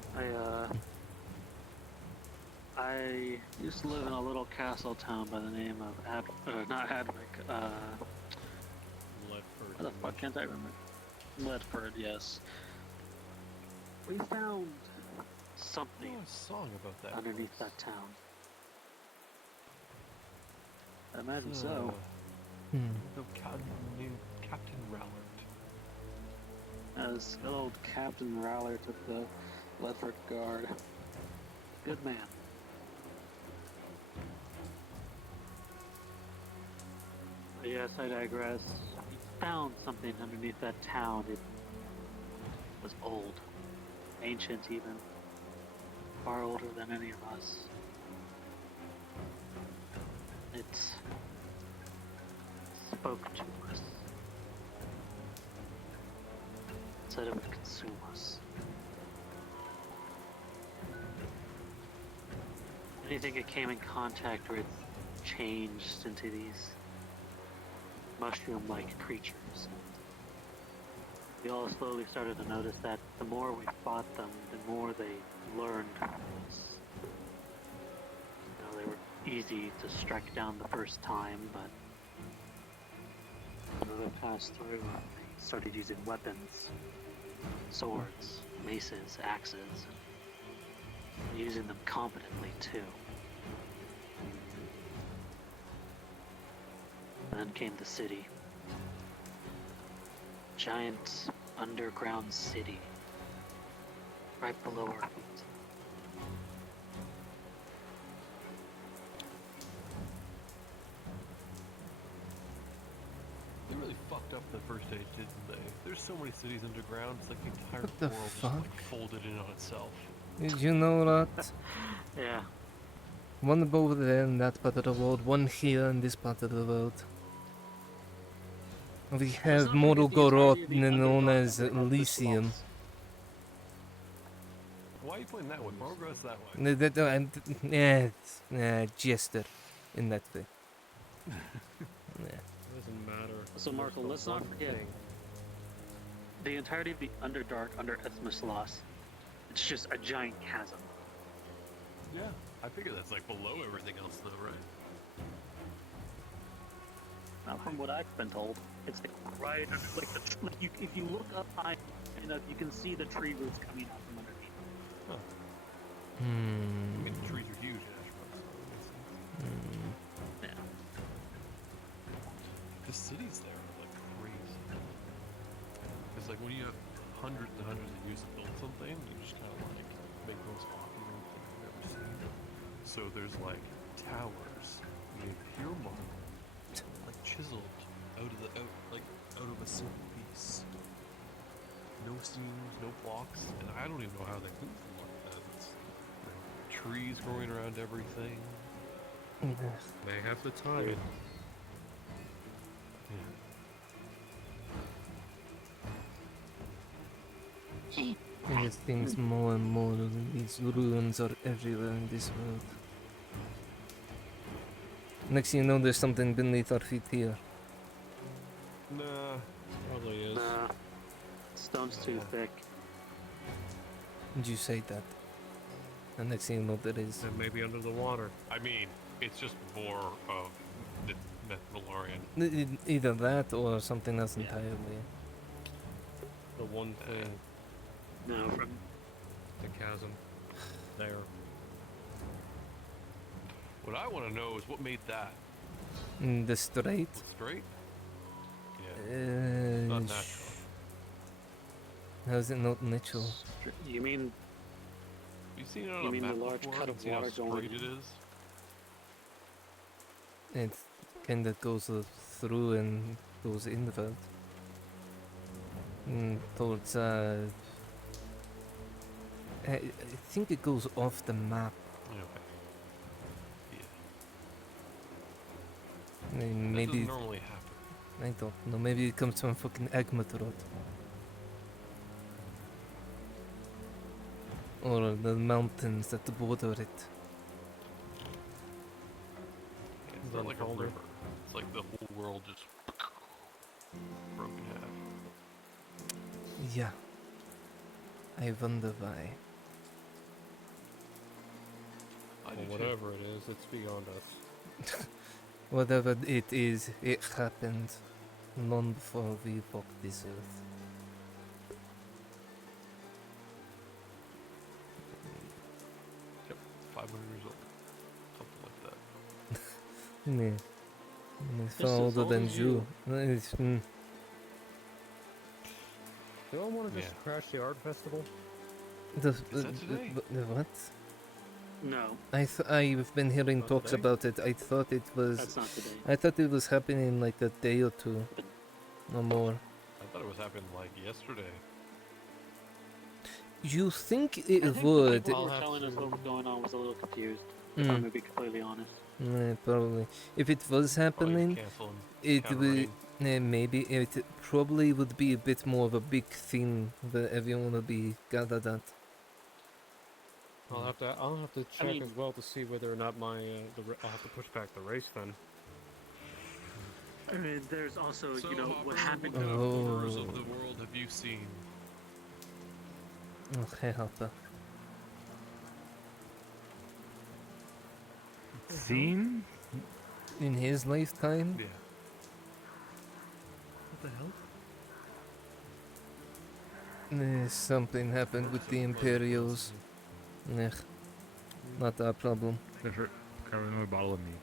I used to live in a little castle town by the name of not Adwick, Ledford. how the fuck can't I remember? Ledford, yes. We found something a song about that underneath that town. I imagine so. No, Captain Rallard. As good old Captain Rallard took the Ledford Guard. Good man. But yes, I digress. We found something underneath that town. It was old. Ancient even. Far older than any of us. It spoke to us. It said it would consume us. Anything it came in contact with changed into these mushroom-like creatures. We all slowly started to notice that the more we fought them, the more they learned us. You know, they were easy to strike down the first time, but as they passed through, they started using weapons, swords, maces, axes, and using them competently too. Then came the city. Giant underground city. Right below our feet. They really fucked up the first age, didn't they? There's so many cities underground, it's like the entire What the world fuck? just like folded in on itself. Did you know that? Yeah. One over there in that part of the world, one here in this part of the world. We have Morogorod, known as Elysium. Why are you pointing that way? Morgoth's that way. Jester in that way. Doesn't matter. So Marco, let's not forget the entirety of the Underdark under Ethmos. It's just a giant chasm. Yeah, I figure that's like below everything else though, right? Not from what I've been told. It's like right under, like if you look up high enough, you can see the tree roots coming out from underneath. Huh. I mean, the trees are huge, Ashbrook, so that makes sense. Yeah. The cities there are like crazy. It's like when you have hundreds and hundreds of years to build something, you just kind of like make the most awesome thing you've ever seen. So there's like towers made pure marble, like chiseled out of a single piece. No seams, no blocks, and I don't even know how they move them like that. It's, trees growing around everything. They have the time. It just seems more and more these ruins are everywhere in this world. Next thing you know, there's something beneath our feet here. Nah, stone's too thick. You say that. And next thing you know, there is. And maybe under the water. I mean, it's just more of the Valorian. Either that or something else entirely. The one thing. No, from the chasm. There. What I want to know is what made that. The straight? Straight? Yeah. Not natural. How is it not natural? You mean? You seen it on You a mean the map large before cut and of see how water straight going? it is? It kind of goes through and goes inward. Towards, I think it goes off the map. Okay. Maybe. That doesn't normally happen. I don't know. Maybe it comes from fucking Agmatrod. Or the mountains that border it. It's not like a river. It's like the whole world just broke in half. Yeah. I wonder why. I Well, do whatever it is, it's beyond us. Whatever it is, it happened long before we walked this earth. Yep, 500 years old. Something like that. Yeah. It's Just as older old than as you. Do I want to just crash the art festival? that today? The what? No. I've been hearing Not talks today? about it. I thought it was. That's not today. I thought it was happening in like a day or two. No more. I thought it was happening like yesterday. You think I it think would? the people who were telling us what was going on was a little confused. If I'm gonna be completely honest. Probably. If it was happening, canceling, it would. Maybe it probably would be a bit more of a big thing that everyone would be gathered at. I'll have to check mean- as well to see whether or not my I'll have to push back the race then. I mean, there's also, So, you know, Hopper, what happened. kind of horrors of the world have you seen? Okay, Hopper. Seen? In his lifetime? Yeah. What the hell? Something happened with the Imperials. Ugh. Not our problem. Carry another bottle of mead.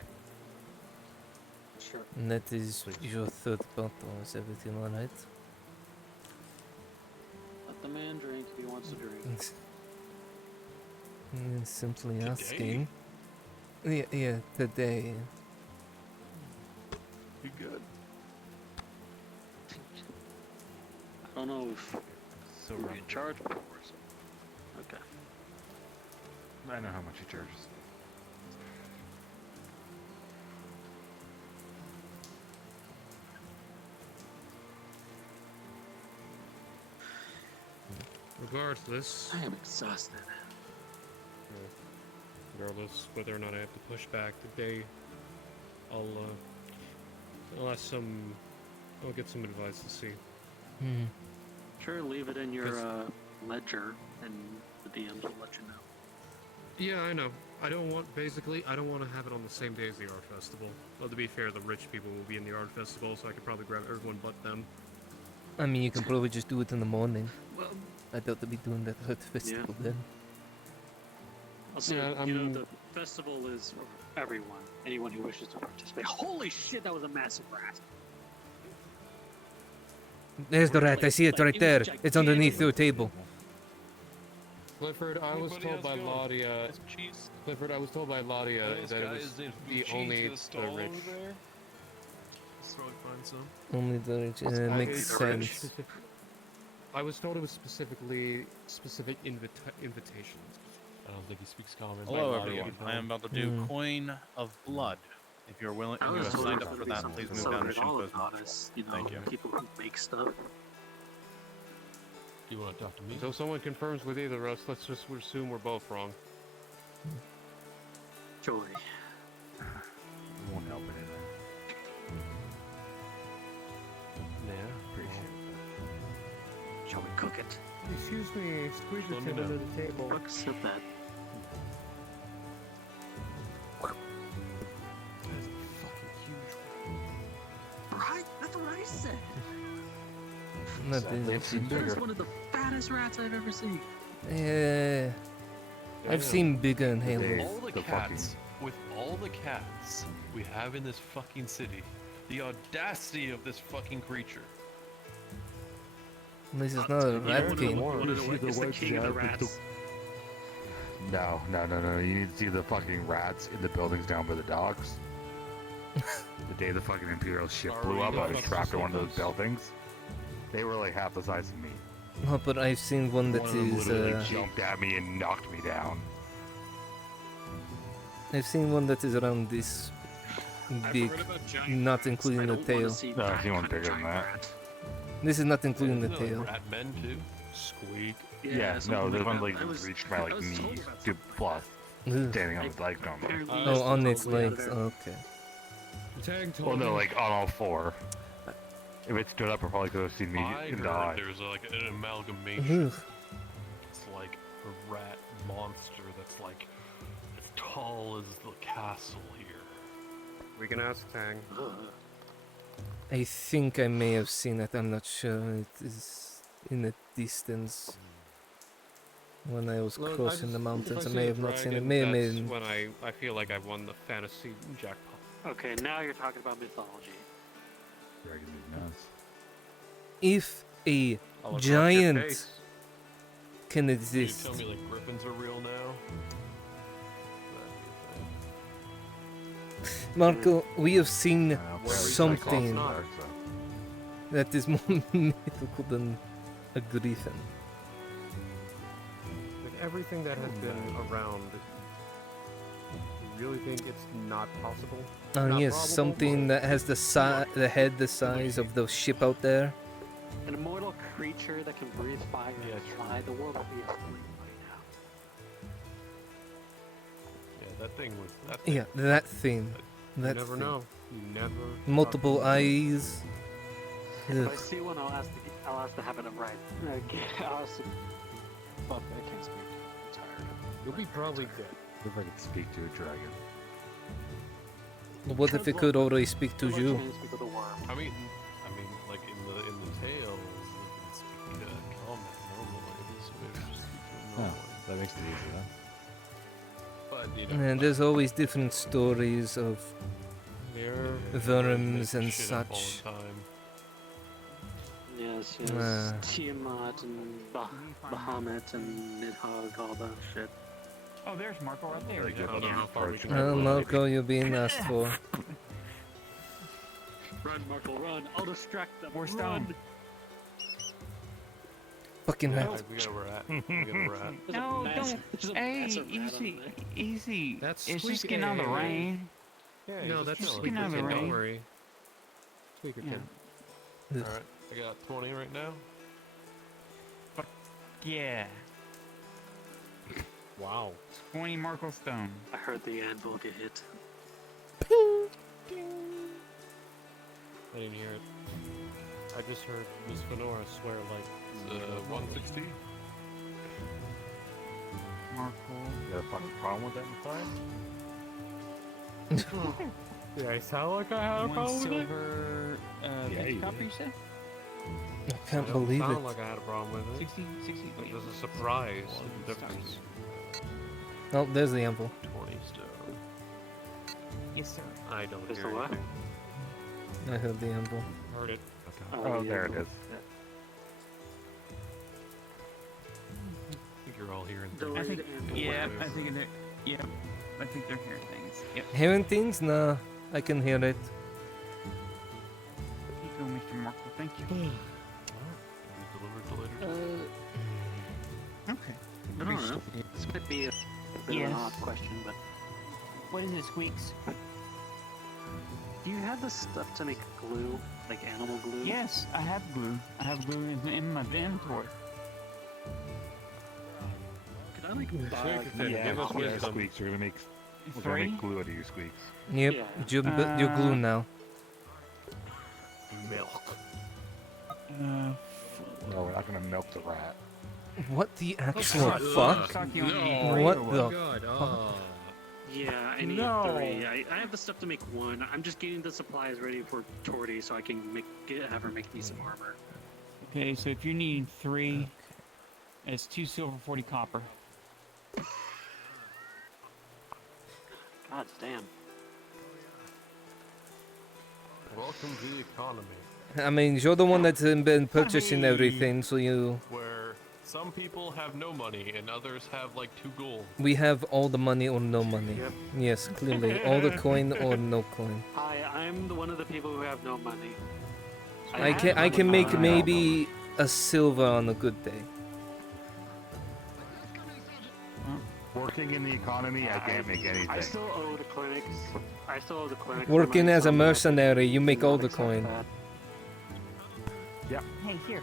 Sure. And that is your third bottle. Is everything alright? Let the man drink if he wants to drink. Simply Today? asking. Yeah, today. You good? I don't know if So we're in charge before, so. Okay. I know how much he charges. Regardless. I am exhausted. Regardless whether or not I have to push back the day, I'll get some advice to see. Sure, leave it in your ledger, and the DMs will let you know. Yeah, I know. I don't want to have it on the same day as the art festival. Well, to be fair, the rich people will be in the art festival, so I could probably grab everyone but them. I mean, you can probably just do it in the morning. Well, I doubt they'll be doing that at the festival then. Also, Yeah, you know, the festival is for everyone, anyone who wishes to participate. Holy shit, that was a massive rat! There's the rat. I see it right there. It's underneath your table. Clifford, I was told by Laudia. Clifford, I was told by Laudia that it was the only the rich. Let's probably find some. Only the rich. Makes sense. I was told it was specific invitations. I don't think he speaks common. Hello, everyone. I am about to do Coin of Blood. If you're willing, if you have signed up for that, please move down to Shinko's module. You know, Thank you. people who make stuff. Do you want to talk to me? Until someone confirms with either of us, let's just assume we're both wrong. Joy. Won't help it. Yeah, Appreciate Shall we cook it. Excuse me, squeeze the Let me tip under know. the table. Fuck said that. That's fucking huge. Right? That's what I said. Not They've seen That is bigger. one of the fattest rats I've ever seen. Yeah. I've seen bigger in Halo. All the cats, with all the cats we have in this fucking city, the audacity of this fucking creature. This is not a rat king. It's the king of the rats. No. You need to see the fucking rats in the buildings down by the docks. The day the fucking Imperial ship blew up, I was trapped in one of those buildings. They were like half the size of me. No, but I've seen one that One of them is. literally jumped at me and knocked me down. I've seen one that is around this big, not including the tail. No, I've seen one bigger than that. This is not including the Isn't there, tail. like, rat men too? Squeak. Yeah, no, this one like reached my like knees to plus, Ugh. standing on its legs normally. Oh, on its legs. Okay. Well, no, like on all four. If it stood up, it probably could have seen me I in heard the eye. there's like an amalgamation. Ugh. It's like a rat monster that's like as tall as the castle here. We can ask Tang. I think I may have seen it. I'm not sure. It is in the distance. When I was Look, crossing the mountains, I see may a have not seen it. dragon, May have that's been. when I feel like I've won the fantasy jackpot. Okay, now you're talking about mythology. If a I'll across your giant face. can You exist, tell me like griffins are real now? Marco, we have seen Well, something not. that is more mythical than a griffin. With everything that has been around, you really think it's not possible? Oh Not yes, probable? something that has the head the size of the ship out there. An immortal creature that can breathe fire and fly. The world will be a flame by now. Yeah, that thing was. That thing. Yeah, that thing. You That never thing. know. You never. Multiple eyes. If I Ugh. see one, I'll ask to have it right. Okay, I'll ask. Fuck, I can't speak. I'm tired. You'll be probably dead. If I could speak to a dragon. What if it could already speak to you? Speak with a worm. I mean, like in the tale, you can speak combat normally. So maybe just speak to him normally. That makes it easier. But you know, And there's always different stories of worms and shit up all such. the time. Yes, Ah. Tiamat and Bahamut and Nidhogg, all that shit. Oh, there's Marco right there. I don't know how far we can Well, go. Marco, you're being asked for. Run, Marco, run! I'll distract them. We're Run. stoned. Fucking Yeah, rat. we got a rat. We got a rat. No, There's don't. a Hey, massive rat easy, on there. easy. That's it's just Squeak- getting out of the hey. rain. Yeah, No, he's that's just not chilling. like Don't rain. worry. Squeaker Yeah. can. Alright, I got 20 right now. Yeah. Wow. 20 Marco Stone. I heard the anvil get hit. I didn't hear it. I just heard Miss Fenora swear like. 160. Marco. You got a fucking problem with that inside? Yeah, I sound like I had a One problem with it. silver Yeah, you copper, did. you said? I can't I don't believe sound it. like I had a problem with it. 60. It was a surprise. The difference. Oh, there's the ample. 20 stone. Yes, sir. I don't There's hear the what? anything. I heard the ample. Heard it. Oh, there it is. I think you're all hearing I think, anvil. yeah, I think they're, yeah, I think they're hearing things. Yep. Hearing things? Nah, I can hear it. You go, Mr. Marco. Thank you. delivered to later. Okay. I don't know. This might be a bit of an odd question, but What is it, Squeaks? do you have the stuff to make glue, like animal glue? Yes, I have glue. I have glue in my inventory. Could I like buy like Yeah, give us yeah, wisdom. Squeaks. We're gonna make Three? glue out of you, Squeaks. Yep, Yeah. you're glue now. Milk. No, we're not gonna milk the rat. What the actual God, fuck? ugh, you only no, need three What or the what? God, fuck? Yeah, I need No. 3. I have the stuff to make 1. I'm just getting the supplies ready for Torty so I can have her make me some armor. Okay, so if you're needing 3, it's 2 silver, 40 copper. God damn. Welcome to the economy, I mean, you're the one that's been purchasing everything, so you... where some people have no money and others have like 2 gold. We have all the money or no money. Yep. Yes, clearly. All the coin or no coin. Hi, I'm the one of the people who have no money. I can make maybe a silver on a good day. Working in the economy, I can't make anything. I still owe the clinics. Working as a mercenary, you make all the accept coin. that. Yep. Hey, here.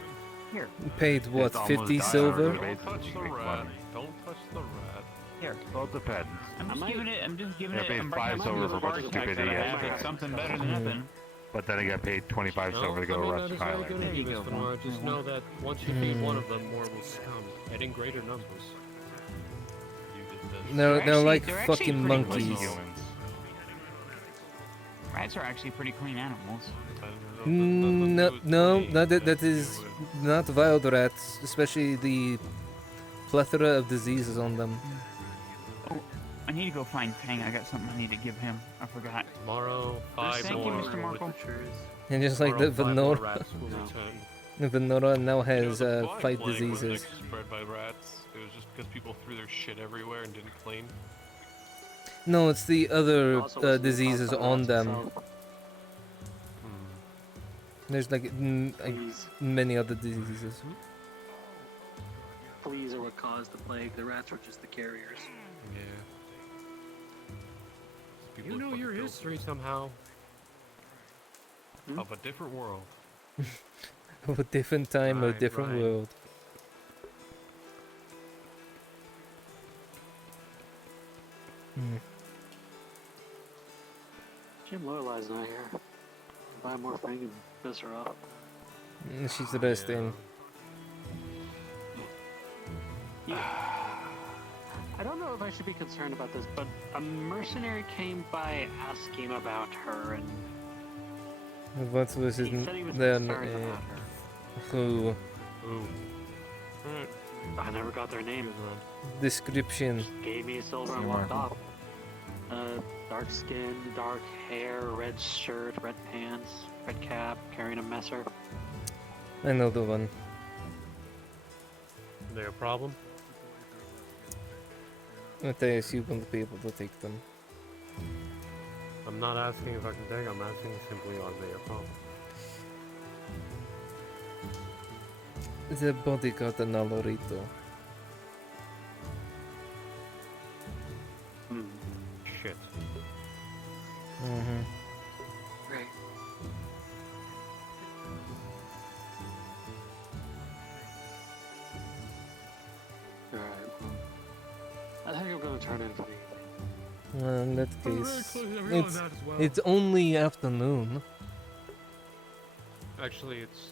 You paid what, It's almost 50 done. silver? Don't touch the rat. Don't touch the rat. Here. Well, it depends. I'm just giving it. I'm Yeah, paid 5 silver for a bunch of stupidity. It's something better than nothing. But then I got paid 25 silver to go to Rust Island. There you go, Benoit. Just know that once you feed one of them, more will come, and in greater numbers. They're like they're fucking actually pretty monkeys. clean. Rats are actually pretty clean animals. No, that is not wild rats, especially the plethora of diseases on them. Oh, I need to go find Pang. I got something I need to give him. I forgot. Tomorrow, 5 Thank more. you, Mr. Markle. And just like the Tomorrow, 5 more Venora, rats will return. the Venora now You know, has the black fight plague wasn't diseases. spread by rats. It was just because people threw their shit everywhere and didn't clean. No, it's the other Also, it's diseases caused by on rats them. itself. There's like Fleas. many other diseases. Fleas are what caused the plague. The rats were just the carriers. Yeah. People You are know fucking your filthy. history somehow. Of a different world. Of a different time, a Right, different right. world. Jim Lorelai's not here. Buy more thing and piss her off. She's resting. I don't know if I should be concerned about this, but a mercenary came by asking about her, and What was his he said he was then? concerned about her. Who? I never got their name. Description. Gave me a silver and walked off. Dark skin, dark hair, red shirt, red pants, red cap, carrying a messer. I know the one. Is there a problem? But I assume we'll be able to take them. I'm not asking if I can take, I'm asking simply are they a problem? The bodyguard and Alorito. Shit. Mm-hmm. Great. Alright. I think I'm gonna turn in for the evening. In that very case, close, I realize that as well. it's only afternoon. Actually, it's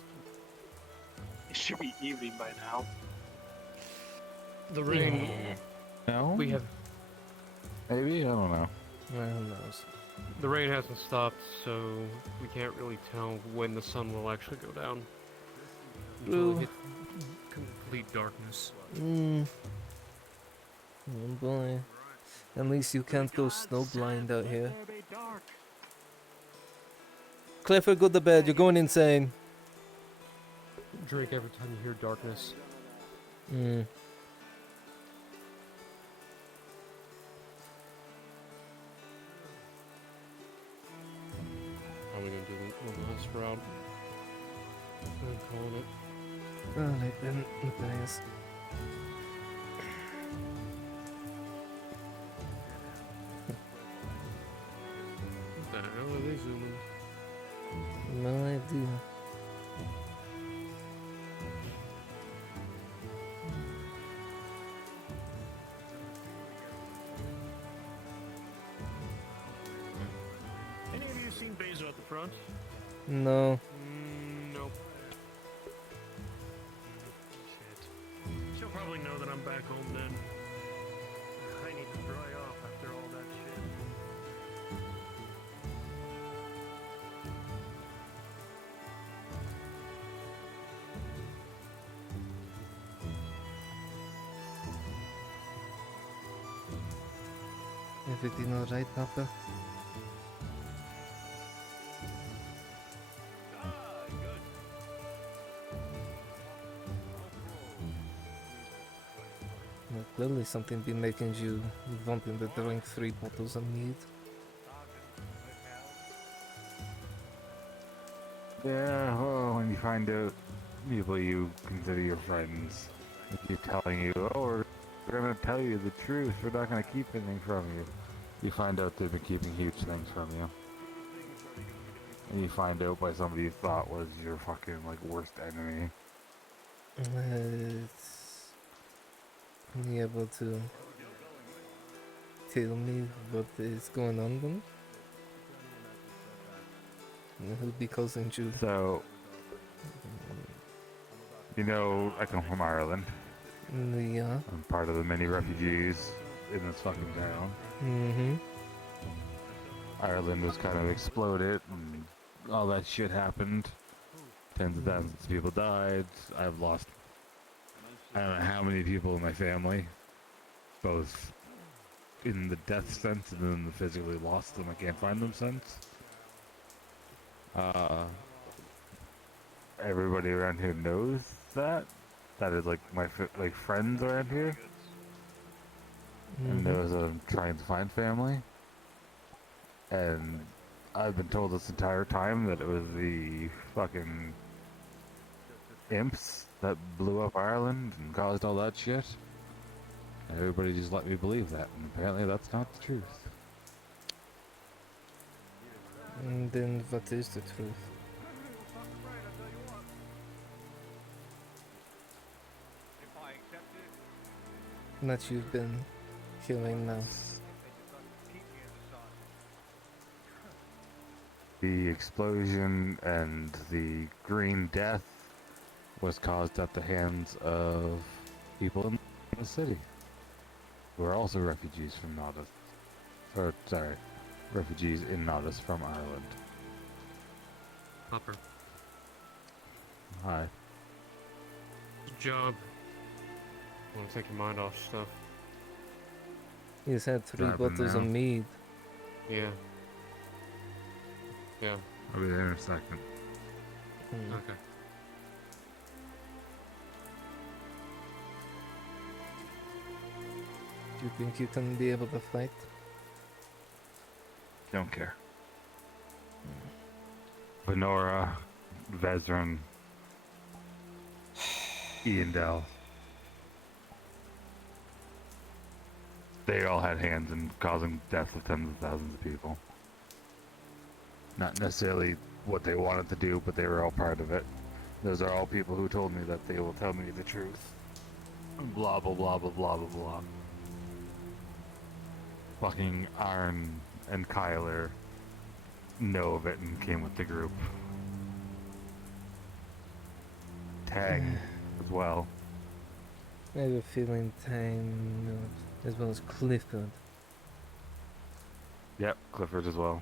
It should be evening by now. the rain. No? We have Maybe? I don't know. Well, who knows? the rain hasn't stopped, so we can't really tell when the sun will actually go down. Until True. it hit complete darkness. Oh boy. At least you can't go snowblind out here. Clifford, go to bed. You're going insane. Drink every time you hear darkness. Mm. Are we gonna do one last round? I'm calling it. Alright then, guys. What the hell are they zooming? No idea. Any of you seen Bezo at the front? No. Nope. probably know that I'm back home then. I need to dry off after all that shit. Everything alright, Papa? Well, clearly something be making you wanting to drink 3 bottles of mead. Yeah, well, when you find out people you consider your friends, they keep telling you, oh, we're gonna tell you the truth, we're not gonna keep anything from you. You find out they've been keeping huge things from you. And you find out by somebody you thought was your fucking, like, worst enemy. You able to tell me what is going on then? Who'll be causing you? So, you know, I come from Ireland. Yeah. I'm part of the many refugees in this fucking town. Mm-hmm. Ireland has kind of exploded and all that shit happened. Tens of thousands of people died. I've lost, I don't know how many people in my family, both in the death sense and in the physically lost them, I can't find them sense. Everybody around here knows that. That is like my friends around here. And knows that I'm trying to find family. And I've been told this entire time that it was the fucking imps that blew up Ireland and caused all that shit. And everybody just let me believe that, and apparently that's not the truth. And then what is the truth? That you've been hearing now. The explosion and the green death was caused at the hands of people in the city, who are also refugees from Nautis. Or, sorry, refugees in Nautis from Ireland. Hopper. Hi. Good job. Want to take your mind off stuff? He's had 3 Driving bottles of now. mead. Yeah. Yeah. I'll be there in a second. Okay. Do you think you can be able to fight? Don't care. Venora, Vezran, Iandel. They all had hands in causing deaths of tens of thousands of people. Not necessarily what they wanted to do, but they were all part of it. Those are all people who told me that they will tell me the truth. Blah blah blah blah blah blah blah. Fucking Arn and Kyler know of it and came with the group. Tang as well. I have a feeling Tang, as well as Clifford. Yep, Clifford as well.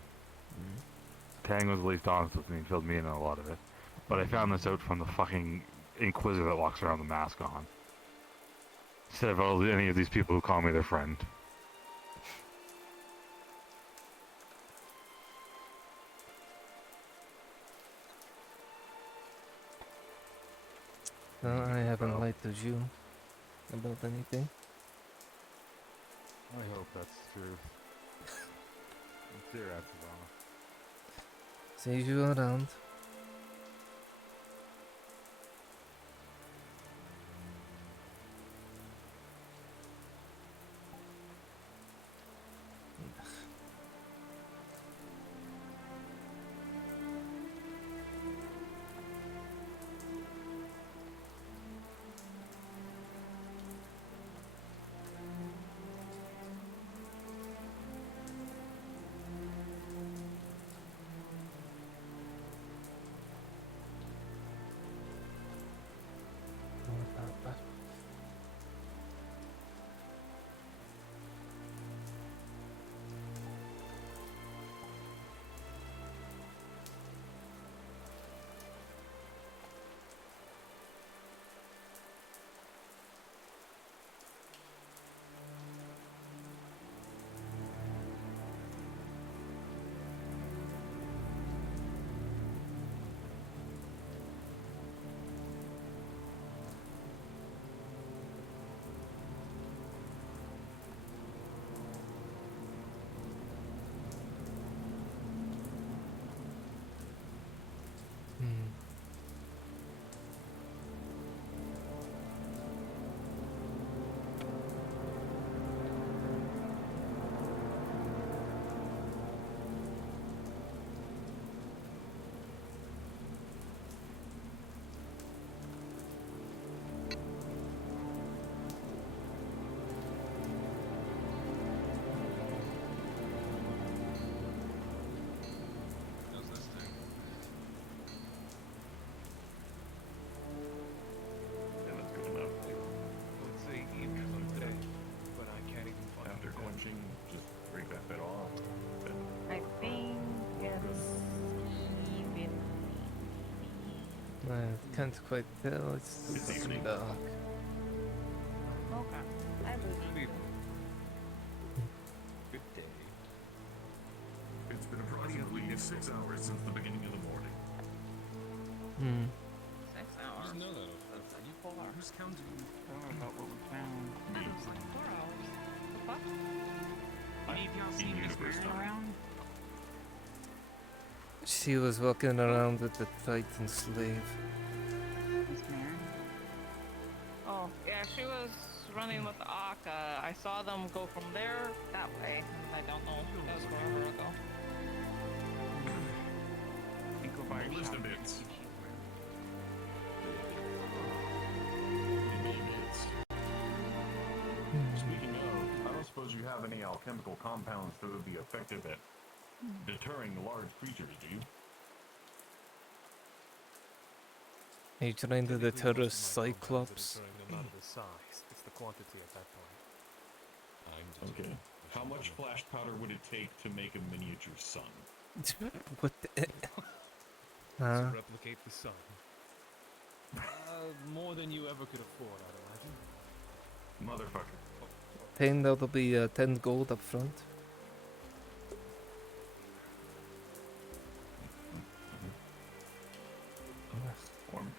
Tang was the least honest with me and filled me in on a lot of it. But I found this out from the fucking Inquisitor that walks around with the mask on. Instead of any of these people who call me their friend. No, I haven't lied to you about anything. I hope that's true. Dear See you around. I can't quite tell. It's evening. dark. Okay. I believe. Good day. It's been approximately 6 hours since the beginning of the morning. 6 hours. Just know that. That's like 4 hours. Who's counting? About what we found. That was like 4 hours. The fuck? Any of y'all seen Miss Marion around? She was walking around with the Titan slave. Miss Marion? Oh, yeah, she was running with the Akka. I saw them go from there that way, and I don't know. That was forever ago. I think we're by her shop. Speaking of, I don't suppose you have any alchemical compounds that would be effective at deterring large creatures, do you? Are you trying to deter a Cyclops? Them out of the size. It's the quantity at that point. Okay. How much flash powder would it take to make a miniature sun? What the... To replicate the sun. More than you ever could afford, I'd imagine. Motherfucker. 10, that'll be 10 gold up front.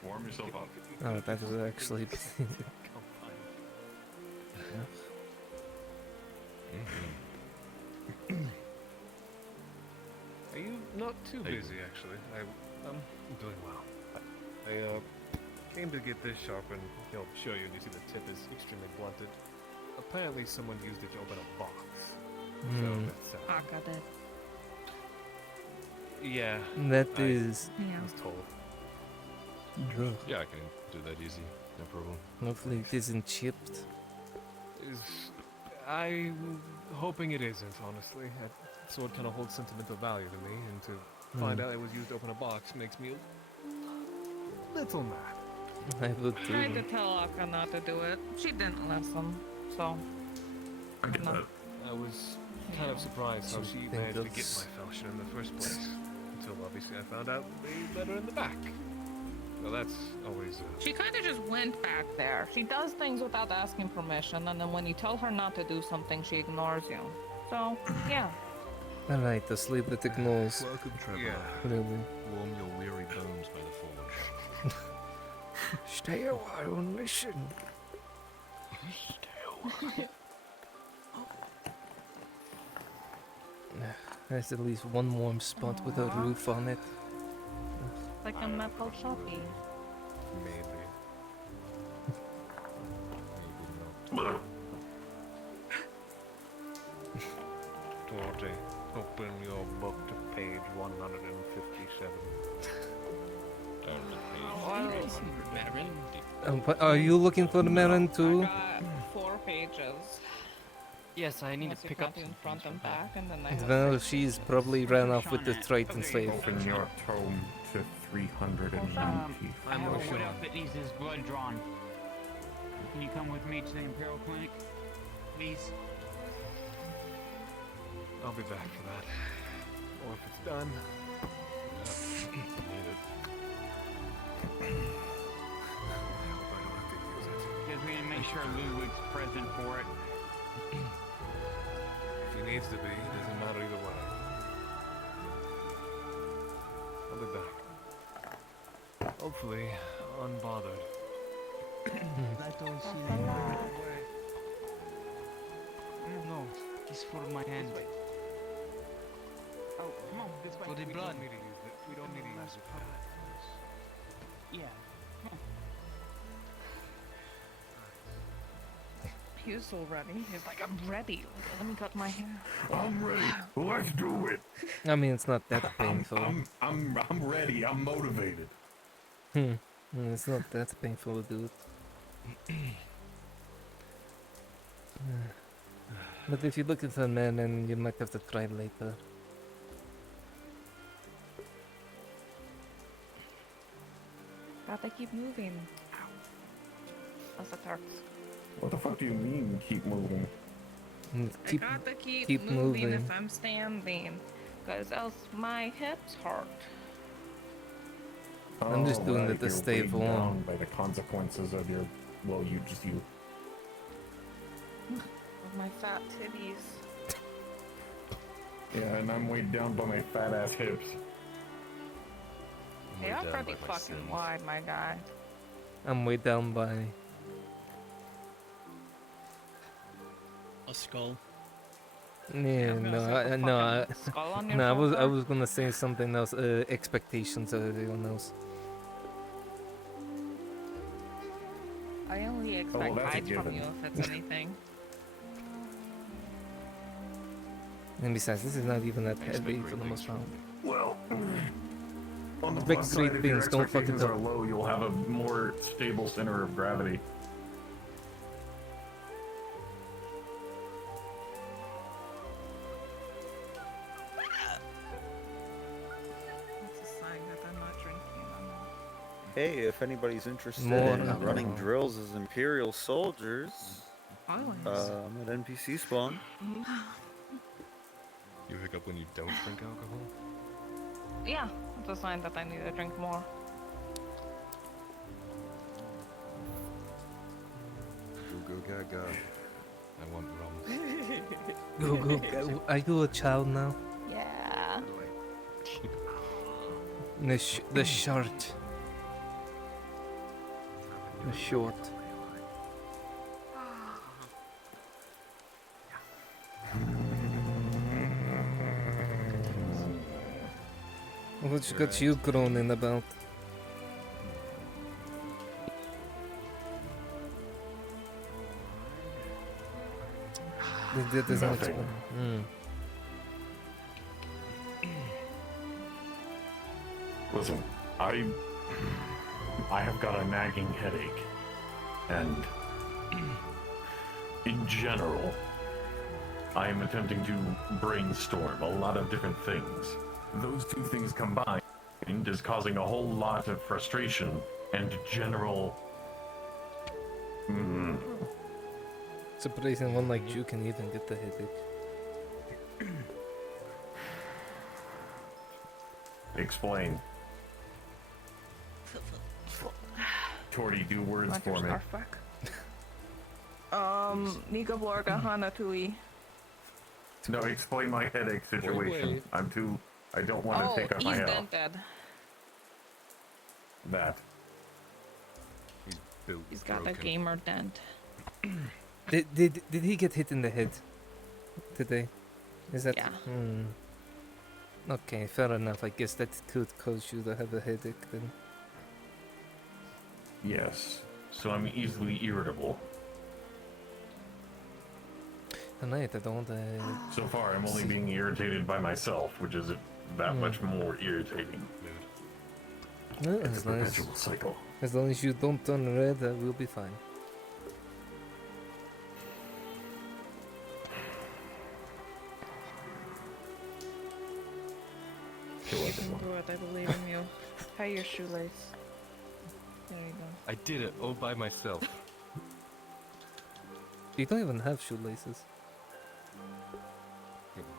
Warm yourself up. Oh, that was actually... Are you not too busy, actually? I'm doing well. I came to get this sharpened. He'll show you, and you see the tip is extremely blunted. Apparently, someone used it to open a box. So that's Akka did. yeah. That I is... was told. Yeah, I can do that easy. No problem. Hopefully it isn't chipped. I'm hoping it isn't, honestly. That sword kind of holds sentimental value to me, and to find out it was used to open a box makes me a little mad. I would Tried to too. tell Akka not to do it. She didn't listen, so... I get that. I was kind of surprised how she managed to get Tingles. my falchion in the first place. Until obviously I found out they let her in the back. Well, that's always She kind of just went back there. She does things without asking permission, and then when you tell her not to do something, she ignores you. So, yeah. Alright, the sleep that ignores. Welcome, Trevor. Yeah. Really. Warm your weary bones by the forge. Stay a while and listen. There's at least one warm spot with a roof on it. Like a metal shoppy. maybe. Torty, open your book to page 157. What, are you looking for the Marin too? I got 4 pages. Yes, I need Unless to you pick up count in front and back, and then I have Well, she's probably ran off with the Triton slave. Open your tome to 390. I have a wood elf that needs his blood drawn. Can you come with me to the Imperial Clinic, please? I'll be back for that. Or if it's done. Need it. I hope I don't have to use it. Because we need to make sure Ludwig's present for it. If he needs to be, it doesn't matter either way. I'll be back. Hopefully, unbothered. No, it's for my hand. Oh, come on, this way. For the blood. We don't need to use it. We don't need to use it. Yeah. Come on. He was so ready. He's like, I'm ready. Let me cut my hair. I'm ready. Let's do it. I mean, it's not that painful. I'm ready. I'm motivated. It's not that painful to do it. But if you look at the man, then you might have to try later. Gotta keep moving. That's the Turks. What the fuck do you mean keep moving? Keep, I gotta keep moving if I'm standing, because else my hips hurt. I'm just doing it to you're stay weighed warm. down by the consequences of your, well, you. With my fat titties. Yeah, and I'm weighed down by my fat ass hips. They are pretty fucking wide, my guy. I'm way down by. A skull. Yeah, no, skull on your no. I shoulder? was gonna say something else. Expectations of everyone else. I only well, expect that's a height from given. you if it's anything. And besides, this is not even that heavy for the most part. Well, on the Big plus great side, if your things, don't fuck it expectations up. are low, you'll have a more stable center of gravity. That's a sign that I'm not drinking enough. Hey, if anybody's interested More in running alcohol. drills as Imperial soldiers, Always. I'm at NPC spawn. You hiccup when you don't drink alcohol? Yeah, it's a sign that I need to drink more. Go, go, gaga. I want rum. Go, go, go. Are you a child now? Yeah. The short. The short. What's got you groaning about? That doesn't Nothing. explain. Mm. Listen, I have got a nagging headache, and in general, I am attempting to brainstorm a lot of different things. Those two things combined is causing a whole lot of frustration and general. Surprising one like you can even get the headache. Explain. Torty, do words Want your for me. scarf back? Nika Blorga Hanatui. No, explain my headache situation. wait. I don't want Oh, to take off my he's helmet. dented. That. He's got a gamer dent. Did he get hit in the head today? Is that? Yeah. Okay, fair enough. I guess that could cause you to have a headache then. Yes. So I'm easily irritable. Tonight I don't. So far, I'm only being irritated by myself, which is that much more irritating. No, It's a perpetual cycle. As long as you don't turn red, we'll be fine. You can do it, I believe in you. Tie your shoelace. There you go. I did it all by myself. You don't even have shoelaces.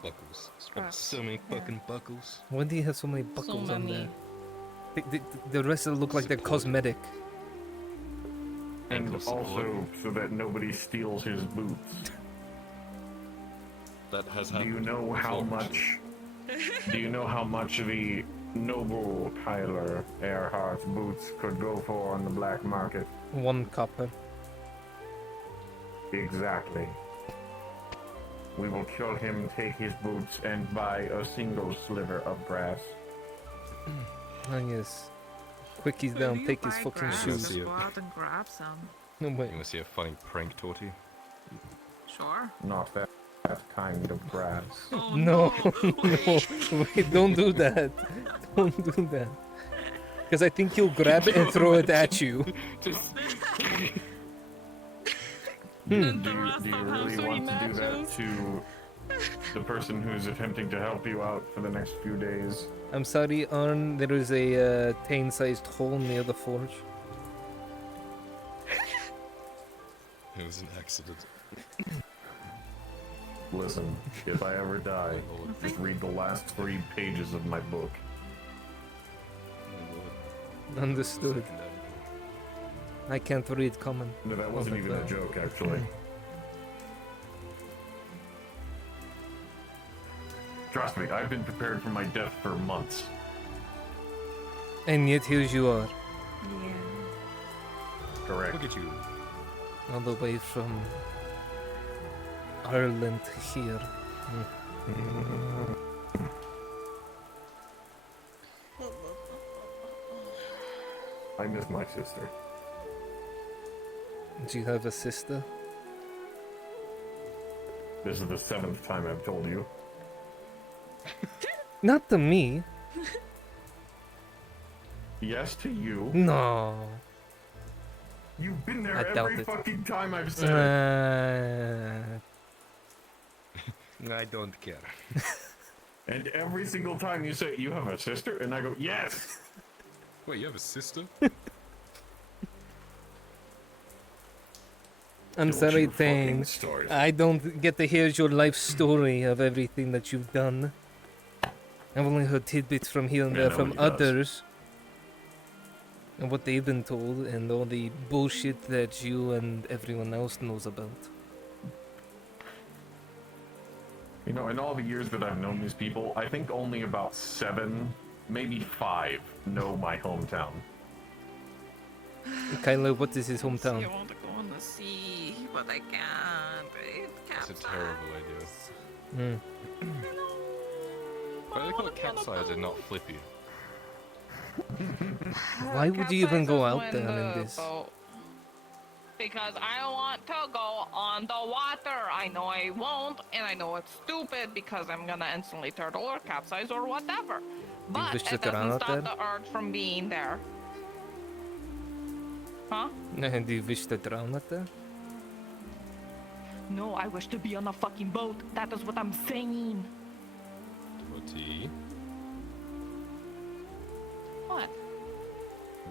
Buckles. Straps. So many Yeah. fucking buckles. Why do you have so many buckles on many. there? The rest of it look like they're cosmetic. And Ankle support. also, so that nobody steals his boots. That has Do happened. you know how much? Do you know how much the noble Tyler Earhart's boots could go for on the black market? 1 copper. Exactly. We will kill him, take his boots, and buy a single sliver of grass. Ah yes. Quickies down, take his fucking shoes. See Go out and grab some. No way. You want to see a funny prank, Torty? Sure. Not that kind of grass. Oh, No, no, wait, don't do that. Don't do that. Because I think he'll grab it and throw it at you. Just. Do you really want to do that to the person who's attempting to help you out for the next few days? I'm sorry, Arn, there is a Tane-sized hole near the forge. It was an accident. Listen, if I ever die, just read the last 3 pages of my book. Understood. I can't read common. No, that wasn't Oh, even a joke, actually. Trust me, I've been prepared for my death for months. And yet here you are. Yeah. Correct. Look at you. All the way from Ireland to here. I miss my sister. Do you have a sister? This is the 7th time I've told you. Not to me. Yes to you. No. You've been there I doubt every it. fucking time I've said it. I don't care. And every single time you say, you have a sister? And I go, yes! Wait, you have a sister? I'm Don't sorry, you fucking Thane. start. I don't get to hear your life story of everything that you've done. I've only heard tidbits from here and Yeah, there from nobody does. others. And what they've been told, and all the bullshit that you and everyone else knows about. You know, in all the years that I've known these people, I think only about 7, maybe 5 know my hometown. Kylo, what is his I hometown? want to go on the sea, but I can't. That's a terrible idea. Hmm. But I like how capsize and not flippy. Why would you even go out Capsizes there when in the this? boat- Because I want to go on the water. I know I won't, and I know it's stupid because I'm gonna instantly turtle or capsize or whatever. But wish it to drown doesn't out stop there? the urge from being there. Huh? Do you wish to drown it there? No, I wish to be on a fucking boat. That is what I'm saying. Timothy. What?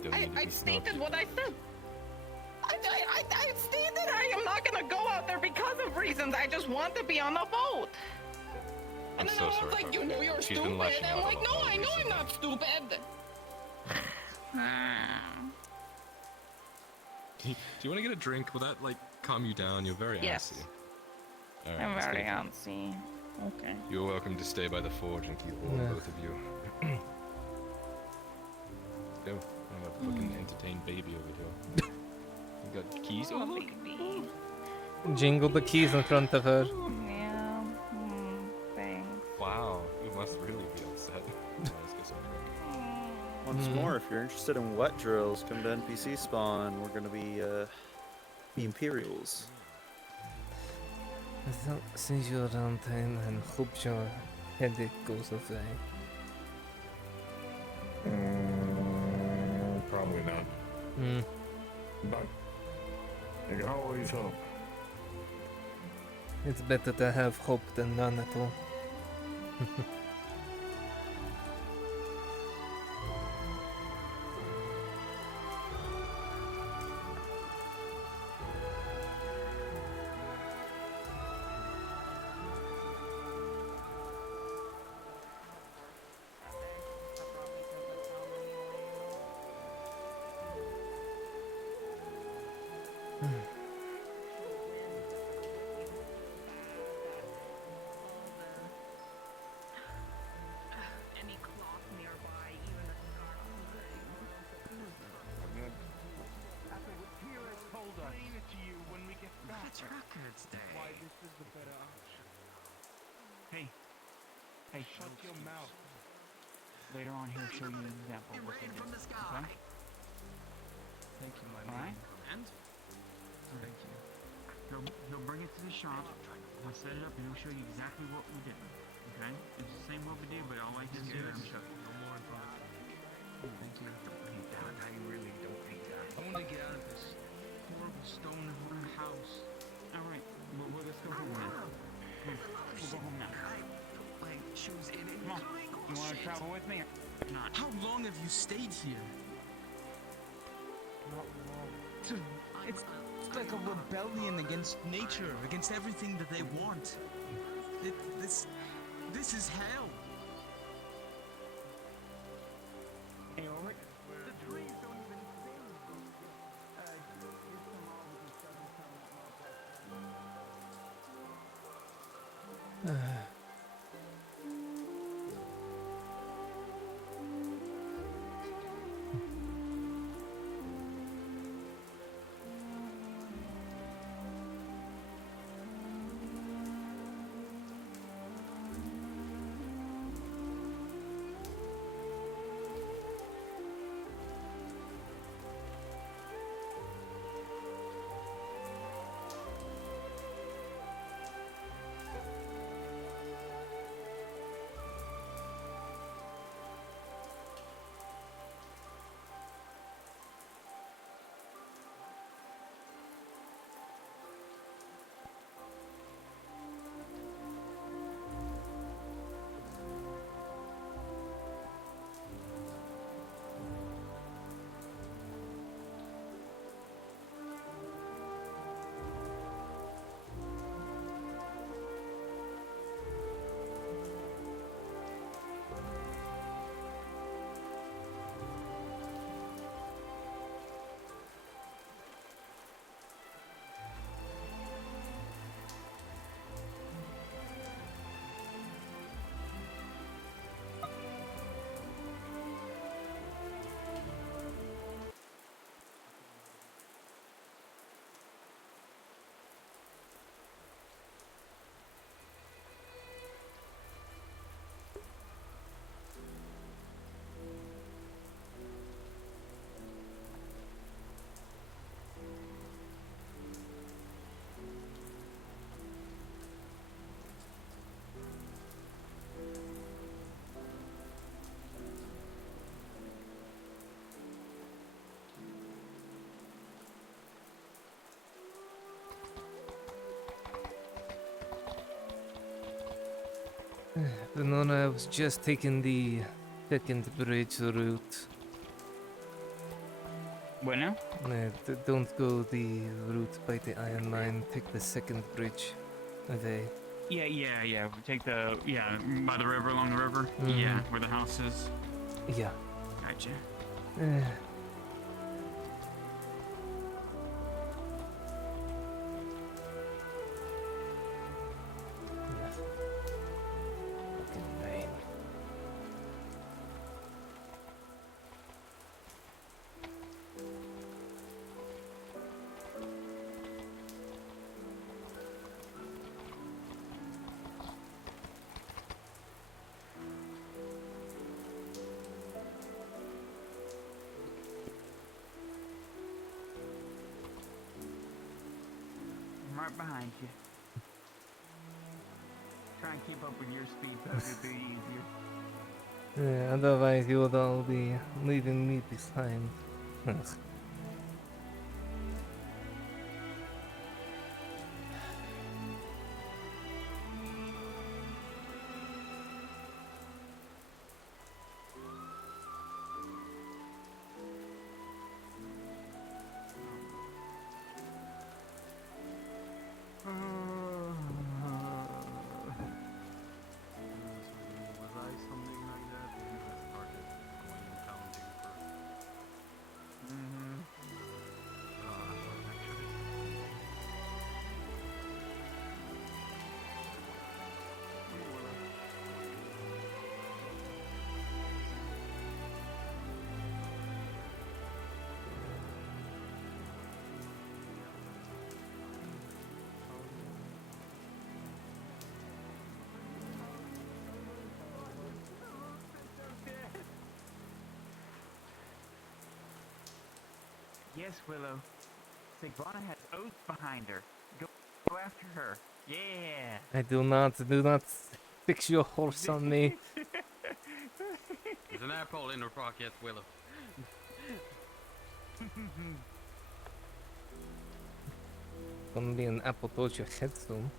Don't need to I be stated snarky. what I said. I stated I am not gonna go out there because of reasons. I just want to be on a boat. I'm And then so I was sorry. like, you know you're She's been stupid. lashing And I'm out a like, lot no, more I know I'm recently. not stupid. Do you want to get a drink? Will that, like, calm you down? You're very Yes. antsy. Alright, I'm let's very get it. antsy. Okay. You're welcome to stay by the forge and keep warm, Yeah. both of you. Go. I'm a fucking entertained baby over here. You got keys? Oh, look. Jingle the keys in front of her. Yeah. Thanks. Wow, you must really be upset. Let's go somewhere. Once more, if you're interested in wet drills, come to NPC spawn. We're gonna be the Imperials. I thought since you're around time and hope your headache goes away. Probably not. Hmm. But you can always hope. It's better to have hope than none at all. Any cloth nearby, even if it's not After what Pyrrhus told us. Explain it to you when we get back. It's Records Day. Why this is the better option. Hey. Hey, Shut your mouth. Later on, he'll show you an example of what they did. Okay? Thank you, my Alright? man. Thank you. He'll bring it to the shop. I'll set it up and he'll show you exactly what we did. Okay? It's the same what we did, but all I can do is show you. No more in front of you. Thank you. Don't hate that. I really don't hate that. I want to get out of this horrible stone house. Alright, well, let's go home now. Come on, we'll go home now. Like shoes in it. Come on. You want to travel with me or not? How long have you stayed here? Not long. It's like a rebellion against nature, against everything that they want. This is hell. Hey, Ulrich. The trees Venona, I was just taking the second bridge route. Bueno? Don't go the route by the iron mine. Take the second bridge. They. Yeah. Take the by the river, along the river. Yeah, where the house is. Yeah. Gotcha. I'm right behind you. Try and keep up with your speed, so it'll be easier. Otherwise you would all be leaving me behind. Ugh. Was I something like that? Because I started going and pounding for. I was actually. Yes, Willow. Sigvana has oath behind her. Go after her. Yeah. I do not fix your horse on me. There's an apple in her pocket, Willow. Gonna be an apple towards your head soon.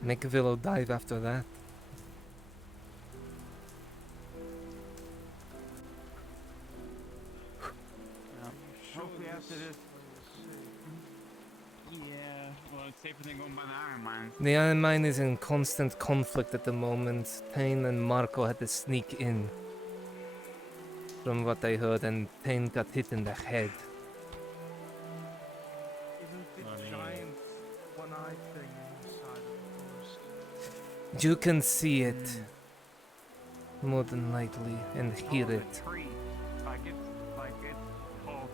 Make a willow dive after that. Hopefully after this. Yeah, well, it's safer than going by the iron mine. The iron mine is in constant conflict at the moment. Tain and Marco had to sneak in. From what I heard, and Tain got hit in the head. Isn't the giant one-eyed thing inside of the forest? You can see it. More than likely, and hear it. Tree. Like it's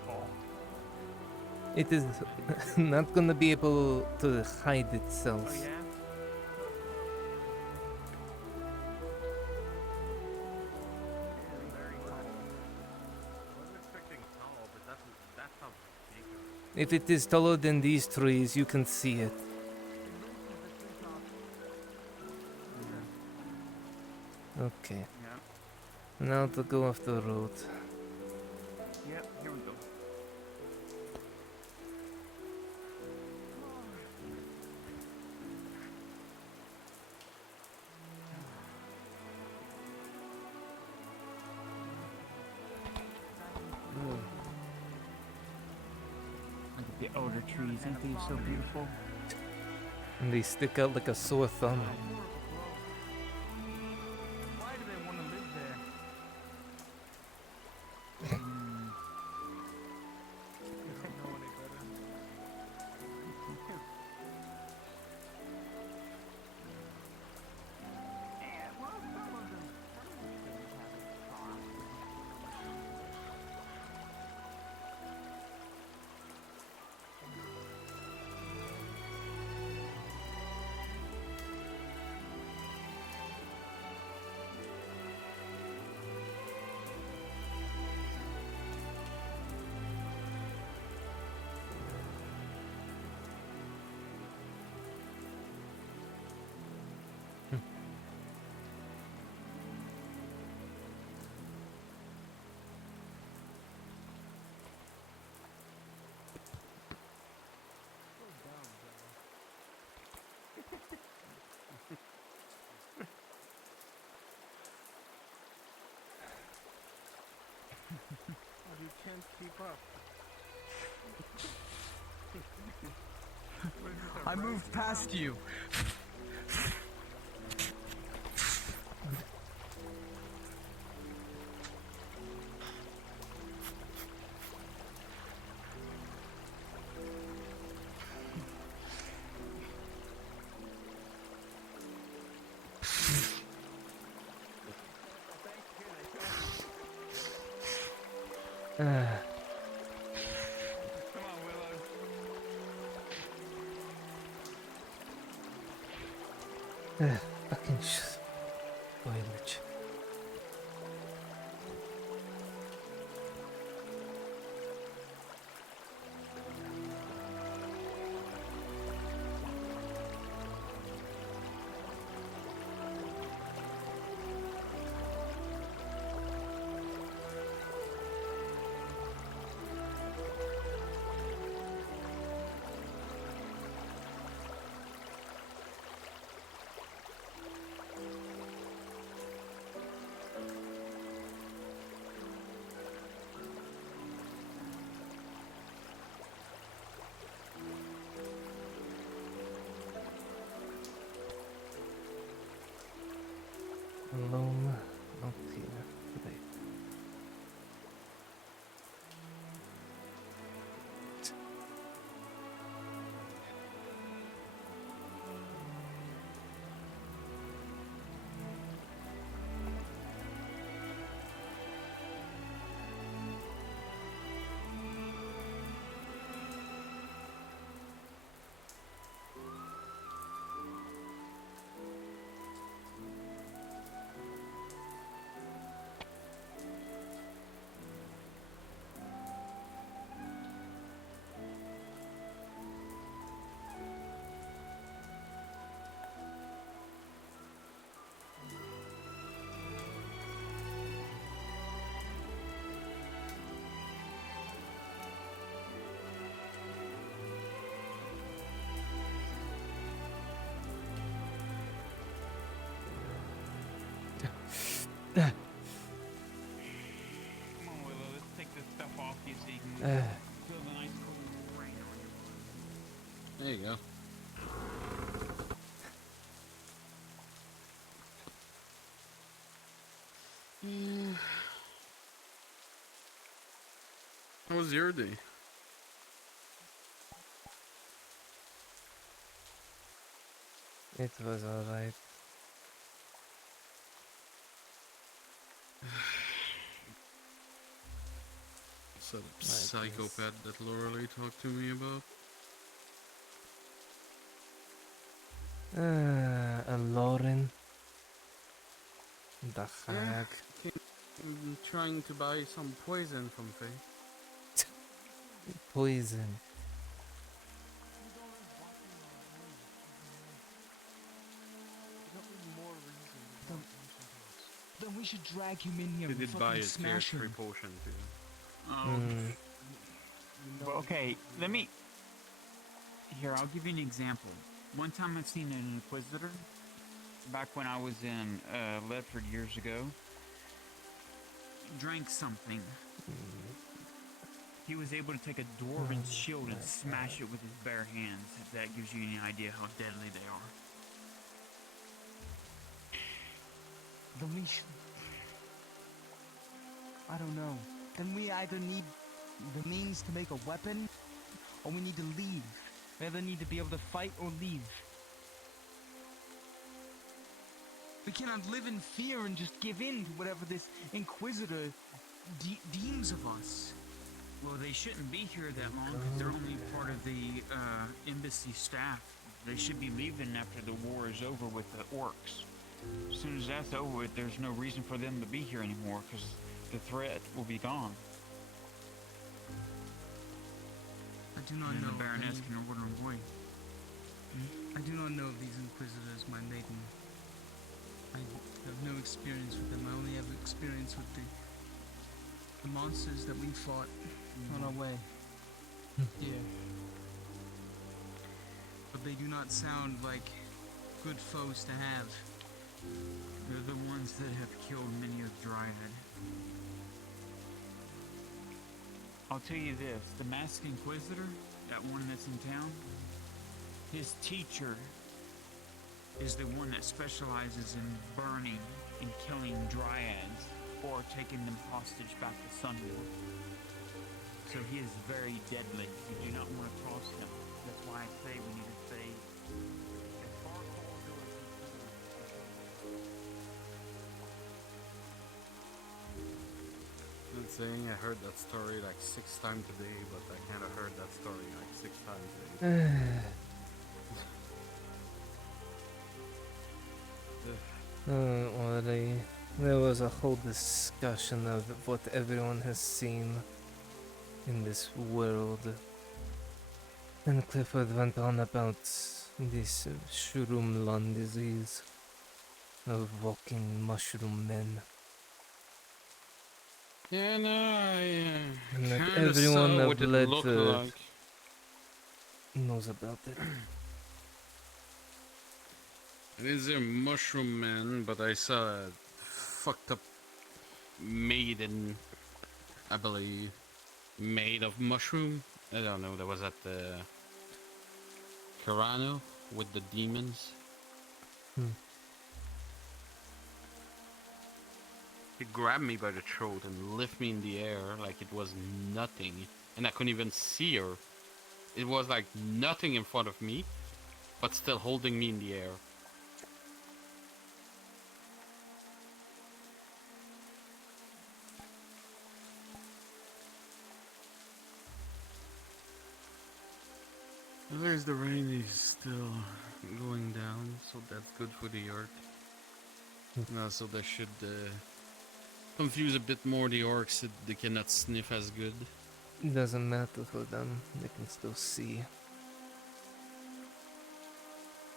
tall. It is not gonna be able to hide itself. Oh, yeah? If it is taller than these trees, you can see it. Okay. Now to go off the road. Yep, here we go. Look at the older trees, aren't they so beautiful? And they stick out like a sore thumb. Why do they want to live there? I moved past you. Fucking spoilage. Alone, not here today. Come on, Willow, let's take this stuff off you so you can feel the nice cool rain on your. There you go. How was your day? It was alright. So the psychopath that Lorelei talked to me about. Lauren. The Yeah, heck? I'm trying to buy some poison from Faye. Poison. Then we should drag him in here He and did buy fucking his smash carefree him. potion too. Well, okay, let me. Here, I'll give you an example. One time I've seen an Inquisitor, back when I was in Ledford years ago, drank something. He was able to take a dwarven's shield and smash it with his bare hands, if that gives you any idea how deadly they are. Then we should... I don't know. Then we either need the means to make a weapon, or we need to leave. We either need to be able to fight or leave. We cannot live in fear and just give in to whatever this Inquisitor deems of us. Well, they shouldn't be here that long because they're only part of the embassy staff. They should be leaving after the war is over with the orcs. As soon as that's over with, there's no reason for them to be here anymore, because the threat will be gone. I do not And know. the Baroness can order away. I do not know of these Inquisitors, my maiden. I have no experience with them. I only have experience with the monsters that we fought on our way here. But they do not sound like good foes to have. They're the ones that have killed many a Dryad. I'll tell you this, The Masked Inquisitor, that one that's in town, his teacher is the one that specializes in burning and killing dryads or taking them hostage back to Sunward. So he is very deadly. You do not want to cross him. That's why I say we need to stay as far corridor as we can. I'm saying I heard that story like 6 times today, but I kind of heard that story like 6 times today. Already, there was a whole discussion of what everyone has seen in this world. And Clifford went on about this shroomlon disease of walking mushroom men. Yeah, no, I And that kind of everyone saw of what it looked Ledford like. knows about it. It is a mushroom man, but I saw a fucked up maiden, I believe, made of mushroom. I don't know, that was at the Carano with the demons. He grabbed me by the throat and lifted me in the air like it was nothing, and I couldn't even see her. It was like nothing in front of me, but still holding me in the air. There's the rain is still going down, so that's good for the earth. So that should confuse a bit more the orcs that they cannot sniff as good. It doesn't matter for them, they can still see.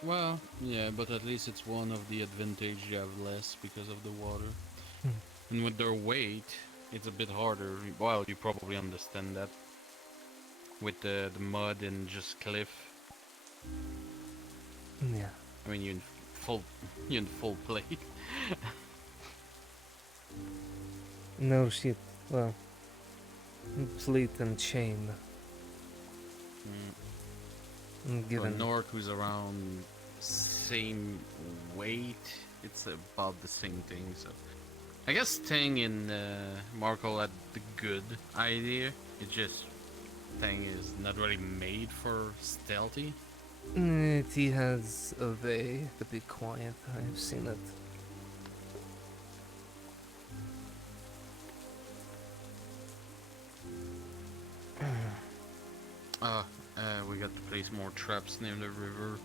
Well, yeah, but at least it's one of the advantage you have less because of the water. And with their weight, it's a bit harder. Well, you probably understand that. With the mud and just cliff. Yeah. I mean, you're in full plate. No shit, well, plate and chain. For Given an orc who's around same weight, it's about the same thing. So I guess staying in Marco had the good idea. It just thing is not really made for stealthy. He has a way to be quiet, I've seen it. We got to place more traps near the river.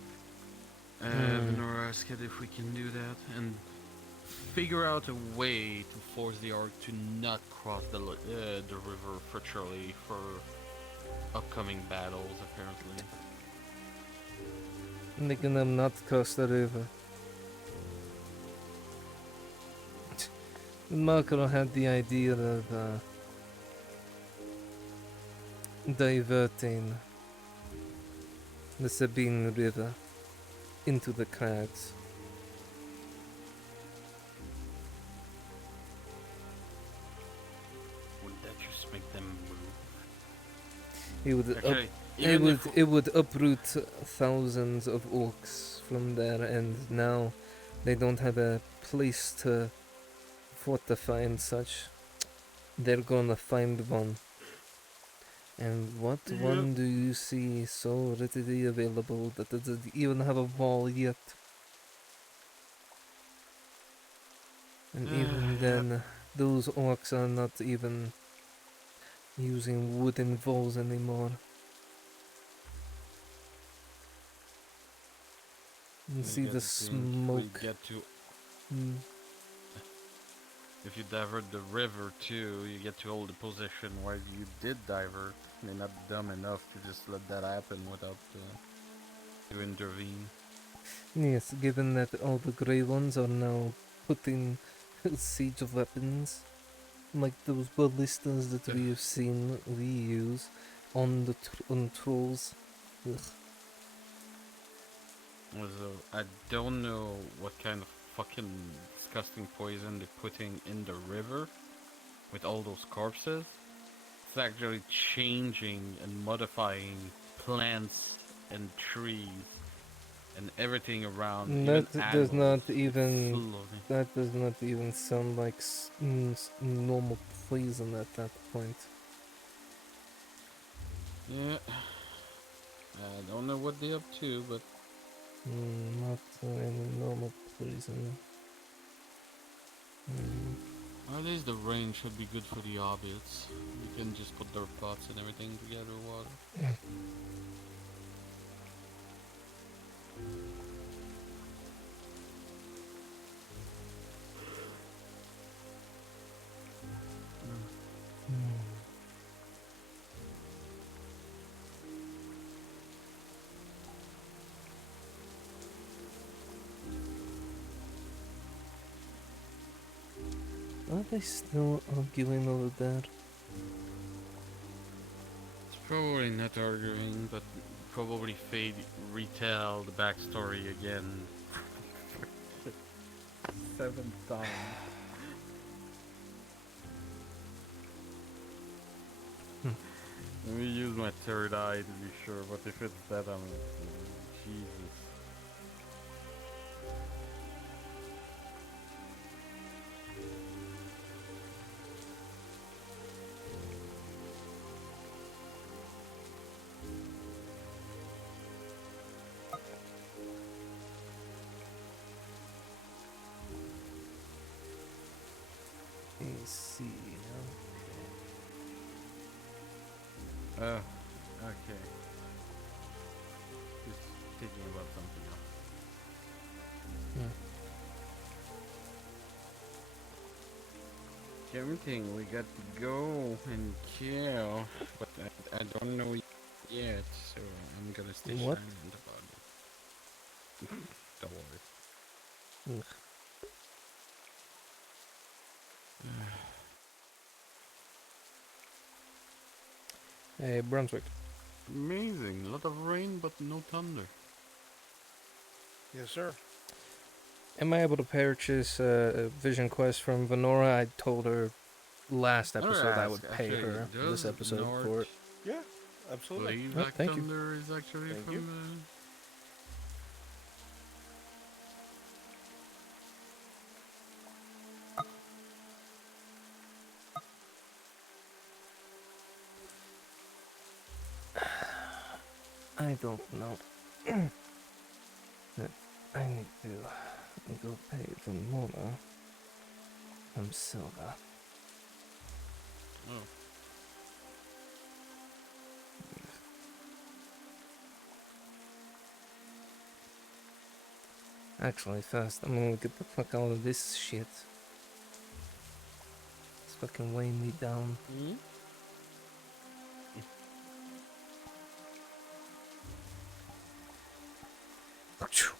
Nora asked if we can do that and figure out a way to force the orc to not cross the river virtually for upcoming battles, apparently. Making them not cross the river. Marco had the idea of diverting the Sabine River into the crags. Wouldn't that just make them move? It would Okay, it would uproot thousands of orcs from there, and now they don't have a place to fortify and such. They're gonna find one. And what one do you see so readily available that doesn't even have a wall yet? And even then, those orcs are not even using wooden walls anymore. You see the smoke. If you divert the river too, you get to hold the position where you did divert. They're not dumb enough to just let that happen without to intervene. Yes, given that all the grey ones are now putting siege weapons, like those ballistas that we have seen we use on the on trolls. Ugh. So I don't know what kind of fucking disgusting poison they're putting in the river with all those corpses. It's actually changing and modifying plants and trees and everything around. That even does animals, not even. floating. That does not even sound like normal poison at that point. Yeah. I don't know what they're up to, but Not any normal poison. at least the rain should be good for the hobbits. You can just put their pots and everything to gather water. Are they still arguing over that? It's probably not arguing, but probably retell the backstory again. 7 times. Let me use my third eye to be sure, but if it's that, I'm Jesus. AC. Okay. Just thinking about something else. Everything we got to go and kill, but I don't know yet, so I'm gonna stay What? silent about it. Don't worry. Ugh. Hey, Brunswick. Amazing. A lot of rain, but no thunder. Yes, sir. Am I able to purchase a Vision Quest from Venora? I told her last episode I would pay her this episode for it. Yeah, absolutely. Believe Oh, Black thank you. Thunder is actually Thank from you. I don't know. But I need to go pay Venora from Silva. Oh. Actually, first, I'm gonna get the fuck out of this shit. It's fucking weighing me down. Achoo.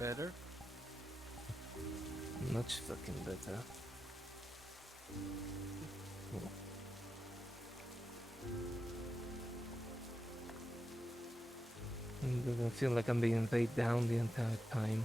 Better? Much fucking better. Oh. It doesn't feel like I'm being weighed down the entire time.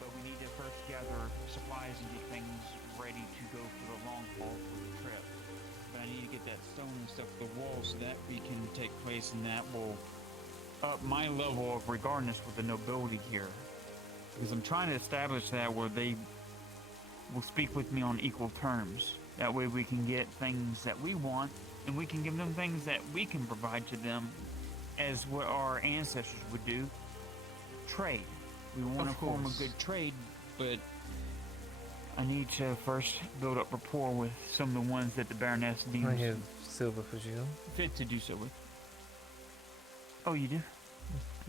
But we need to first gather supplies and get things ready to go for the long haul for the trip. But I need to get that stone and stuff for the wall so that we can take place, and that will up my level of regardless with the nobility here. Because I'm trying to establish that where they will speak with me on equal terms. That way we can get things that we want, and we can give them things that we can provide to them as what our ancestors would do. Trade. We want to form a good trade, but I need to first build up rapport with some of the ones that the Baroness deems I have silver for you. fit to do so with. Oh, you do?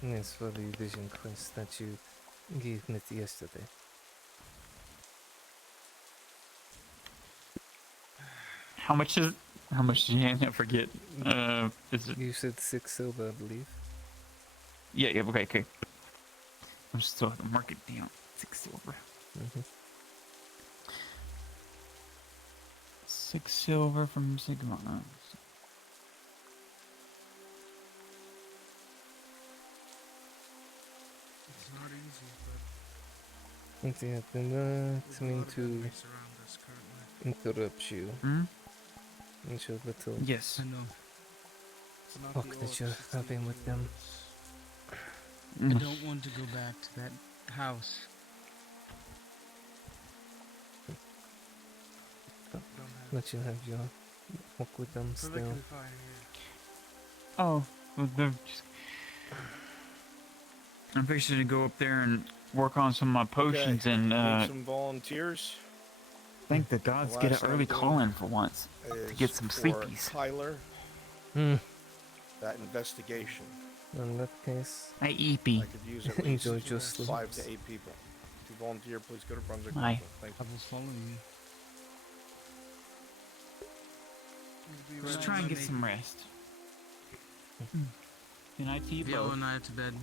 Yes, for the vision quest that you gave me yesterday. How much is? How much did you I forget? Is it? You said 6 silver, I believe. Yeah. Yeah. Okay. Okay. I'm still at the market down. 6 silver. 6 silver from Sigma. It's not easy, but Okay, I didn't mean to around us currently. interrupt you. Hmm? It's your little Yes. I know. It's not talk the that orcs, you're it's the having with them. I don't want to go back to that house. Let you have your walk with them still. Oh, well, they're just... I'm fixing to go up there and work on some of my potions and Need some volunteers. thank the gods The get last an thing early I'm doing call in for once to is get some for sleepies. Tyler, Hmm. that investigation. In that case, I EP. I could use at least enjoy your sleep. 5 to 8 people. To volunteer, please go to Brunswick. Aye. Thank I you. will follow you. Just try and get some rest. Good night to you Yo both. and I to bed.